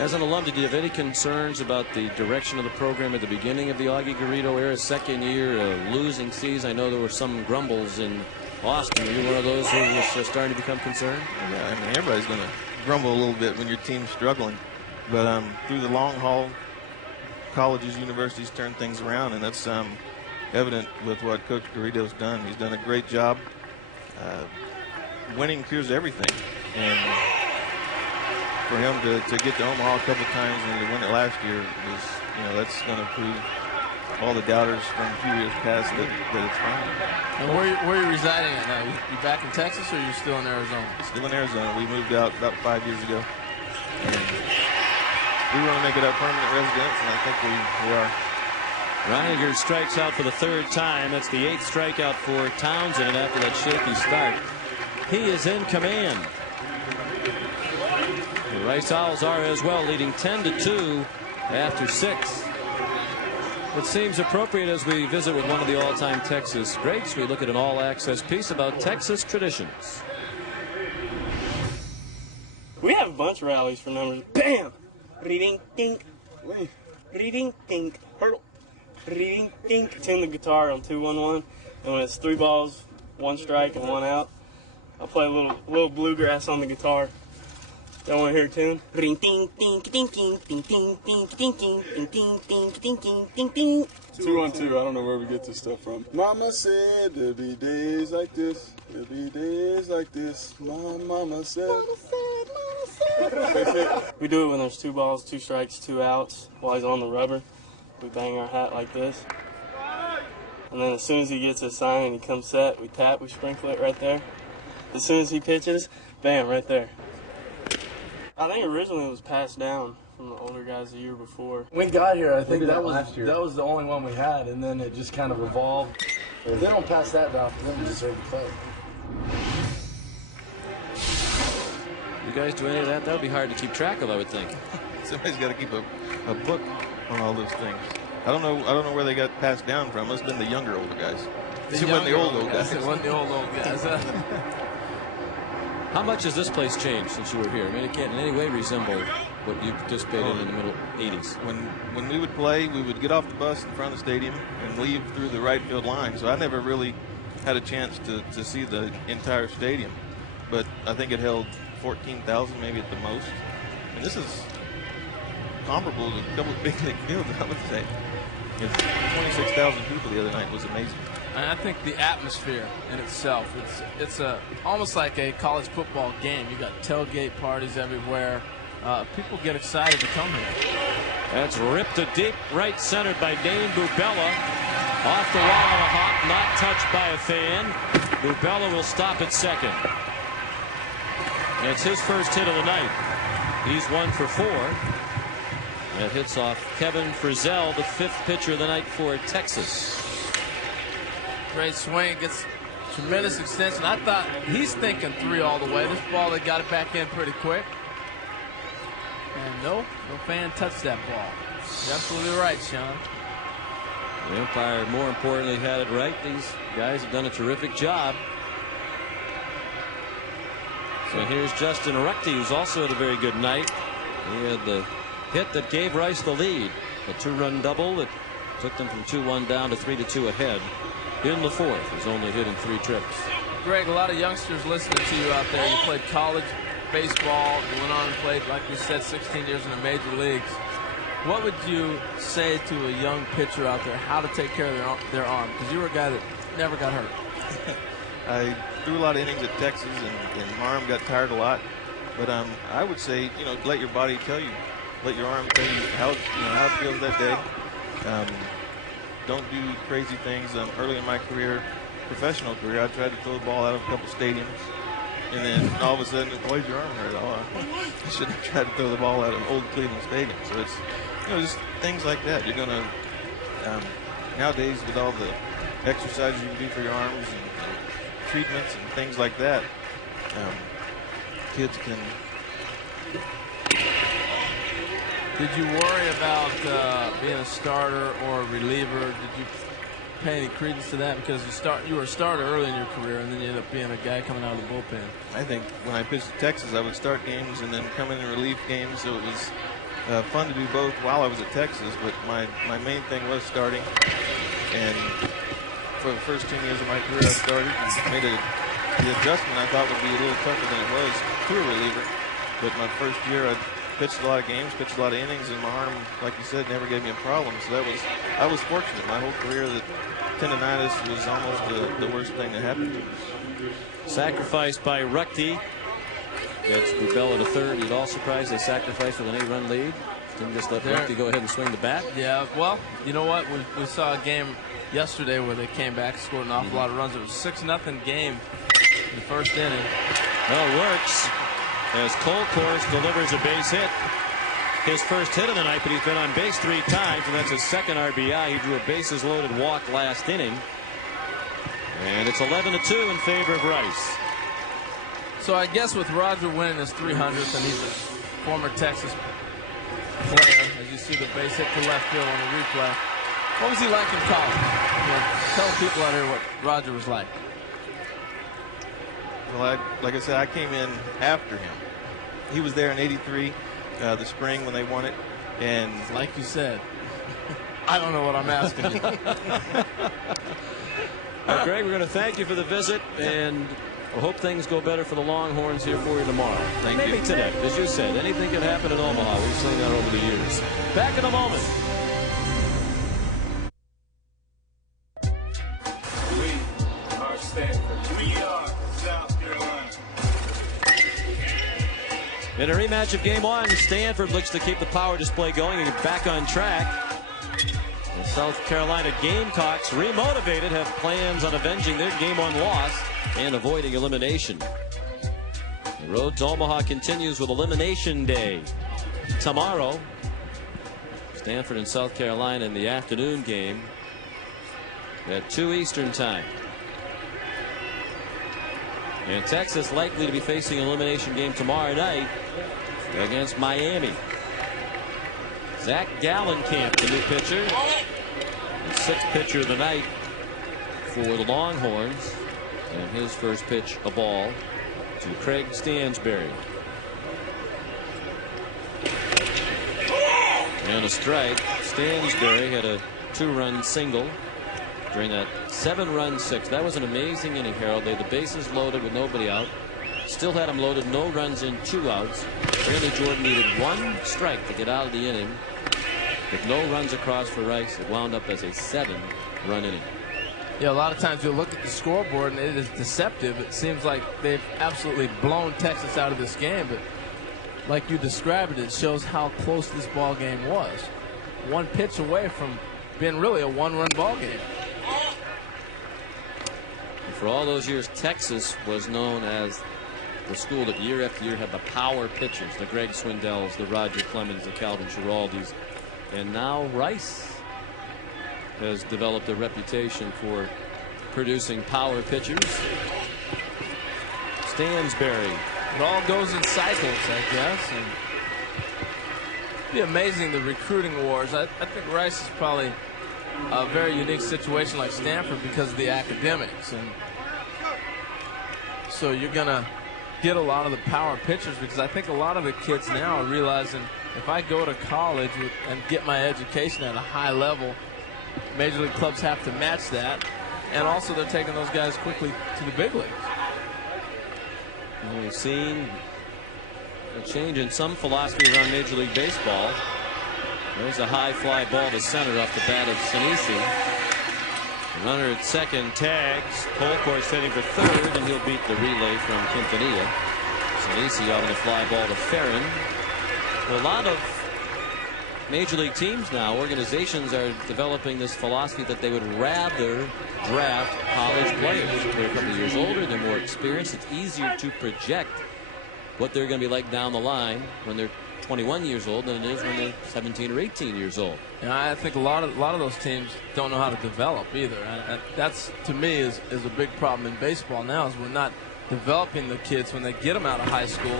As an alum, did you have any concerns about the direction of the program at the beginning of the Augie Garrido era, second year, losing season? I know there were some grumbles in Austin. Were you one of those who was starting to become concerned? Yeah, I mean, everybody's going to grumble a little bit when your team's struggling. But through the long haul, colleges, universities turn things around, and that's evident with what Coach Garrido's done. He's done a great job. Winning cures everything. And for him to get to Omaha a couple of times and to win it last year was, that's going to prove all the doubters from a few years past that it's fine. And where are you residing at now? You back in Texas, or are you still in Arizona? Still in Arizona. We moved out about 5 years ago. And we want to make it our permanent residence, and I think we are. Reiniger strikes out for the third time. That's the 8th strikeout for Townsend, and after that shaky start, he is in command. The Rice Owls are as well, leading 10-2 after 6. It seems appropriate as we visit with one of the all-time Texas greats. We look at an all-access piece about Texas traditions. We have a bunch of rallies for numbers. Bam! Reading, dink. Reading, dink. Hurdle. Reading, dink. Tune the guitar on 2-1-1. And when it's 3 balls, 1 strike, and 1 out, I'll play a little bluegrass on the guitar. Y'all want to hear a tune? Ring, ding, ding, ding, ding, ding, ding, ding, ding, ding, ding, ding, ding, ding, ding, ding, ding. 2-1-2. I don't know where we get this stuff from. Mama said there'll be days like this. There'll be days like this. Mama said. We do it when there's 2 balls, 2 strikes, 2 outs. While he's on the rubber, we bang our hat like this. And then as soon as he gets a sign and he comes set, we tap, we sprinkle it right there. As soon as he pitches, bam, right there. I think originally it was passed down from the older guys the year before. When we got here, I think that was the only one we had, and then it just kind of evolved. If they don't pass that down, then we deserve to play. You guys do any of that? That would be hard to keep track of, I would think. Somebody's got to keep a book on all those things. I don't know where they got passed down from. It must have been the younger older guys. It wasn't the old guys. It wasn't the old guys. How much has this place changed since you were here? I mean, it can't in any way resemble what you participated in the middle 80s. When we would play, we would get off the bus in front of the stadium and leave through the right field line. So I never really had a chance to see the entire stadium. But I think it held 14,000 maybe at the most. And this is comparable to a couple of big league fields, I would say. 26,000 people the other night was amazing. And I think the atmosphere in itself, it's almost like a college football game. You got tailgate parties everywhere. People get excited to come here. That's ripped to deep right center by Dane Bubella. Off the wall on a hop, not touched by a fan. Bubella will stop at second. It's his first hit of the night. He's 1 for 4. That hits off Kevin Frizzell, the 5th pitcher of the night for Texas. Great swing, gets tremendous extension. I thought he's thinking 3 all the way. This ball, they got it back in pretty quick. And no fan touched that ball. You're absolutely right, Sean. The umpire, more importantly, had it right. These guys have done a terrific job. So here's Justin Ruckte, who's also had a very good night. He had the hit that gave Rice the lead. A 2-run double that took them from 2-1 down to 3-2 ahead in the 4th. He's only hitting 3 trips. Greg, a lot of youngsters listening to you out there. You played college baseball. You went on and played, like you said, 16 years in the major leagues. What would you say to a young pitcher out there how to take care of their arm? Because you were a guy that never got hurt. I threw a lot of innings at Texas, and my arm got tired a lot. But I would say, let your body tell you, let your arm tell you how it feels that day. Don't do crazy things. Early in my career, professional career, I tried to throw the ball out of a couple stadiums, and then all of a sudden, why is your arm hurt? I shouldn't have tried to throw the ball out of old Cleveland Stadium. So it's just things like that. You're gonna nowadays with all the exercises you can do for your arms and treatments and things like that, kids can. Did you worry about being a starter or a reliever? Did you pay any credence to that? Because you were a starter early in your career, and then you ended up being a guy coming out of the bullpen. I think when I pitched at Texas, I would start games and then come in and relief games. So fun to do both while I was at Texas, but my main thing was starting. And for the first 10 years of my career, I started and made the adjustment I thought would be a little tougher than it was to a reliever. But my first year, I pitched a lot of games, pitched a lot of innings, and my arm, like you said, never gave me a problem. So I was fortunate. My whole career, that tendonitis was almost the worst thing that happened to me. Sacrificed by Ruckte. Gets Bubella to third. You'd all surprised they sacrificed with an 8-run lead. Didn't just let Ruckte go ahead and swing the bat. Yeah, well, you know what? We saw a game yesterday where they came back, scored an awful lot of runs. It was a 6-0 game in the first inning. Well, it works as Colcourse delivers a base hit. His first hit of the night, but he's been on base 3 times, and that's his second RBI. He drew a bases loaded walk last inning. And it's 11-2 in favor of Rice. So I guess with Roger winning his 300th, and he's a former Texas player, as you see the base hit to left field on the replay. What was he like in college? Tell people out here what Roger was like. Well, like I said, I came in after him. He was there in '83, the spring when they won it, and like you said, I don't know what I'm asking you. Well, Greg, we're going to thank you for the visit, and we'll hope things go better for the Longhorns here for you tomorrow. Maybe today. As you said, anything can happen in Omaha. We've seen that over the years. Back in a moment. We are Stanford. We are South Carolina. In a rematch of Game 1, Stanford looks to keep the power display going and get back on track. The South Carolina Gamecocks, remotivated, have plans on avenging their Game 1 loss and avoiding elimination. The road to Omaha continues with Elimination Day tomorrow. Stanford and South Carolina in the afternoon game at 2 Eastern time. And Texas likely to be facing an elimination game tomorrow night against Miami. Zach Gallenkamp, the new pitcher, the 6th pitcher of the night for the Longhorns. And his first pitch, a ball to Craig Stansberry. And a strike. Stansberry had a 2-run single during that 7-run 6th. That was an amazing inning, Harold. They had the bases loaded with nobody out. Still had them loaded, no runs in, 2 outs. Randy Jordan needed 1 strike to get out of the inning. With no runs across for Rice, it wound up as a 7-run inning. Yeah, a lot of times you'll look at the scoreboard and it is deceptive. It seems like they've absolutely blown Texas out of this game, but like you described it, it shows how close this ball game was. 1 pitch away from being really a 1-run ball game. And for all those years, Texas was known as the school that year after year had the power pitchers, the Greg Swindells, the Roger Clemens, the Calvin Giraldis. And now Rice has developed a reputation for producing power pitchers. Stansberry. It all goes in cycles, I guess. And it'd be amazing, the recruiting wars. I think Rice is probably a very unique situation like Stanford because of the academics. And so you're going to get a lot of the power pitchers because I think a lot of the kids now are realizing if I go to college and get my education at a high level, major league clubs have to match that, and also they're taking those guys quickly to the big leagues. And we've seen a change in some philosophy around Major League Baseball. There's a high fly ball to center off the bat of Sinisi. The runner at second tags. Colcourse heading for third, and he'll beat the relay from Quintanilla. Sinisi out on the fly ball to Farron. Well, a lot of Major League teams now, organizations are developing this philosophy that they would rather draft college players. They're a couple of years older, they're more experienced. It's easier to project what they're going to be like down the line when they're 21 years old than it is when they're 17 or 18 years old. Yeah, I think a lot of those teams don't know how to develop either. That's, to me, is a big problem in baseball now, is we're not developing the kids when they get them out of high school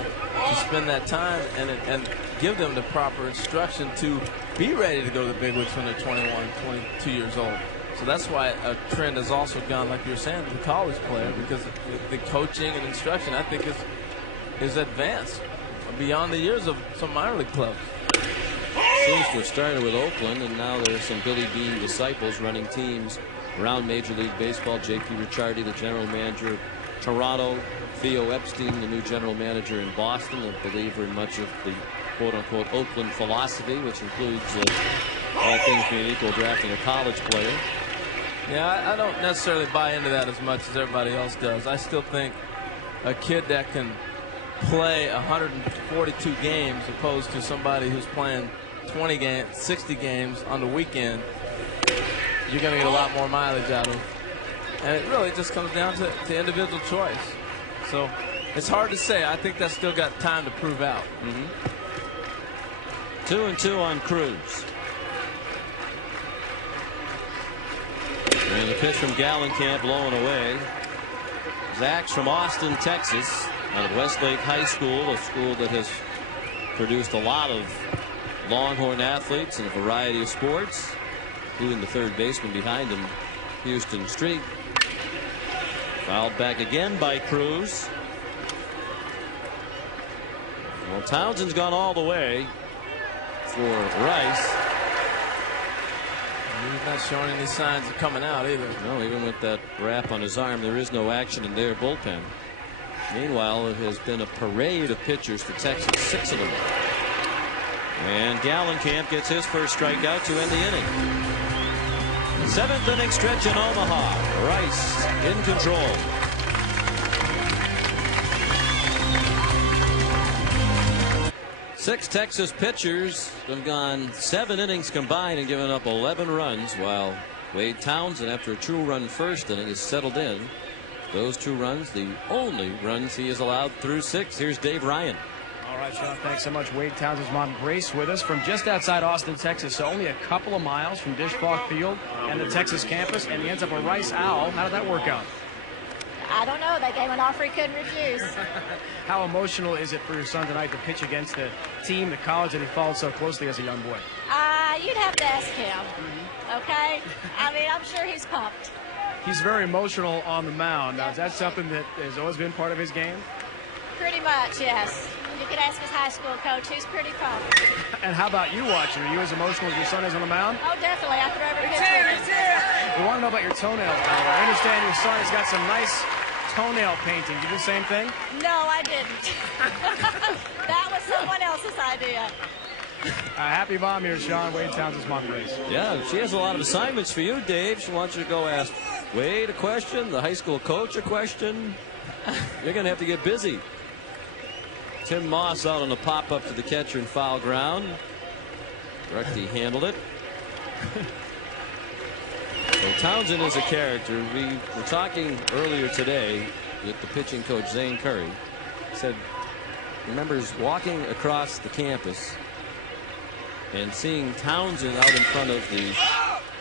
to spend that time and give them the proper instruction to be ready to go to the big leagues when they're 21, 22 years old. So that's why a trend has also gone, like you were saying, to the college player, because the coaching and instruction, I think, is advanced beyond the years of some minor league clubs. seems to have started with Oakland, and now there's some Billy Beane disciples running teams around Major League Baseball. J.P. Ricciardi, the general manager, Toronto. Theo Epstein, the new general manager in Boston, a believer in much of the quote-unquote Oakland philosophy, which includes all things being equal, drafting a college player. Yeah, I don't necessarily buy into that as much as everybody else does. I still think a kid that can play 142 games opposed to somebody who's playing 20 games, 60 games on the weekend, you're going to get a lot more mileage out of them. And it really just comes down to individual choice. So it's hard to say. I think that's still got time to prove out. 2-2 on Cruz. And the pitch from Gallenkamp blowing away. Zach's from Austin, Texas, out of Westlake High School, a school that has produced a lot of Longhorn athletes in a variety of sports, including the third baseman behind him, Houston Street. Fouled back again by Cruz. Well, Townsend's gone all the way for Rice. He's not showing any signs of coming out either. No, even with that wrap on his arm, there is no action in their bullpen. Meanwhile, it has been a parade of pitchers for Texas, 6 of them. And Gallenkamp gets his first strikeout to end the inning. 7th inning stretch in Omaha. Rice in control. Six Texas pitchers have gone 7 innings combined and given up 11 runs, while Wade Townsend, after a 2-run first inning, is settled in. Those 2 runs, the only runs he has allowed through 6. Here's Dave Ryan. All right, Sean, thanks so much. Wade Townsend's mom, Grace, with us from just outside Austin, Texas, so only a couple of miles from Dish Falk Field and the Texas campus, and he ends up a Rice Owl. How did that work out? I don't know. They gave an offer he couldn't refuse. How emotional is it for your son tonight to pitch against the team, the college that he followed so closely as a young boy? You'd have to ask him. Okay? I mean, I'm sure he's pumped. He's very emotional on the mound. Now, is that something that has always been part of his game? Pretty much, yes. You could ask his high school coach. He's pretty pumped. And how about you watching? Are you as emotional as your son is on the mound? Oh, definitely. I throw every pitch with him. We want to know about your toenails, by the way. I understand your son has got some nice toenail painting. You do the same thing? No, I didn't. That was someone else's idea. Happy mom here, Sean. Wade Townsend's mom, Grace. Yeah, she has a lot of assignments for you, Dave. She wants you to go ask Wade a question, the high school coach a question. You're going to have to get busy. Tim Moss out on a pop-up to the catcher in foul ground. Ruckty handled it. So Townsend is a character. We were talking earlier today with the pitching coach, Zane Curry. He said, remembers walking across the campus and seeing Townsend out in front of the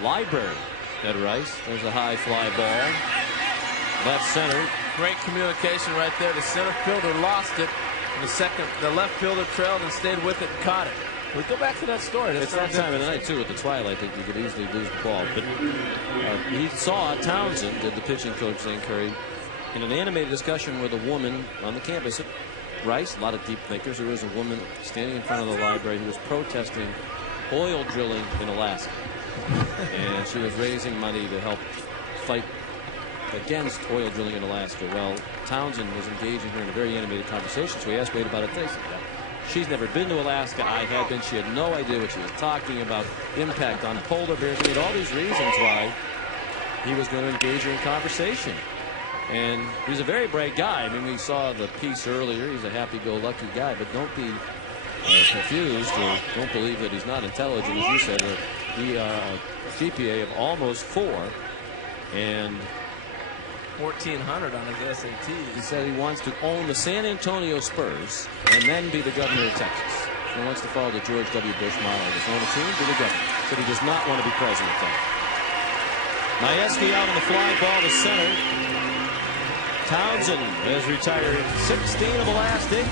library at Rice. There's a high fly ball. Left center. Great communication right there. The center fielder lost it. The left fielder trailed and stayed with it and caught it. We go back to that story. It's that time of the night, too, with the twilight, that you could easily lose the ball. But he saw Townsend, did the pitching coach, Zane Curry, in an animated discussion with a woman on the campus at Rice. A lot of deep thinkers. There was a woman standing in front of the library who was protesting oil drilling in Alaska. And she was raising money to help fight against oil drilling in Alaska. Well, Townsend was engaging her in a very animated conversation, so he asked Wade about it. They said, she's never been to Alaska. I had been. She had no idea what she was talking about. Impact on polar bears. I mean, all these reasons why he was going to engage her in conversation. And he's a very bright guy. I mean, we saw the piece earlier. He's a happy-go-lucky guy, but don't be confused or don't believe that he's not intelligent. As you said, he a GPA of almost 4 and 1,400 on his SAT. He said he wants to own the San Antonio Spurs and then be the governor of Texas. He wants to follow the George W. Bush model. Just own a team, be the governor. Said he does not want to be president then. Majewski out on the fly ball to center. Townsend has retired 16 of the last 18.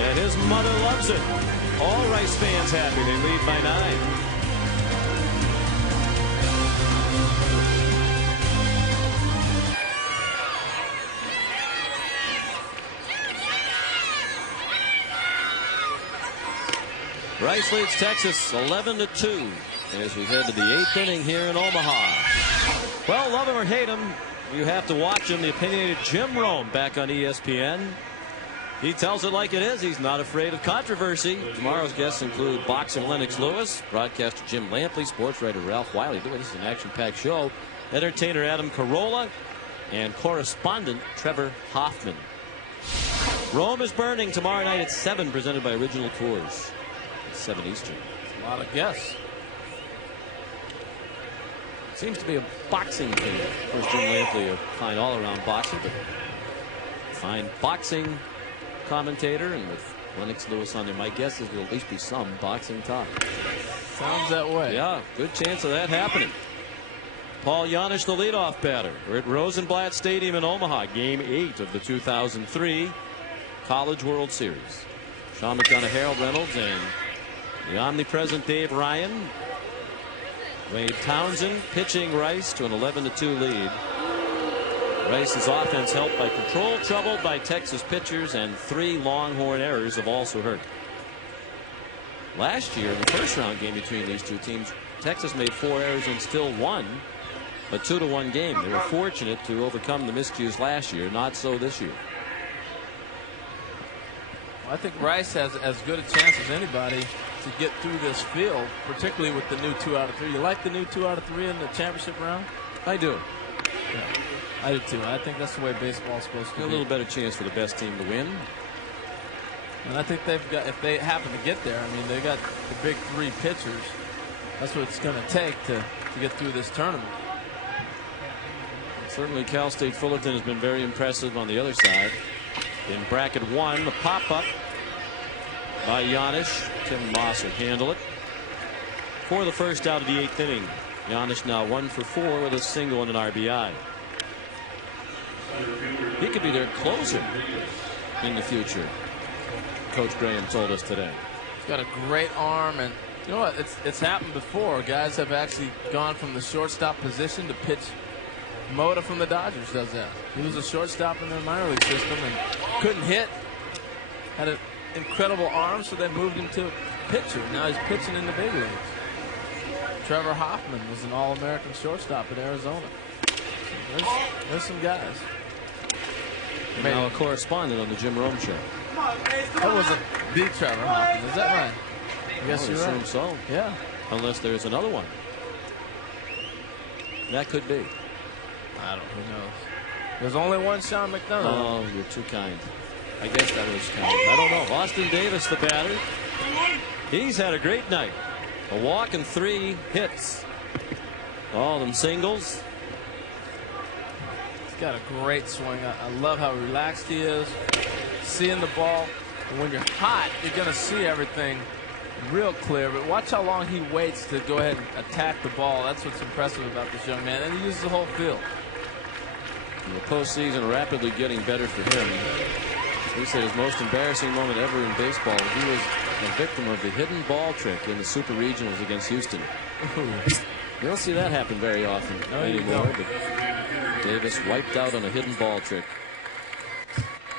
And his mother loves it. All Rice fans happy. They lead by 9. Rice leads Texas 11-2 as we head to the 8th inning here in Omaha. Well, love him or hate him, you have to watch him. The opinionated Jim Rome back on ESPN. He tells it like it is. He's not afraid of controversy. Tomorrow's guests include boxer Lennox Lewis, broadcaster Jim Lampley, sports writer Ralph Wiley. This is an action-packed show. Entertainer Adam Carolla and correspondent Trevor Hoffman. Rome is burning tomorrow night at 7, presented by Original Coors. 7 Eastern. A lot of guests. Seems to be a boxing thing. Of course, Jim Lampley, a fine all-around boxer, but fine boxing commentator, and with Lennox Lewis on there, my guess is there'll at least be some boxing talk. Sounds that way. Yeah, good chance of that happening. Paul Janisch, the leadoff batter. We're at Rosenblatt Stadium in Omaha, Game 8 of the 2003 College World Series. Sean McDonough, Harold Reynolds, and the omnipresent Dave Ryan. Wade Townsend pitching Rice to an 11-2 lead. Rice's offense helped by control trouble by Texas pitchers, and 3 Longhorn errors have also hurt. Last year in the first round game between these two teams, Texas made 4 errors and still won a 2-1 game. They were fortunate to overcome the miscues last year, not so this year. I think Rice has as good a chance as anybody to get through this field, particularly with the new 2 out of 3. You like the new 2 out of 3 in the championship round? I do. Yeah, I do too. I think that's the way baseball is supposed to be. A little better chance for the best team to win. And I think they've got, if they happen to get there, I mean, they got the big 3 pitchers. That's what it's going to take to get through this tournament. Certainly Cal State Fullerton has been very impressive on the other side. In bracket 1, the pop-up by Janisch. Tim Moss will handle it for the first out of the 8th inning. Janisch now 1 for 4 with a single and an RBI. He could be their closer in the future, Coach Graham told us today. He's got a great arm, and you know what? It's happened before. Guys have actually gone from the shortstop position to pitch. Moda from the Dodgers does that. He was a shortstop in their minor league system and couldn't hit. Had an incredible arm, so they moved him to pitcher. Now he's pitching in the big leagues. Trevor Hoffman was an All-American shortstop at Arizona. There's some guys. Now a correspondent on the Jim Rome Show. That wasn't the Trevor Hoffman, is that right? I guess you're right. So. Yeah. Unless there's another one. That could be. I don't know. Who knows? There's only one Sean McDonough. Oh, you're too kind. I guess that was kind. I don't know. Austin Davis, the batter. He's had a great night. A walk and 3 hits. All of them singles. He's got a great swing. I love how relaxed he is. Seeing the ball. And when you're hot, you're going to see everything real clear. But watch how long he waits to go ahead and attack the ball. That's what's impressive about this young man. And he uses the whole field. And the postseason rapidly getting better for him. He said his most embarrassing moment ever in baseball, he was a victim of the hidden ball trick in the Super Regionals against Houston. You don't see that happen very often anymore, but Davis wiped out on a hidden ball trick.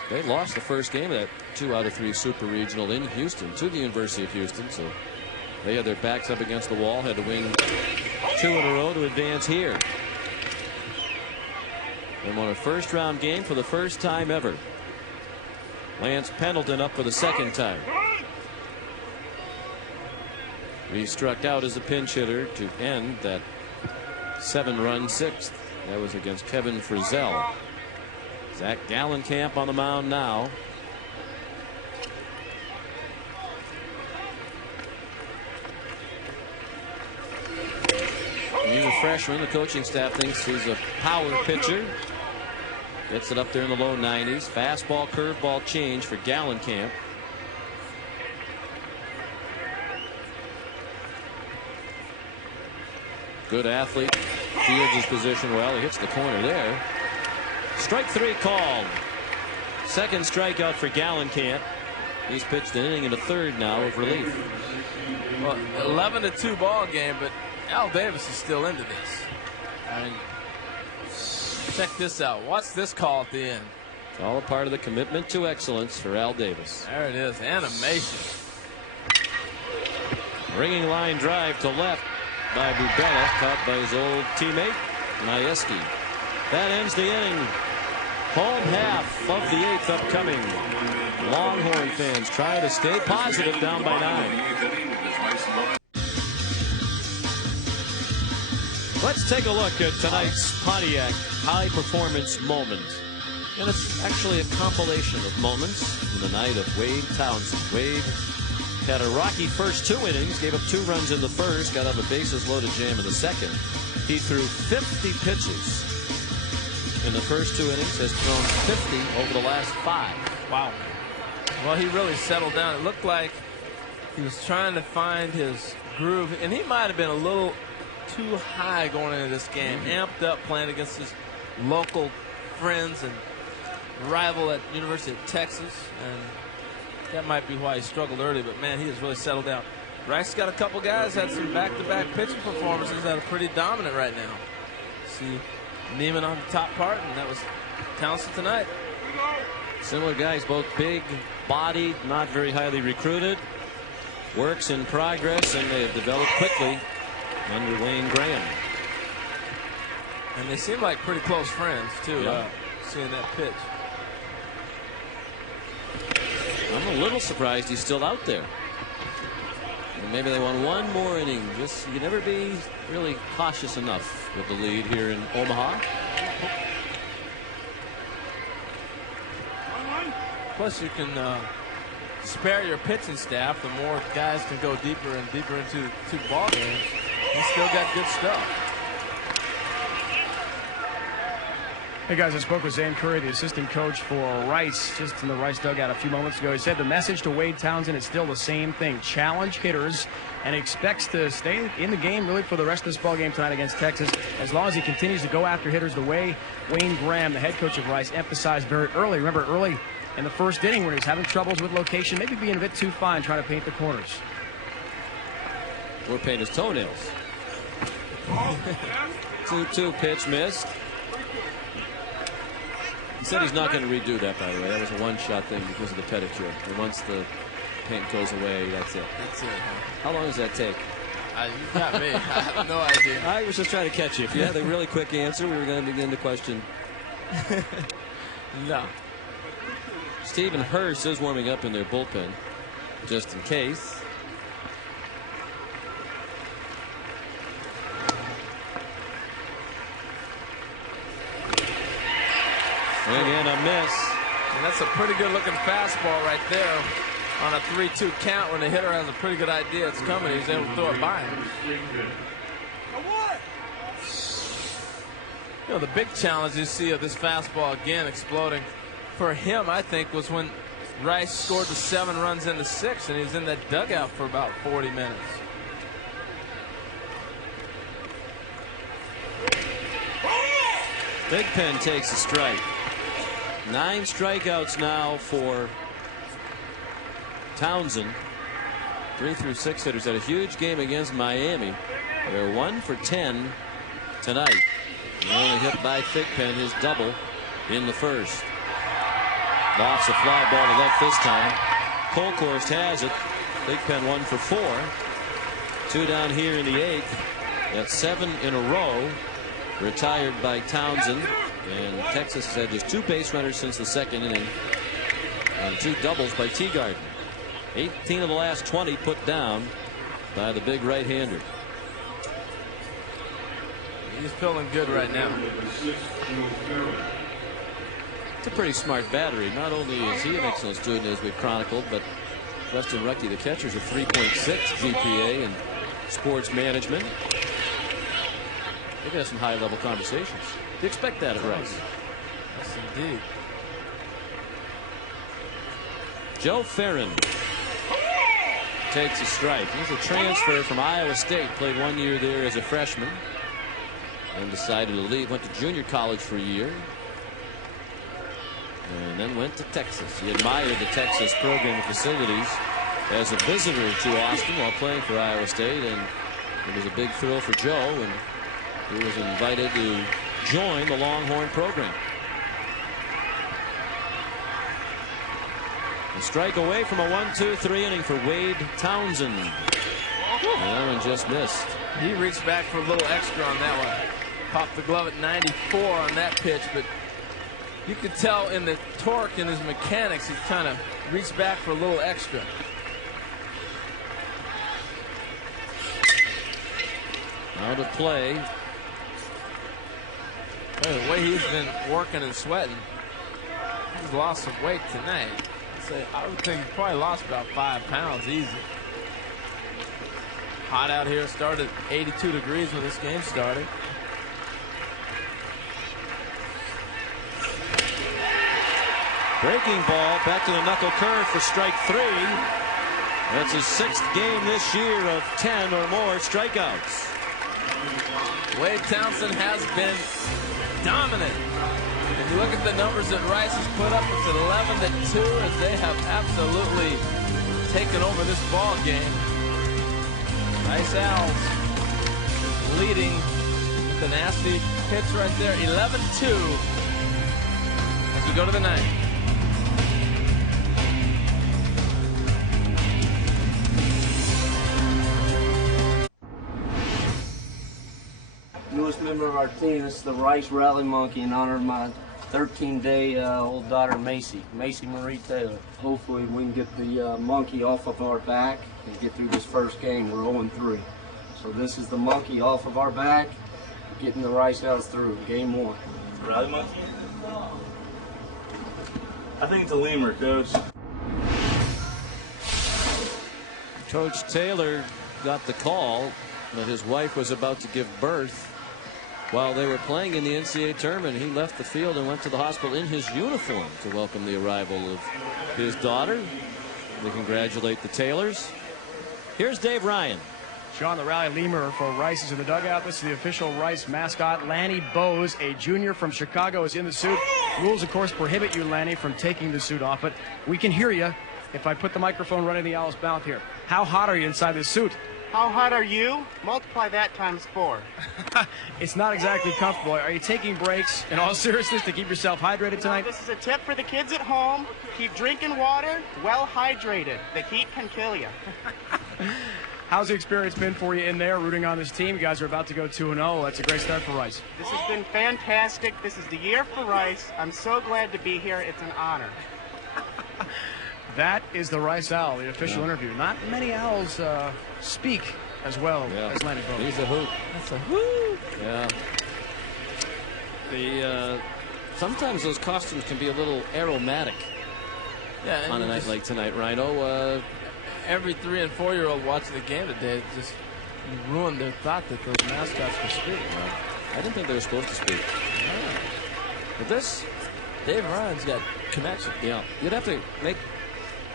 They lost the first game of that 2 out of 3 Super Regional in Houston to the University of Houston, so they had their backs up against the wall, had to win 2 in a row to advance here. And won a first-round game for the first time ever. Lance Pendleton up for the second time. He struck out as a pinch hitter to end that 7-run 6th. That was against Kevin Frizzell. Zach Gallenkamp on the mound now. He's a freshman. The coaching staff thinks he's a power pitcher. Gets it up there in the low 90s. Fastball, curveball change for Gallenkamp. Good athlete. Fields his position well. He hits the corner there. Strike 3 called. Second strikeout for Gallenkamp. He's pitched an inning and a third now of relief. Well, 11-2 ball game, but Al Davis is still into this. I mean, check this out. Watch this call at the end. It's all a part of the commitment to excellence for Al Davis. There it is. Animation. Ringing line drive to left by Bubella, caught by his old teammate Majewski. That ends the inning. Home half of the 8th upcoming. Longhorn fans trying to stay positive, down by 9. Let's take a look at tonight's Pontiac high performance moment. And it's actually a compilation of moments from the night of Wade Townsend. Wade had a rocky first 2 innings, gave up 2 runs in the first, got up a bases loaded jam in the second. He threw 50 pitches in the first 2 innings, has thrown 50 over the last 5. Wow. Well, he really settled down. It looked like he was trying to find his groove, and he might have been a little too high going into this game, amped up playing against his local friends and rival at University of Texas, and that might be why he struggled early, but man, he has really settled down. Rice got a couple guys, had some back-to-back pitching performances that are pretty dominant right now. See Neiman on the top part, and that was Townsend tonight. Similar guys, both big bodied, not very highly recruited. Works in progress, and they have developed quickly under Wayne Graham. And they seem like pretty close friends, too, Yeah. Seeing that pitch. I'm a little surprised he's still out there. And maybe they want one more inning. Just, you can never be really cautious enough with the lead here in Omaha. Plus, you can spare your pitching staff. The more guys can go deeper and deeper into 2 ball games. He's still got good stuff. Hey guys, I spoke with Zane Curry, the assistant coach for Rice, just in the Rice dugout a few moments ago. He said the message to Wade Townsend is still the same thing: challenge hitters, and expects to stay in the game really for the rest of this ball game tonight against Texas, as long as he continues to go after hitters the way Wayne Graham, the head coach of Rice, emphasized very early. Remember, early in the first inning when he was having troubles with location, maybe being a bit too fine trying to paint the corners. Or paint his toenails. 2-2 pitch missed. He said he's not going to redo that, by the way. That was a one-shot thing because of the pedicure. And once the paint goes away, that's it. That's it, huh? How long does that take? You got me. I have no idea. I was just trying to catch you. If you had a really quick answer, we were going to begin the question. No. Stephen Hurst is warming up in their bullpen, just in case. Swing and a miss. And that's a pretty good looking fastball right there on a 3-2 count. When the hitter has a pretty good idea it's coming, he's able to throw it by him. You know, the big challenge you see of this fastball again exploding for him, I think, was when Rice scored the 7 runs into 6, and he was in that dugout for about 40 minutes. Big Pen takes a strike. 9 strikeouts now for Townsend. 3 through 6 hitters. Had a huge game against Miami. They're 1 for 10 tonight. And only hit by Thigpen his double in the first. Lofts a fly ball to left this time. Colkhorst has it. Thigpen 1 for 4. 2 down here in the 8th. That's 7 in a row. Retired by Townsend. And Texas has had just 2 base runners since the second inning. And 2 doubles by Teagarden. 18 of the last 20 put down by the big right-hander. He's feeling good right now. It's a pretty smart battery. Not only is he an excellent student, as we've chronicled, but Weston Ruckey, the catcher's a 3.6 GPA in sports management. They've had some high-level conversations. You expect that at Rice. Yes, indeed. Joe Ferrin takes a strike. He's a transfer from Iowa State. Played 1 year there as a freshman. And decided to leave. Went to junior college for a year. And then went to Texas. He admired the Texas program and facilities as a visitor to Austin while playing for Iowa State. And it was a big thrill for Joe. And he was invited to join the Longhorn program. A strike away from a 1-2-3 inning for Wade Townsend. And that one just missed. He reached back for a little extra on that one. Popped the glove at 94 on that pitch, but you could tell in the torque and his mechanics, he kind of reached back for a little extra. Out of play. Well, the way he's been working and sweating, he's lost some weight tonight. I would think he probably lost about 5 pounds easy. Hot out here. Started 82 degrees when this game started. Breaking ball back to the knuckle curve for strike 3. That's his 6th game this year of 10 or more strikeouts. Wade Townsend has been dominant. If you look at the numbers that Rice has put up, it's 11-2 as they have absolutely taken over this ball game. Rice Owls leading the nasty pitch right there, 11-2 as we go to the 9th. Newest member of our team. This is the Rice Rally Monkey in honor of my 13-day-old daughter, Macy Marie Taylor. Hopefully we can get the monkey off of our back and get through this first game. We're 0-3. So this is the monkey off of our back, getting the Rice Owls through. Game 1. Rally monkey? I think it's a lemur, Coach. Coach Taylor got the call that his wife was about to give birth while they were playing in the NCAA tournament. He left the field and went to the hospital in his uniform to welcome the arrival of his daughter. We congratulate the Taylors. Here's Dave Ryan. Sean, the rally lemur for Rice is in the dugout. This is the official Rice mascot. Lanny Bowes, a junior from Chicago, is in the suit. Rules, of course, prohibit you, Lanny, from taking the suit off, but we can hear you if I put the microphone right in the owl's mouth here. How hot are you inside this suit? How hot are you? Multiply that times 4. It's not exactly comfortable. Are you taking breaks, in all seriousness, to keep yourself hydrated tonight? This is a tip for the kids at home. Keep drinking water, well hydrated. The heat can kill you. How's the experience been for you in there, rooting on this team? You guys are about to go 2-0. That's a great start for Rice. This has been fantastic. This is the year for Rice. I'm so glad to be here. It's an honor. That is the Rice Owl, the official interview. Not many owls speak as well as Lanny Bowes. He's a hoot. That's a hoot. Yeah. Sometimes those costumes can be a little aromatic. Yeah, on a night like tonight, Rhino. Every 3- and 4-year-old watching the game today just ruined their thought that those mascots were speaking. I didn't think they were supposed to speak. Yeah. But this, Dave Ryan's got connection. Yeah, you'd have to make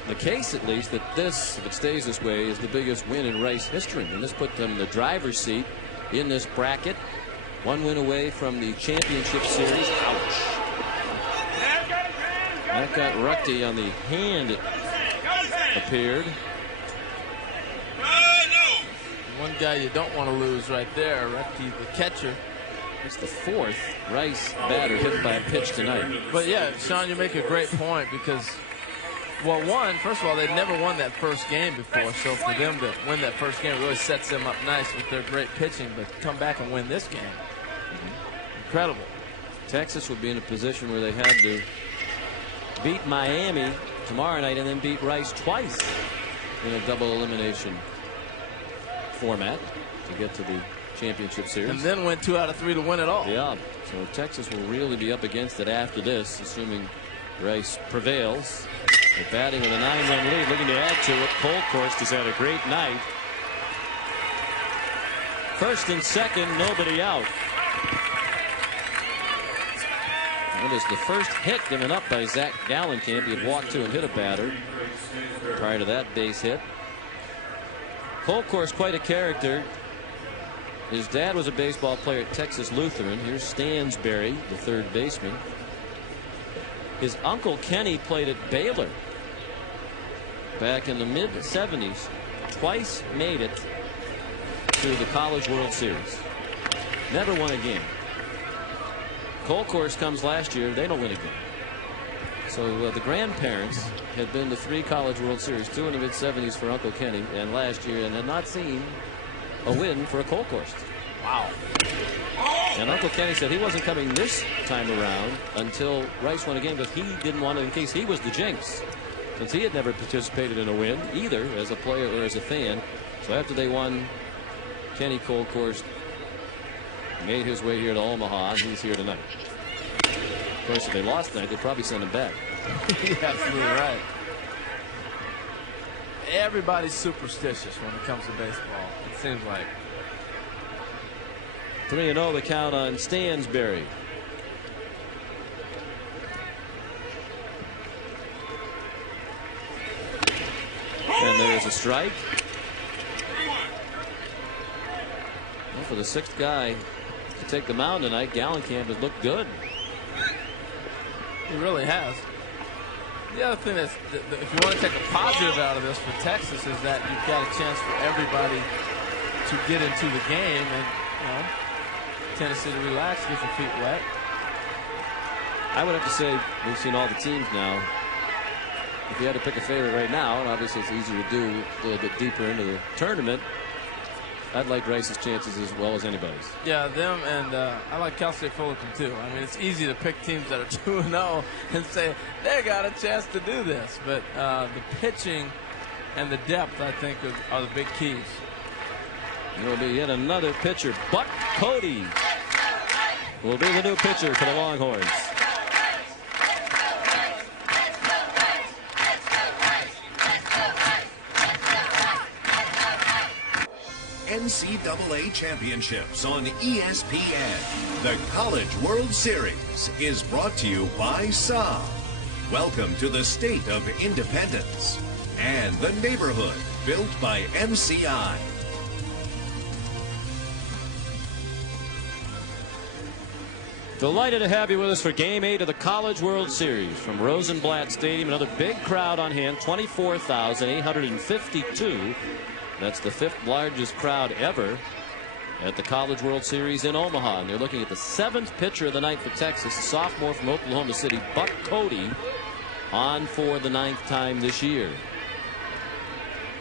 the case, at least, that this, if it stays this way, is the biggest win in Rice history. And this put them in the driver's seat in this bracket. 1 win away from the championship series. Ouch. That got Ruckty on the hand. It appeared. One guy you don't want to lose right there, Ruckty, the catcher. It's the 4th Rice batter hit by a pitch tonight. But yeah, Sean, you make a great point because, well, first of all, they've never won that first game before, so for them to win that first game really sets them up nice with their great pitching, but to come back and win this game, incredible. Texas would be in a position where they had to beat Miami tomorrow night and then beat Rice twice in a double elimination format to get to the championship series. And then win 2 out of 3 to win it all. Yeah, so Texas will really be up against it after this, assuming Rice prevails. They're batting with a 9-run lead, looking to add to it. Colkhorst has had a great night. First and second, nobody out. That is the first hit given up by Zach Gallenkamp. He had walked to and hit a batter prior to that base hit. Colkhorst, quite a character. His dad was a baseball player at Texas Lutheran. Here's Stansberry, the third baseman. His uncle Kenny played at Baylor back in the mid-70s. Twice made it to the College World Series. Never won a game. Colkhorst comes last year. They don't win a game. So the grandparents had been to 3 College World Series, 2 in the mid-70s for Uncle Kenny, and last year, and had not seen a win for a Kolkhorst. Wow. And Uncle Kenny said he wasn't coming this time around until Rice won a game, but he didn't want to, in case he was the jinx, since he had never participated in a win either as a player or as a fan. So after they won, Kenny Kolkhorst made his way here to Omaha, and he's here tonight. Of course, if they lost tonight, they'd probably send him back. You're absolutely right. Everybody's superstitious when it comes to baseball, it seems like. 3-0 the count on Stansberry. And there's a strike. Well, for the 6th guy to take the mound tonight, Gallenkamp has looked good. He really has. The other thing that's, if you want to take a positive out of this for Texas, is that you've got a chance for everybody to get into the game, and Tennessee to relax, get your feet wet. I would have to say we've seen all the teams now. If you had to pick a favorite right now, and obviously it's easy to do a little bit deeper into the tournament, I'd like Rice's chances as well as anybody's. Yeah, them, and I like Cal State Fullerton too. I mean, it's easy to pick teams that are 2-0 and say they got a chance to do this, but the pitching and the depth, I think, are the big keys. There will be yet another pitcher. Buck Cody will be the new pitcher for the Longhorns. NCAA Championships on ESPN. The College World Series is brought to you by Saab. Welcome to the state of independence and the neighborhood built by MCI. Delighted to have you with us for Game 8 of the College World Series from Rosenblatt Stadium. Another big crowd on hand, 24,852. That's the 5th largest crowd ever at the College World Series in Omaha. And they're looking at the 7th pitcher of the night for Texas, a sophomore from Oklahoma City, Buck Cody, on for the 9th time this year.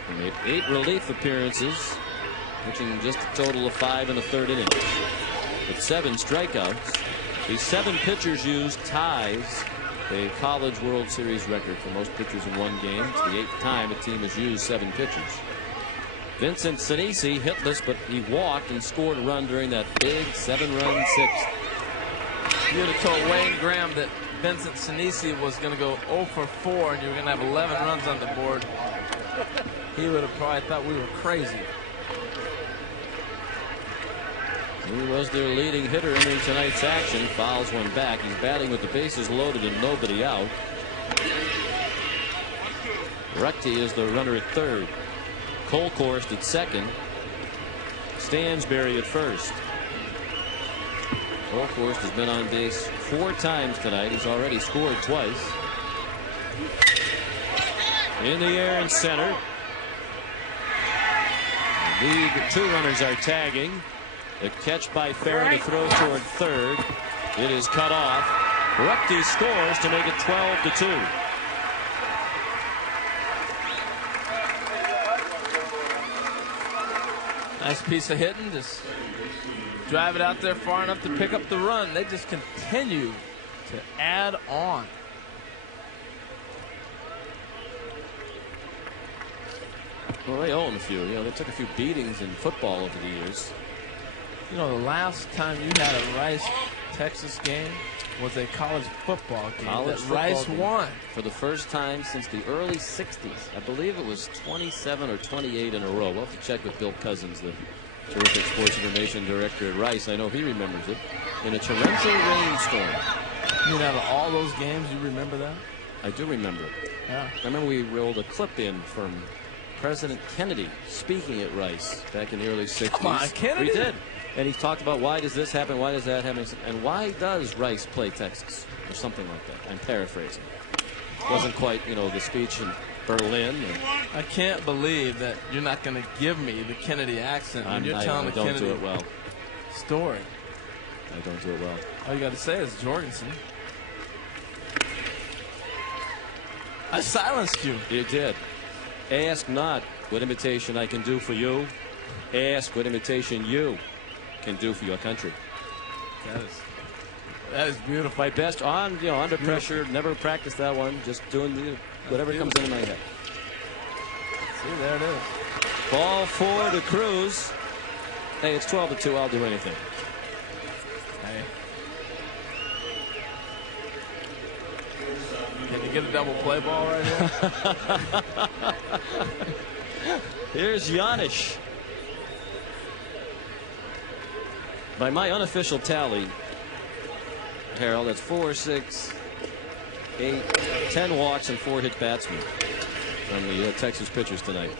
He made 8 relief appearances, pitching just a total of 5 1/3 innings, with 7 strikeouts. The 7 pitchers used ties the College World Series record for most pitchers in one game. It's the 8th time a team has used 7 pitchers. Vincent Sinisi hitless, but he walked and scored a run during that big 7-run 6th. You would have told Wayne Graham that Vincent Sinisi was going to go 0 for 4 and you were going to have 11 runs on the board. He would have probably thought we were crazy. He was their leading hitter entering tonight's action. Fouls one back. He's batting with the bases loaded and nobody out. Ruckte is the runner at 3rd. Kolkhorst at 2nd. Stansberry at 1st. Kolkhorst has been on base 4 times tonight. He's already scored twice. In the air in center. The 2 runners are tagging. The catch by Farron to throw toward 3rd. It is cut off. Ruckte scores to make it 12-2. Nice piece of hitting. Just drive it out there far enough to pick up the run. They just continue to add on. Well, they own a few. You know, they took a few beatings in football over the years. You know, the last time you had a Rice-Texas game was a college football game that Rice won. For the first time since the early 60s. I believe it was 27 or 28 in a row. We'll have to check with Bill Cousins, the terrific sports information director at Rice. I know he remembers it. In a torrential rainstorm. You mean out of all those games, you remember that? I do remember it. Yeah. I remember we rolled a clip in from President Kennedy speaking at Rice back in the early 60s. Come on, Kennedy? We did. And he talked about why does this happen, why does that happen, and why does Rice play Texas, or something like that. I'm paraphrasing. It wasn't quite, you know, the speech in Berlin. I can't believe that you're not going to give me the Kennedy accent when you're telling the Kennedy do it well. Story. I don't do it well. All you got to say is Jorgensen. I silenced you. You did. Ask not what imitation I can do for you. Ask what imitation you can do for your country. That is beautiful. My best on, under pressure. Never practiced that one. Just doing whatever comes into my head. See, there it is. Ball 4 to Cruz. Hey, it's 12-2. I'll do anything. Hey. Can you get a double play ball right here? Here's Giannis. By my unofficial tally, Harold, that's 4, 6, 8, 10 walks and 4 hit batsmen from the Texas pitchers tonight.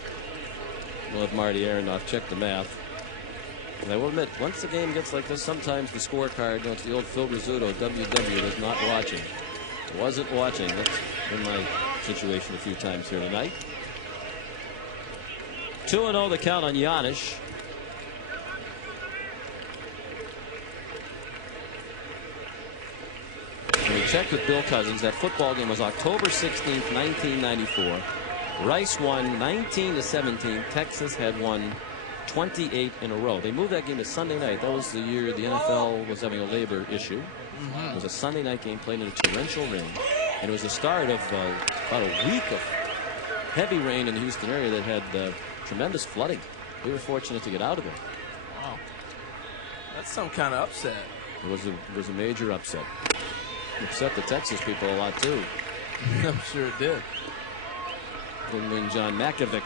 We'll have Marty Aronoff check the math. And I will admit, once the game gets like this, sometimes the scorecard, it's the old Phil Rizzuto, WW, is not watching. Wasn't watching. That's been my situation a few times here tonight. 2-0 the count on Giannis. And we checked with Bill Cousins. That football game was October 16th, 1994. Rice won 19-17. Texas had won 28 in a row. They moved that game to Sunday night. That was the year the NFL was having a labor issue. It was a Sunday night game played in a torrential rain. And it was the start of about a week of heavy rain in the Houston area that had tremendous flooding. We were fortunate to get out of it. Wow. That's some kind of upset. It was a major upset. It upset the Texas people a lot, too. I'm sure it did. Didn't win John Makovic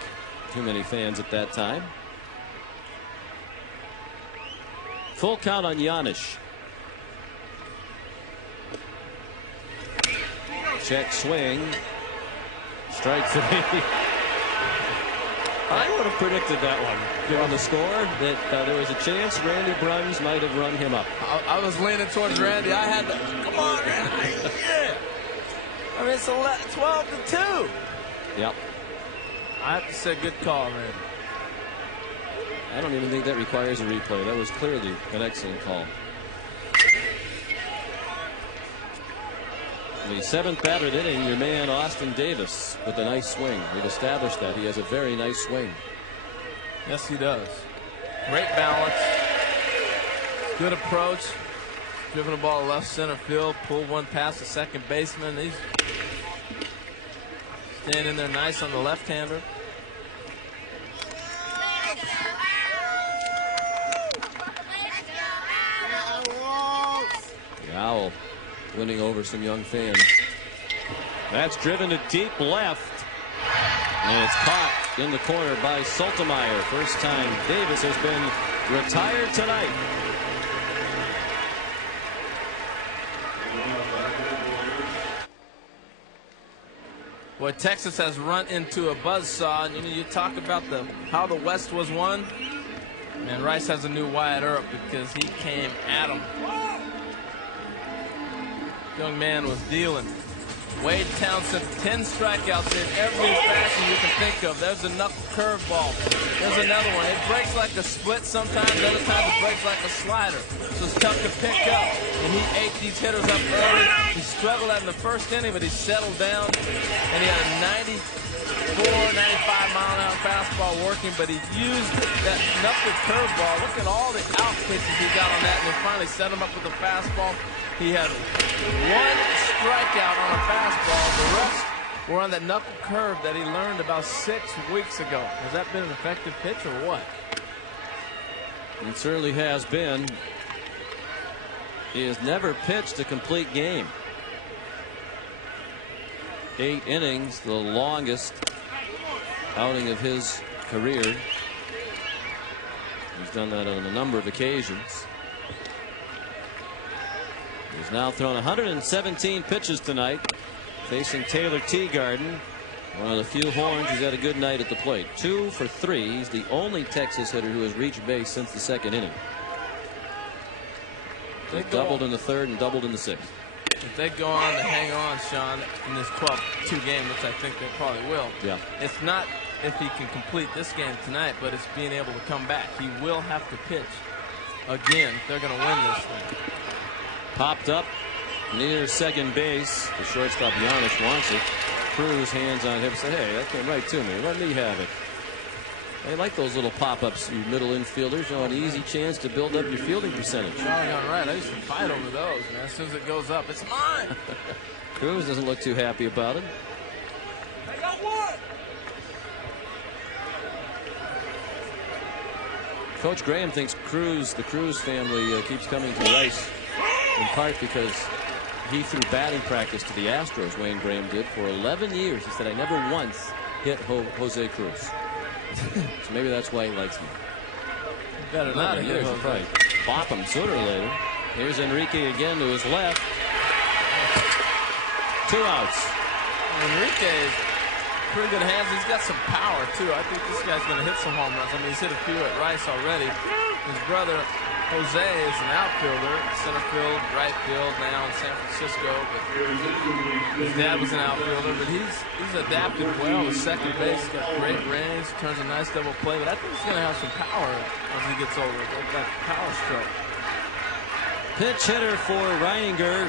too many fans at that time. Full count on Giannis. Check swing. Strike 3. I would have predicted that one. Given the score, that there was a chance Randy Bruns might have run him up. I was leaning towards Randy. I had to. Come on, Randy. Yeah. I mean, it's 12-2. Yep. I have to say, good call, man. I don't even think that requires a replay. That was clearly an excellent call. The 7th battered inning, your man Austin Davis with a nice swing. We've established that he has a very nice swing. Yes, he does. Great balance. Good approach. Driven the ball to left center field. Pulled one past the second baseman. He's standing there nice on the left-hander. The Owl winning over some young fans. That's driven to deep left. And it's caught in the corner by Saltemeyer. First time Davis has been retired tonight. Boy, Texas has run into a buzzsaw. And you talk about how the West was won. And Rice has a new Wyatt Earp because he came at him. Young man was dealing. Wade Townsend, 10 strikeouts in every fashion you can think of. There's a knuckle curveball. There's another one. It breaks like a split sometimes. Other times it breaks like a slider. So it's tough to pick up. And he ate these hitters up early. He struggled out in the first inning, but he settled down. And he had a 94, 95-mile-an-hour fastball working, but he used that knuckle curveball. Look at all the out pitches he got on that, and then finally set him up with a fastball. He had one strikeout on a fastball. The rest were on that knuckle curve that he learned about 6 weeks ago. Has that been an effective pitch or what? It certainly has been. He has never pitched a complete game. 8 innings, the longest outing of his career. He's done that on a number of occasions. He's now thrown 117 pitches tonight, facing Taylor Teagarden. One of the few horns who's had a good night at the plate. 2 for 3. He's the only Texas hitter who has reached base since the 2nd inning. They doubled in the 3rd and doubled in the 6th. If they go on to hang on, Sean, in this 12-2 game, which I think they probably will, yeah, it's not if he can complete this game tonight, but it's being able to come back. He will have to pitch again if they're going to win this thing. Popped up near second base. The shortstop Giannis wants it. Cruz, hands on hip, said, hey, that came right to me. Let me have it. They like those little pop-ups, you middle infielders. You know, an easy chance to build up your fielding percentage. Oh, you're right. I used to fight over those, man. As soon as it goes up, it's mine. Cruz doesn't look too happy about it. I got one. Coach Graham thinks the Cruz family keeps coming to Rice in part because he threw batting practice to the Astros, Wayne Graham did, for 11 years. He said, I never once hit Jose Cruz. So maybe that's why he likes me. Better not hit years, Jose. right. Bop him sooner or later. Here's Enrique again to his left. 2 outs. Enrique is pretty good hands. He's got some power, too. I think this guy's going to hit some home runs. I mean, he's hit a few at Rice already. His brother, Jose, is an outfielder, center field, right field now in San Francisco. But his dad was an outfielder, but he's adapted well to second base. He's got great range, turns a nice double play. But I think he's going to have some power as he gets older. That power stroke. Pitch hitter for Reininger.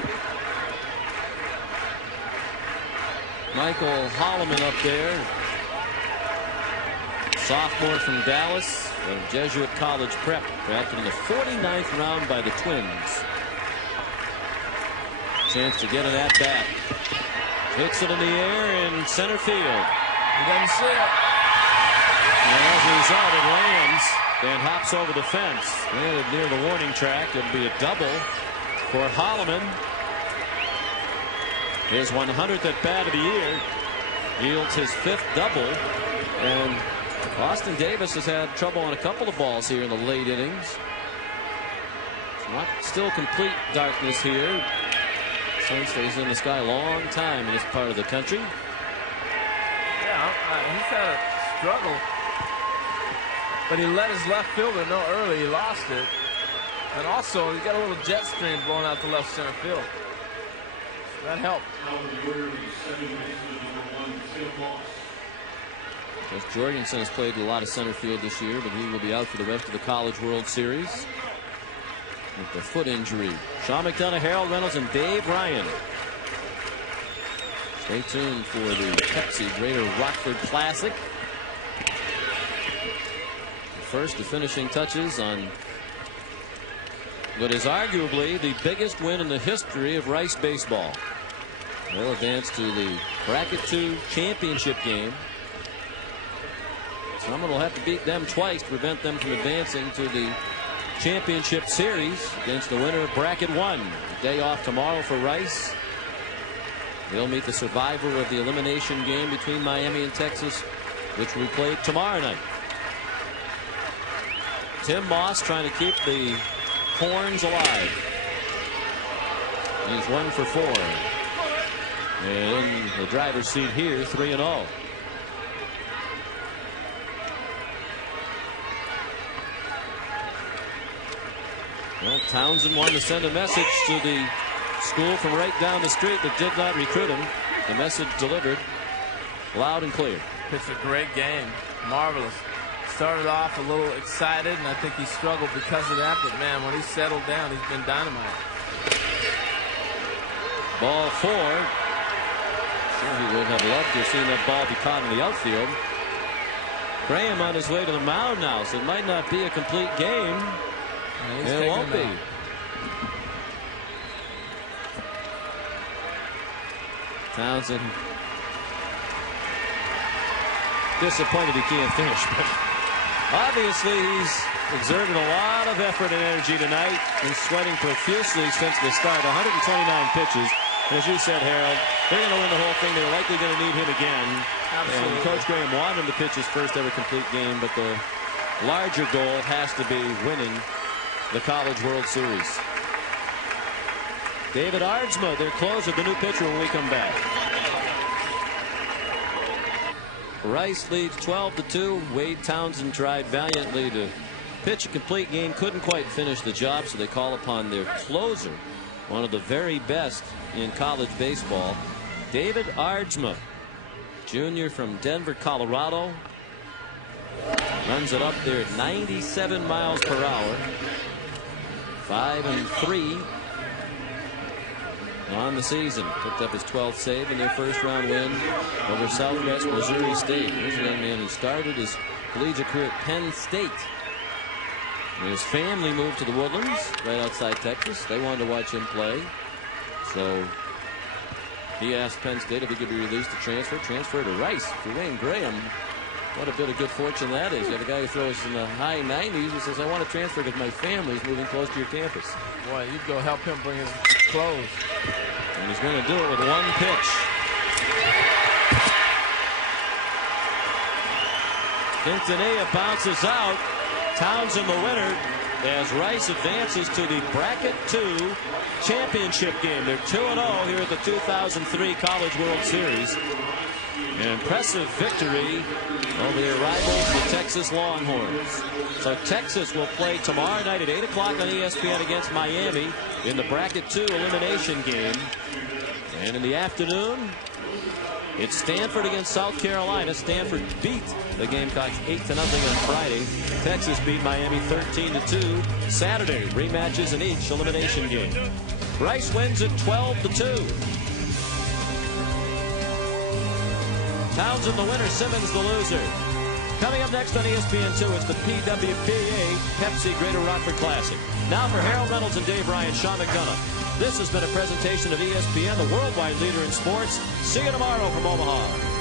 Michael Holloman up there. Sophomore from Dallas, a Jesuit college prep, drafted in the 49th round by the Twins. Chance to get an at bat. Hits it in the air in center field. He doesn't see it. And as a result, it lands and hops over the fence. Landed near the warning track. It'll be a double for Holloman. His 100th at bat of the year. Yields his 5th double. And Austin Davis has had trouble on a couple of balls here in the late innings. It's not still complete darkness here. Sun stays in the sky a long time in this part of the country. Yeah, he's had a struggle. But he let his left fielder know early he lost it. And also, he got a little jet stream blowing out to left center field. That helped. Jeff Jorgensen has played a lot of center field this year, but he will be out for the rest of the College World Series with the foot injury. Sean McDonough, Harold Reynolds, and Dave Ryan. Stay tuned for the Pepsi Greater Rockford Classic. First, the finishing touches on what is arguably the biggest win in the history of Rice baseball. They'll advance to the Bracket 2 championship game. Someone will have to beat them twice to prevent them from advancing to the championship series against the winner of Bracket 1. Day off tomorrow for Rice. They'll meet the survivor of the elimination game between Miami and Texas, which will be played tomorrow night. Tim Moss trying to keep the Horns alive. He's 1 for 4. And in the driver's seat here, 3-0. Well, Townsend wanted to send a message to the school from right down the street that did not recruit him. The message delivered loud and clear. Pitched a great game. Marvelous. Started off a little excited, and I think he struggled because of that. But, man, when he settled down, he's been dynamite. Ball 4. Sure, he would have loved to have seen that ball be caught in the outfield. Graham on his way to the mound now, so it might not be a complete game. It won't be. Townsend disappointed he can't finish, but obviously he's exerted a lot of effort and energy tonight and sweating profusely since the start. 129 pitches. As you said, Harold, they're going to win the whole thing. They're likely going to need him again. Absolutely. And Coach Graham wanted him to pitch his first ever complete game, but the larger goal has to be winning the College World Series. David Aardsma, their closer, the new pitcher when we come back. Rice leads 12-2. Wade Townsend tried valiantly to pitch a complete game, couldn't quite finish the job, so they call upon their closer, one of the very best in college baseball, David Aardsma, junior from Denver, Colorado. Runs it up there at 97 miles per hour. 5-3. on the season. Picked up his 12th save in their first-round win over Southwest Missouri State. Here's a young man who started his collegiate career at Penn State. And his family moved to the Woodlands, right outside Texas. They wanted to watch him play. So he asked Penn State if he could be released to transfer to Rice. For Wayne Graham, what a bit of good fortune that is. You have a guy who throws in the high 90s who says, I want to transfer because my family's moving close to your campus. Boy, you'd go help him bring his clothes. And he's going to do it with one pitch. Quintanilla bounces out. Townsend the winner as Rice advances to the Bracket 2 championship game. They're 2-0 here at the 2003 College World Series. An impressive victory over their rivals, the Texas Longhorns. So Texas will play tomorrow night at 8 o'clock on ESPN against Miami in the Bracket 2 elimination game. And in the afternoon, it's Stanford against South Carolina. Stanford beat the Gamecocks 8-0 on Friday. Texas beat Miami 13-2. Saturday, rematches in each elimination game. Rice wins at 12-2. Townsend the winner, Simmons the loser. Coming up next on ESPN2, it's the PWPA Pepsi Greater Rockford Classic. Now for Harold Reynolds and Dave Ryan, Sean McDonough. This has been a presentation of ESPN, the worldwide leader in sports. See you tomorrow from Omaha.